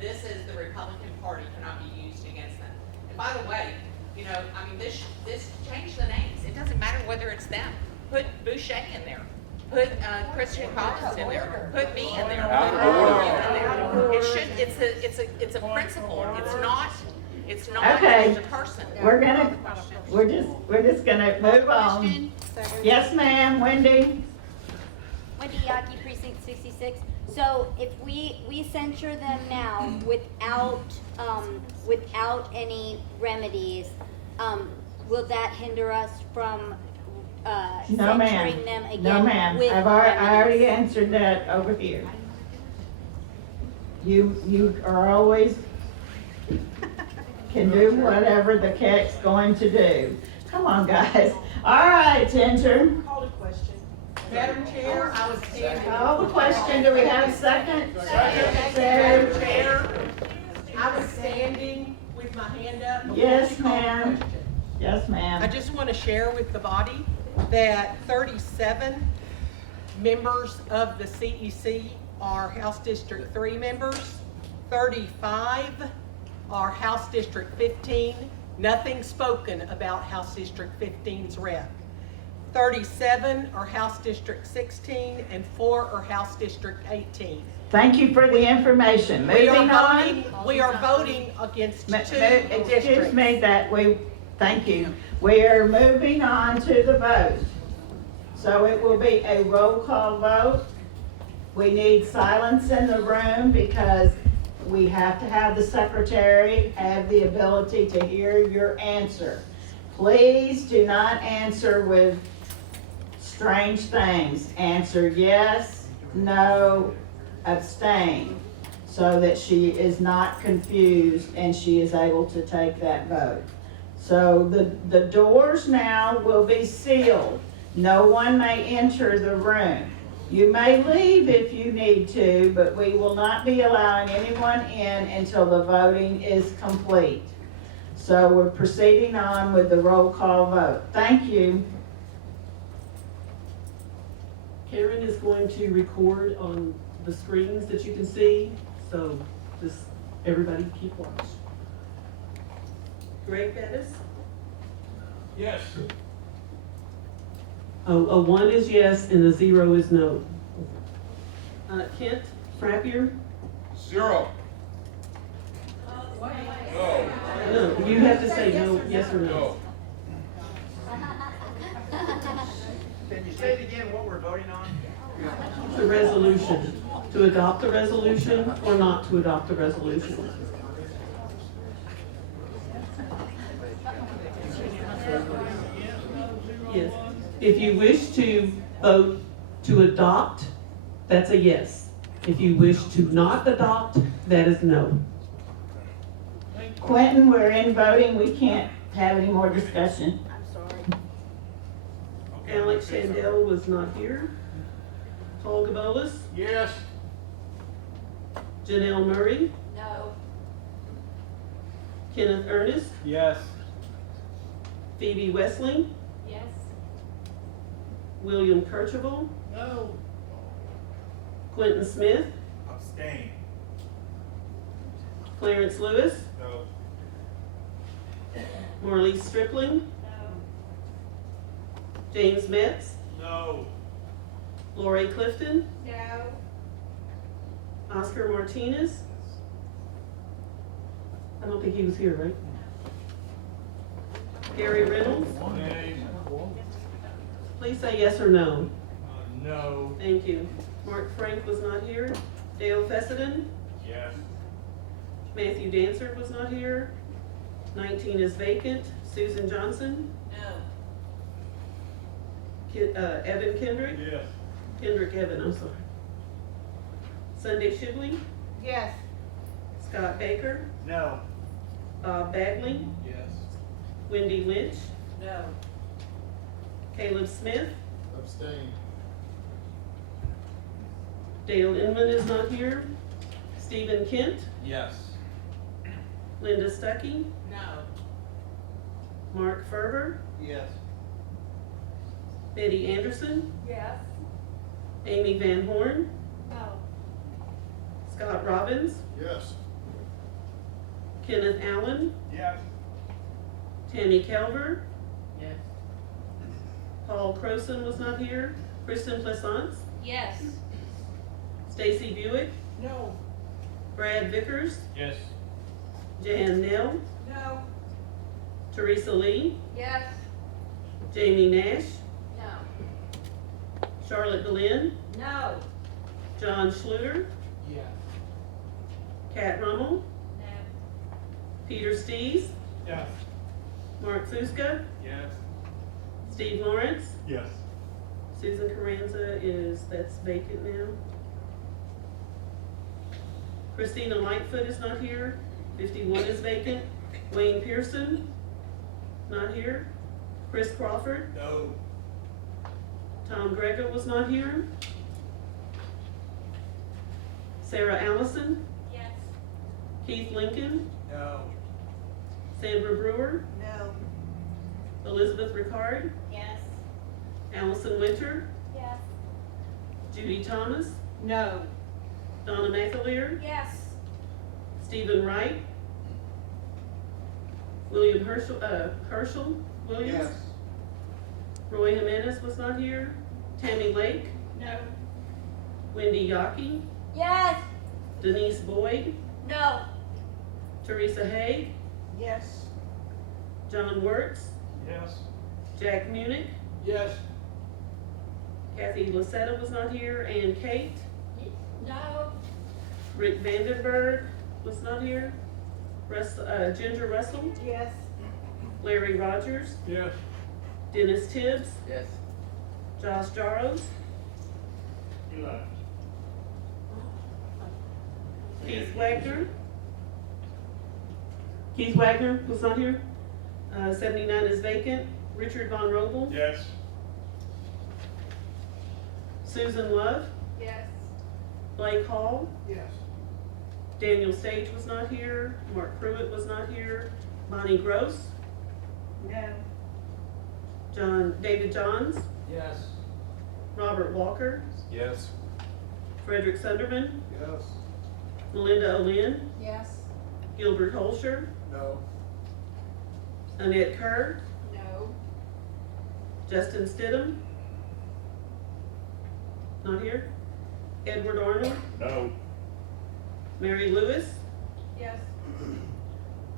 this is the Republican Party cannot be used against them. And by the way, you know, I mean, this change the names. It doesn't matter whether it's them. Put Boucher in there. Put Christian Collins in there. Put me in there. Put you in there. It should. It's a principle. It's not Okay. just a person. We're just gonna move on. Yes, ma'am, Wendy. Wendy Yaki, Precinct 66. So if we censure them now without any remedies, will that hinder us from No, ma'am. censuring them again? No, ma'am. with I remedies? already answered that over here. You are always can do whatever the CAC's going to do. Come on, guys. All right, Ginger. Call a question. Madam Chair, I was standing. Call the question. Do we have a second? Madam Chair, I was standing with my hand up. before Yes, she called the ma'am. question. Yes, ma'am. I just want to share with the body that 37 members of the CEC are House District 3 members. 35 are House District 15. Nothing spoken about House District 15's rep. 37 are House District 16 and 4 are House District 18. Thank you for the information. We Moving on. we are voting against two Excuse districts. me, thank you. We are moving on to the vote. So it will be a roll call vote. We need silence in the room because we have to have the secretary have the ability to hear your answer. Please do not answer with strange things. Answer yes, no, abstain, so that she is not confused and she is able to take that vote. So the doors now will be sealed. No one may enter the room. You may leave if you need to, but we will not be allowing anyone in until the voting is complete. So we're proceeding on with the roll call vote. Thank you. Karen is going to record on the screens that you can see, so just everybody keep watch. Greg Bettis? Yes. A 1 is yes and a 0 is no. Kent Frappier? 0. No, you have to say no, yes or no. Can you say it again, what we're voting on? The resolution, to adopt the resolution or not to adopt the resolution. Yes. If you wish to vote to adopt, that's a yes. If you wish to not adopt, that is no. Quentin, we're in voting. We can't have any more discussion. I'm sorry. Alex Shandell was not here. Paul Gabolis? Yes. Janelle Murray? No. Kenneth Ernest? Yes. Phoebe Westling? Yes. William Kercheval? No. Quentin Smith? Abstain. Clarence Lewis? No. Marlise Stripling? James Metz? No. Lori Clifton? No. Oscar Martinez? I don't think he was here, right? Gary Reynolds? Please say yes or no. No. Thank you. Mark Frank was not here. Dale Fessenden? Yes. Matthew Dancer was not here. 19 is vacant. Susan Johnson? No. Evan Kendrick? Yes. Kendrick Evan, I'm sorry. Sunday Shibley? Yes. Scott Baker? No. Bob Bagley? Yes. Wendy Lynch? No. Caleb Smith? Abstain. Dale Inman is not here. Stephen Kent? Yes. Linda Stuckey? No. Mark Ferber? Yes. Betty Anderson? Yes. Amy Van Horn? No. Scott Robbins? Yes. Kenneth Allen? Yes. Tammy Kelver? Yes. Paul Croson was not here. Kristen Plaisance? Yes. Stacy Buick? No. Brad Vickers? Yes. Jan Nell? No. Teresa Lee? Yes. Jamie Nash? No. Charlotte Glenn? No. John Schluter? Yes. Kat Rummel? No. Peter Stees? Yes. Mark Fuska? Yes. Steve Lawrence? Yes. Susan Carranza that's vacant now. Christina Lightfoot is not here. 51 is vacant. Wayne Pearson? Not here. Chris Crawford? No. Tom Gregor was not here. Sarah Allison? Yes. Keith Lincoln? No. Sandra Brewer? No. Elizabeth Ricard? Yes. Allison Winter? Yes. Judy Thomas? No. Donna McAleer? Yes. Stephen Wright? William Herschel Williams? Roy Jimenez was not here. Tammy Lake? No. Wendy Yockey? Yes. Denise Boyd? No. Teresa Hay? Yes. John Wirtz? Yes. Jack Munich? Yes. Kathy Lasetta was not here. And Kate? No. Rick Vandenberg was not here. Ginger Russell? Yes. Larry Rogers? Yes. Dennis Tibbs? Yes. Josh Jaros? Keith Wagner? Keith Wagner was not here. 79 is vacant. Richard Von Rogel? Yes. Susan Love, Yes. Blake Hall, Yes. Daniel Stage was not here, Mark Pruitt was not here, Bonnie Gross, No. David Johns, Yes. Robert Walker, Yes. Frederick Sunderman, Yes. Melinda O'Lynn, Yes. Gilbert Holscher, No. Annette Kerr, No. Justin Stidham, not here, Edward Arnold, No. Mary Lewis, Yes.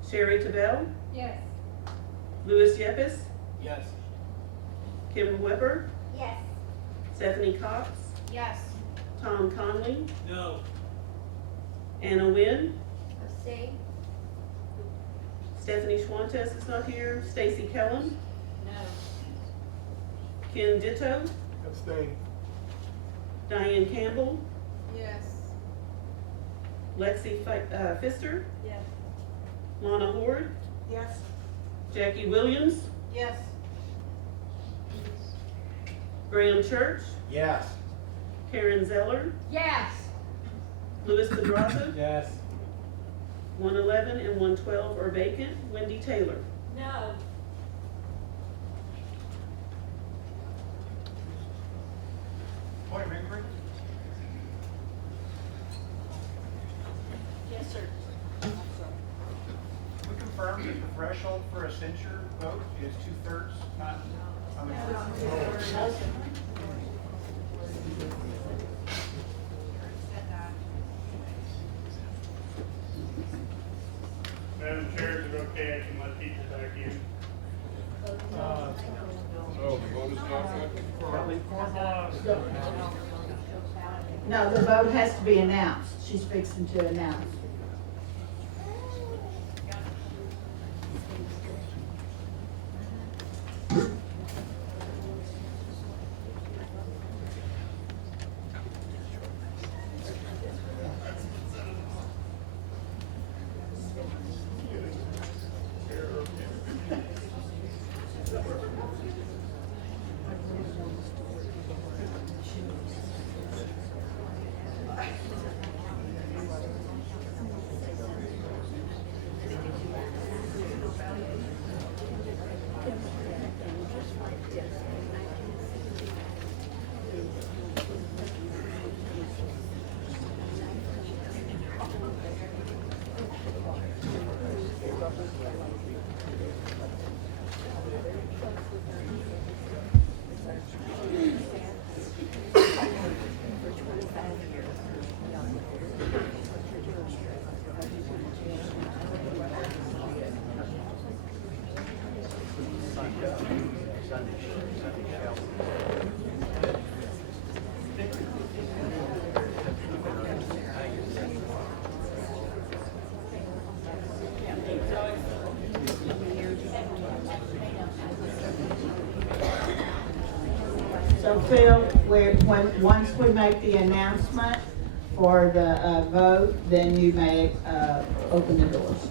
Sherry Tabell, Yes. Louis Yepes, Yes. Kim Weber, Yes. Stephanie Cox, Yes. Tom Conley, No. Anna Wynn, Abstain? Stephanie Schwantes is not here, Stacy Kellum, No. Ken Ditto, Abstain. Diane Campbell, Yes. Lexi Pfister, Yes. Lana Horde, Yes. Jackie Williams, Yes. Graham Church, Yes. Karen Zeller, Yes. Louis Pedraza, Yes. 111 and 112 are vacant, Wendy Taylor. No. Point of inquiry? Yes, sir. We confirmed that the threshold for a censure vote is 2/3, not, I mean. Madam Chair, is it okay I can let teacher back in? So the vote is not good? No, the vote has to be announced. She's fixing to announce. So Phil, once we make the announcement for the vote, then you may open the doors.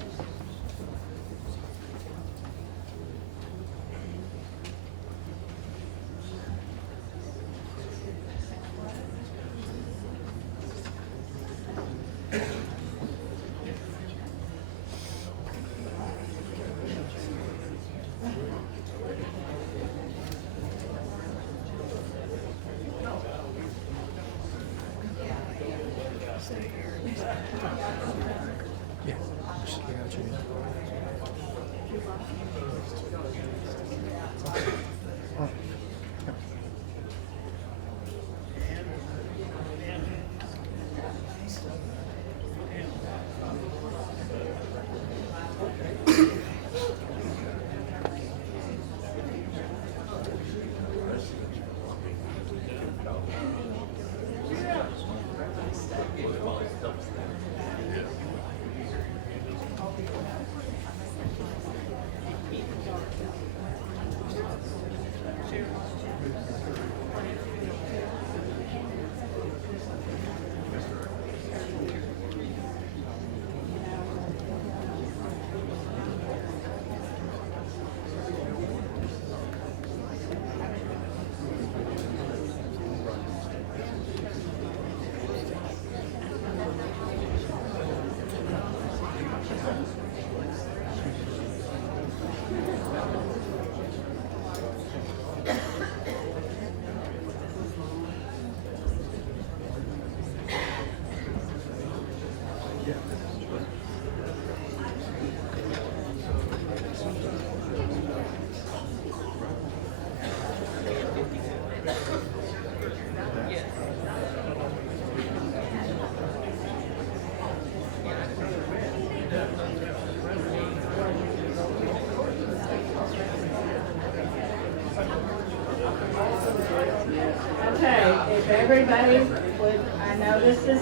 everybody would, I know this is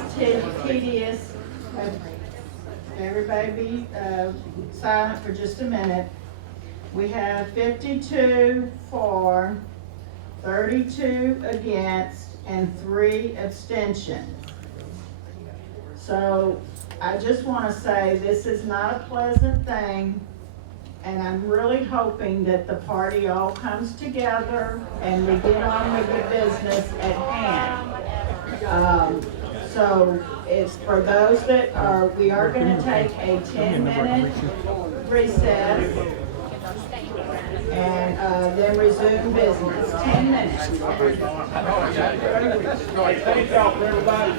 tedious, but everybody be silent for just a minute. We have 52 for, 32 against, and 3 abstentions. So I just want to say this is not a pleasant thing, and I'm really hoping that the party all comes together and we get on with the business at hand. So it's for those that are, we are going to take a 10-minute recess and then resume business. 10 minutes. Thank y'all for everybody.